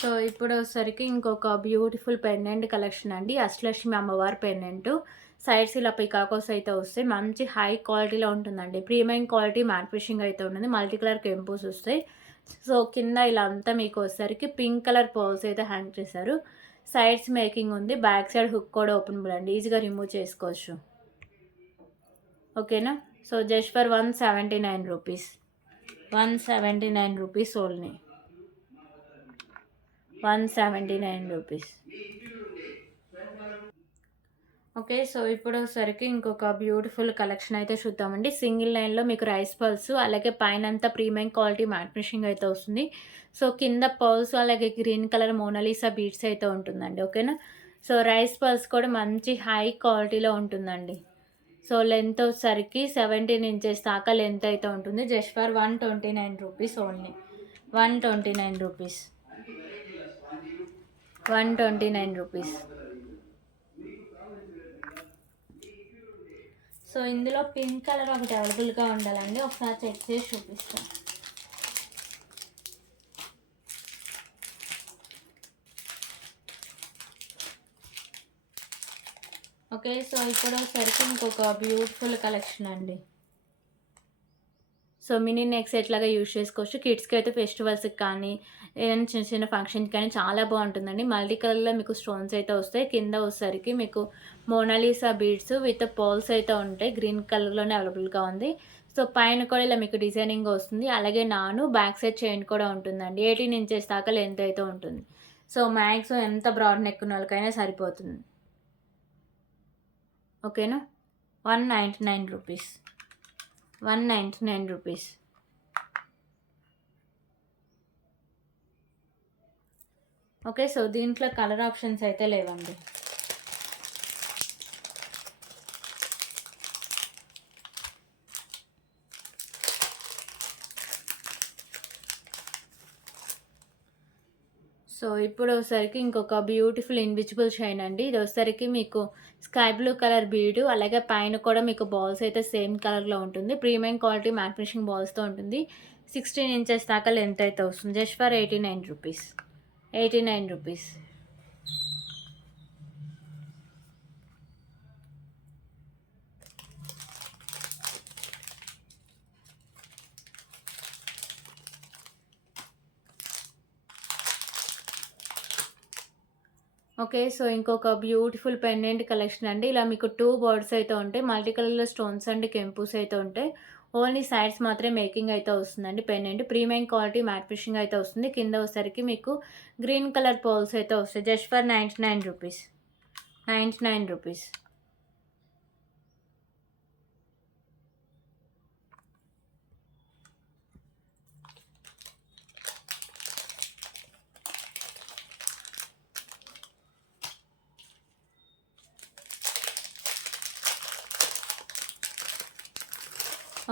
సో, ఇప్పుడొచ్చేసరికి ఇంకొక బ్యూటిఫుల్ పెండెంట్ కలెక్షన్ అండి. అష్టలక్ష్మి అమ్మవారి పెండెంటు. సైడ్స్ ఇలా పికాకోస్ అయితే వస్తాయి. మంచి హై క్వాలిటీలో ఉంటుందండి. ప్రీమియం క్వాలిటీ మ్యాట్ ఫినిషింగ్ అయితే ఉంటుంది. మల్టీ కలర్ కెంపుస్ వస్తాయి. సో, కింద ఇలా అంతా మీకు వచ్చేసరికి పింక్ కలర్ పర్ల్స్ అయితే హ్యాంగ్ చేశారు. సైడ్స్ మేకింగ్ ఉంది. బ్యాక్ సైడ్ హుక్ కూడా ఓపెనబుల్ అండి. ఈజీగా రిమూవ్ చేసుకోవచ్చు. ఓకేనా? సో, జస్ట్ ఫర్ రూ. 179. రూ. 179 ఓన్లీ. రూ. 179. ఓకే. సో, ఇప్పుడొచ్చేసరికి ఇంకొక బ్యూటిఫుల్ కలెక్షన్ అయితే చూద్దామండి. సింగిల్ లైన్‌లో మీకు రైస్ పర్ల్స్ అలాగే పైనంతా ప్రీమియం క్వాలిటీ మ్యాట్ ఫినిషింగ్ అయితే వస్తుంది. సో, కింద పర్ల్స్ అలాగే గ్రీన్ కలర్ మోనాలిసా బీడ్స్ అయితే ఉంటుందండి. ఓకేనా? సో, రైస్ పర్ల్స్ కూడా మంచి హై క్వాలిటీలో ఉంటుందండి. సో, లెంత్ వచ్చేసరికి 17 ఇంచెస్ దాకా లెంత్ అయితే ఉంటుంది. జస్ట్ ఫర్ రూ. 129 ఓన్లీ. రూ. 129. రూ. 129. సో, ఇందులో పింక్ కలర్ ఒకటి అవైలబుల్‌గా ఉండాలండి. ఒకసారి చెక్ చేసి చూపిస్తాను. ఓకే. సో, ఇప్పుడొచ్చేసరికి ఇంకొక బ్యూటిఫుల్ కలెక్షన్ అండి. సో, మినీ నెక్ సెట్ లాగా యూజ్ చేసుకోవచ్చు. కిడ్స్‌కి అయితే ఫెస్టివల్స్‌కి కానీ, ఏదైనా చిన్న చిన్న ఫంక్షన్‌కి కానీ చాలా బాగుంటుందండి. మల్టీ కలర్‌లో మీకు స్టోన్స్ అయితే వస్తాయి. కింద వచ్చేసరికి మీకు మోనాలిసా బీడ్స్ విత్ పర్ల్స్ అయితే ఉంటాయి. గ్రీన్ కలర్‌లోనే అవైలబుల్‌గా ఉంది. సో, పైన కూడా ఇలా మీకు డిజైనింగ్ వస్తుంది. అలాగే బ్యాక్ సైడ్ చైన్ కూడా ఉంటుందండి. 18 ఇంచెస్ దాకా లెంత్ అయితే ఉంటుంది. సో, మ్యాక్సిమం ఎంత బ్రాడ్ నెక్ ఉన్న వాళ్ళకైనా సరిపోతుంది. ఓకేనా? రూ. 199. రూ. 199. ఓకే. సో, దీంట్లో కలర్ ఆప్షన్స్ అయితే లేవండి. సో, ఇప్పుడొచ్చేసరికి ఇంకొక బ్యూటిఫుల్ ఇన్విజిబుల్ చైన్ అండి. ఇదొచ్చేసరికి మీకు స్కై బ్లూ కలర్ బీడు అలాగే పైన కూడా మీకు బాల్స్ అయితే సేమ్ కలర్‌లో ఉంటుంది. ప్రీమియం క్వాలిటీ మ్యాట్ ఫినిషింగ్ బాల్స్‌తో ఉంటుంది. 16 ఇంచెస్ దాకా లెంత్ అయితే వస్తుంది. జస్ట్ ఫర్ రూ. 89. రూ. 89. ఓకే. సో, ఇంకొక బ్యూటిఫుల్ పెండెంట్ కలెక్షన్ అండి. ఇలా మీకు 2 బర్డ్స్ అయితే ఉంటాయి. మల్టీ కలర్‌లో స్టోన్స్ అండ్ కెంపుస్ అయితే ఉంటాయి. ఓన్లీ సైడ్స్ మాత్రమే మేకింగ్ అయితే వస్తుందండి pendant. Premium quality matte finishing అయితే వస్తుంది. కింద వచ్చేసరికి మీకు గ్రీన్ కలర్ పర్ల్స్ అయితే వస్తాయి. జస్ట్ ఫర్ రూ. 99. రూ. 99.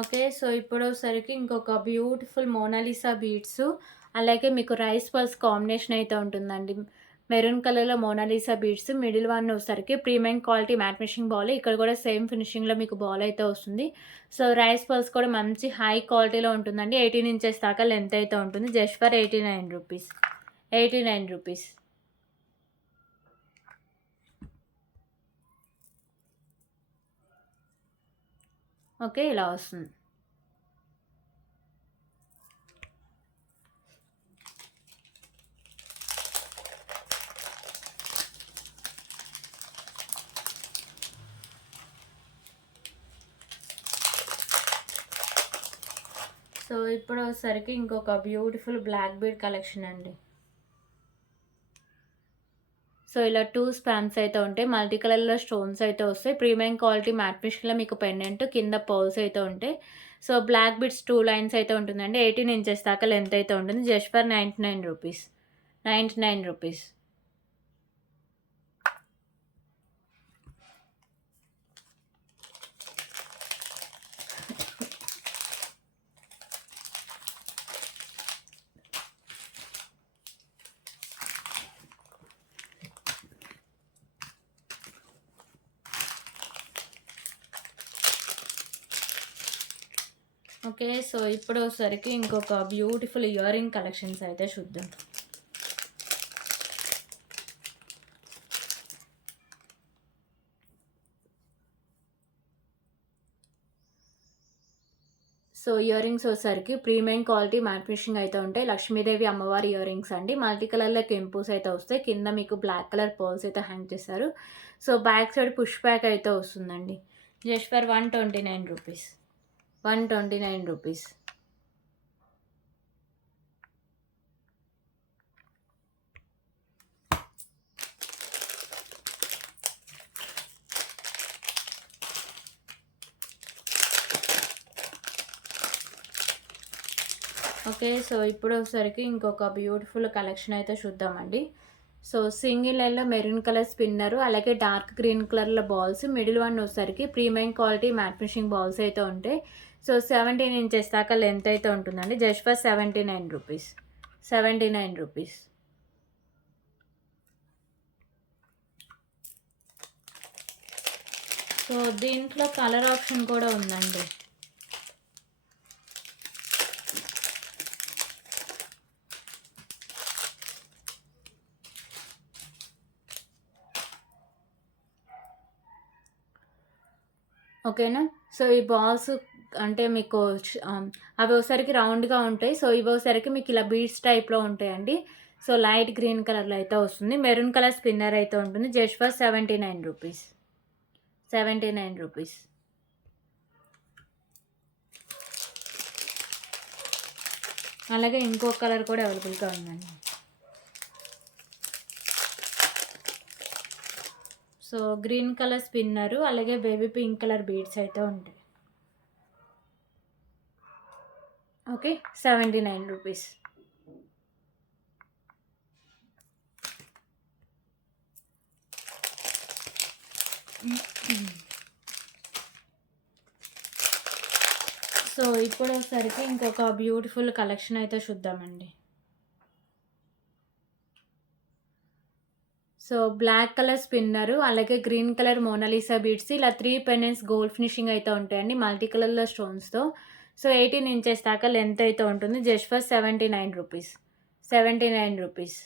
ఓకే. సో, ఇప్పుడొచ్చేసరికి ఇంకొక బ్యూటిఫుల్ మోనాలిసా బీడ్స్ అలాగే మీకు రైస్ పల్స్ కాంబినేషన్ అయితే ఉంటుందండి. మెరూన్ కలర్‌లో మోనాలిసా బీడ్స్, మిడిల్ వన్ వచ్చేసరికి premium quality matte finishing ball. ఇక్కడ కూడా సేమ్ ఫినిషింగ్‌లో మీకు బాల్ అయితే వస్తుంది. సో, రైస్ పల్స్ కూడా మంచి హై క్వాలిటీలో ఉంటుందండి. 18 ఇంచెస్ దాకా లెంత్ అయితే ఉంటుంది. జస్ట్ ఫర్ రూ. 89 రూపీస్. ఓకే. ఇలా వస్తుంది. సో, ఇప్పుడు వచ్చేసరికి ఇంకొక బ్యూటిఫుల్ బ్లాక్ బీడ్ కలెక్షన్ అండి. సో, ఇలా 2 స్పాన్స్ అయితే ఉంటాయి. మల్టీ కలర్‌లో స్టోన్స్ అయితే వస్తాయి. ప్రీమియం క్వాలిటీ మ్యాట్ ఫినిష్‌లో మీకు పెండెంట్, కింద పర్ల్స్ అయితే ఉంటాయి. సో, బ్లాక్ బీడ్స్ 2 లైన్స్ అయితే ఉంటుందండి. 18 ఇంచెస్ దాకా లెంత్ అయితే ఉంటుంది. జస్ట్ ఫర్ రూ. 99 రూపీస్. ఓకే. సో, ఇప్పుడు వచ్చేసరికి ఇంకొక బ్యూటిఫుల్ ఇయర్ రింగ్ కలెక్షన్స్ అయితే చూద్దాం. సో, ఇయర్ రింగ్స్ వచ్చేసరికి ప్రీమియం క్వాలిటీ మ్యాట్ ఫినిషింగ్ అయితే ఉంటాయి. లక్ష్మీదేవి అమ్మవారి ఇయర్ రింగ్స్ అండి. మల్టీ కలర్‌లో కెంపుస్ అయితే వస్తాయి. కింద మీకు బ్లాక్ కలర్ పర్ల్స్ అయితే హ్యాంగ్ చేశారు. So, back side push back అయితే వస్తుందండి. జస్ట్ ఫర్ రూ. 129 రూపీస్. ఓకే. సో, ఇప్పుడు వచ్చేసరికి ఇంకొక బ్యూటిఫుల్ కలెక్షన్ అయితే చూద్దామండి. సో, సింగిల్ లైన్‌లో మెరూన్ కలర్ స్పిన్నరు, అలాగే డార్క్ గ్రీన్ కలర్‌లో బాల్స్, మిడిల్ వన్ వచ్చేసరికి premium quality matte finishing balls అయితే ఉంటాయి. సో, 17 ఇంచెస్ దాకా లెంత్ అయితే ఉంటుందండి. జస్ట్ ఫర్ రూ. 79. సో, దీంట్లో కలర్ ఆప్షన్ కూడా ఉందండి. ఓకేనా. సో, ఈ బాల్స్ అంటే మీకు అవి ఒకసారికి రౌండ్‌గా ఉంటాయి. సో, ఇవి ఒకసారికి మీకు ఇలా బీడ్స్ టైప్‌లో ఉంటాయండి. సో, లైట్ గ్రీన్ కలర్‌లో అయితే వస్తుంది. మెరూన్ కలర్ స్పిన్నర్ అయితే ఉంటుంది. జస్ట్ ఫర్ రూ. 79. అలాగే ఇంకో కలర్ కూడా అవైలబుల్‌గా ఉందండి. సో, గ్రీన్ కలర్ స్పిన్నరు, అలాగే బేబీ పింక్ కలర్ బీడ్స్ అయితే ఉంటాయి. ఓకే. రూ. 79. సో, ఇప్పుడు వచ్చేసరికి ఇంకొక బ్యూటిఫుల్ కలెక్షన్ అయితే చూద్దామండి. సో, బ్లాక్ కలర్ స్పిన్నరు, అలాగే గ్రీన్ కలర్ మోనాలిసా బీడ్స్, ఇలా 3 పెండెంట్స్ గోల్డ్ ఫినిషింగ్ అయితే ఉంటాయండి. మల్టీ కలర్‌లో స్టోన్స్‌తో. సో, 18 ఇంచెస్ దాకా లెంత్ అయితే ఉంటుంది. జస్ట్ ఫర్ రూ. 79.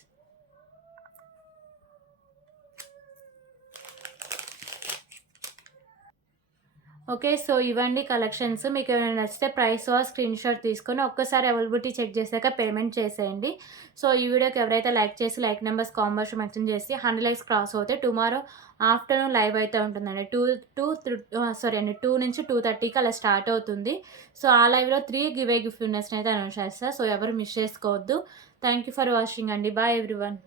ఓకే. సో, ఇవండి కలెక్షన్స్. మీకేమైనా నచ్చితే ప్రైస్ స్క్రీన్‌షాట్ తీసుకొని ఒక్కసారి అవైలబిలిటీ చెక్ చేశాక పేమెంట్ చేసేయండి. సో, ఈ వీడియోకి ఎవరైతే లైక్ చేసి లైక్ నంబర్స్ కాంబోస్ మెన్షన్ చేసి 100 లైక్స్ క్రాస్ అవుతే టుమారో ఆఫ్టర్‌నూన్ లైవ్ అయితే ఉంటుందండి. 2 నుంచి 2:30కి అలా స్టార్ట్ అవుతుంది. సో, ఆ లైవ్‌లో 3 గివ్ అవే గిఫ్ట్ విన్నర్స్‌ని అయితే అనౌన్స్ చేస్తా. సో, ఎవరు మిస్ చేసుకోవద్దు. థ్యాంక్ యూ ఫర్ వాచింగ్ అండి. Bye everyone.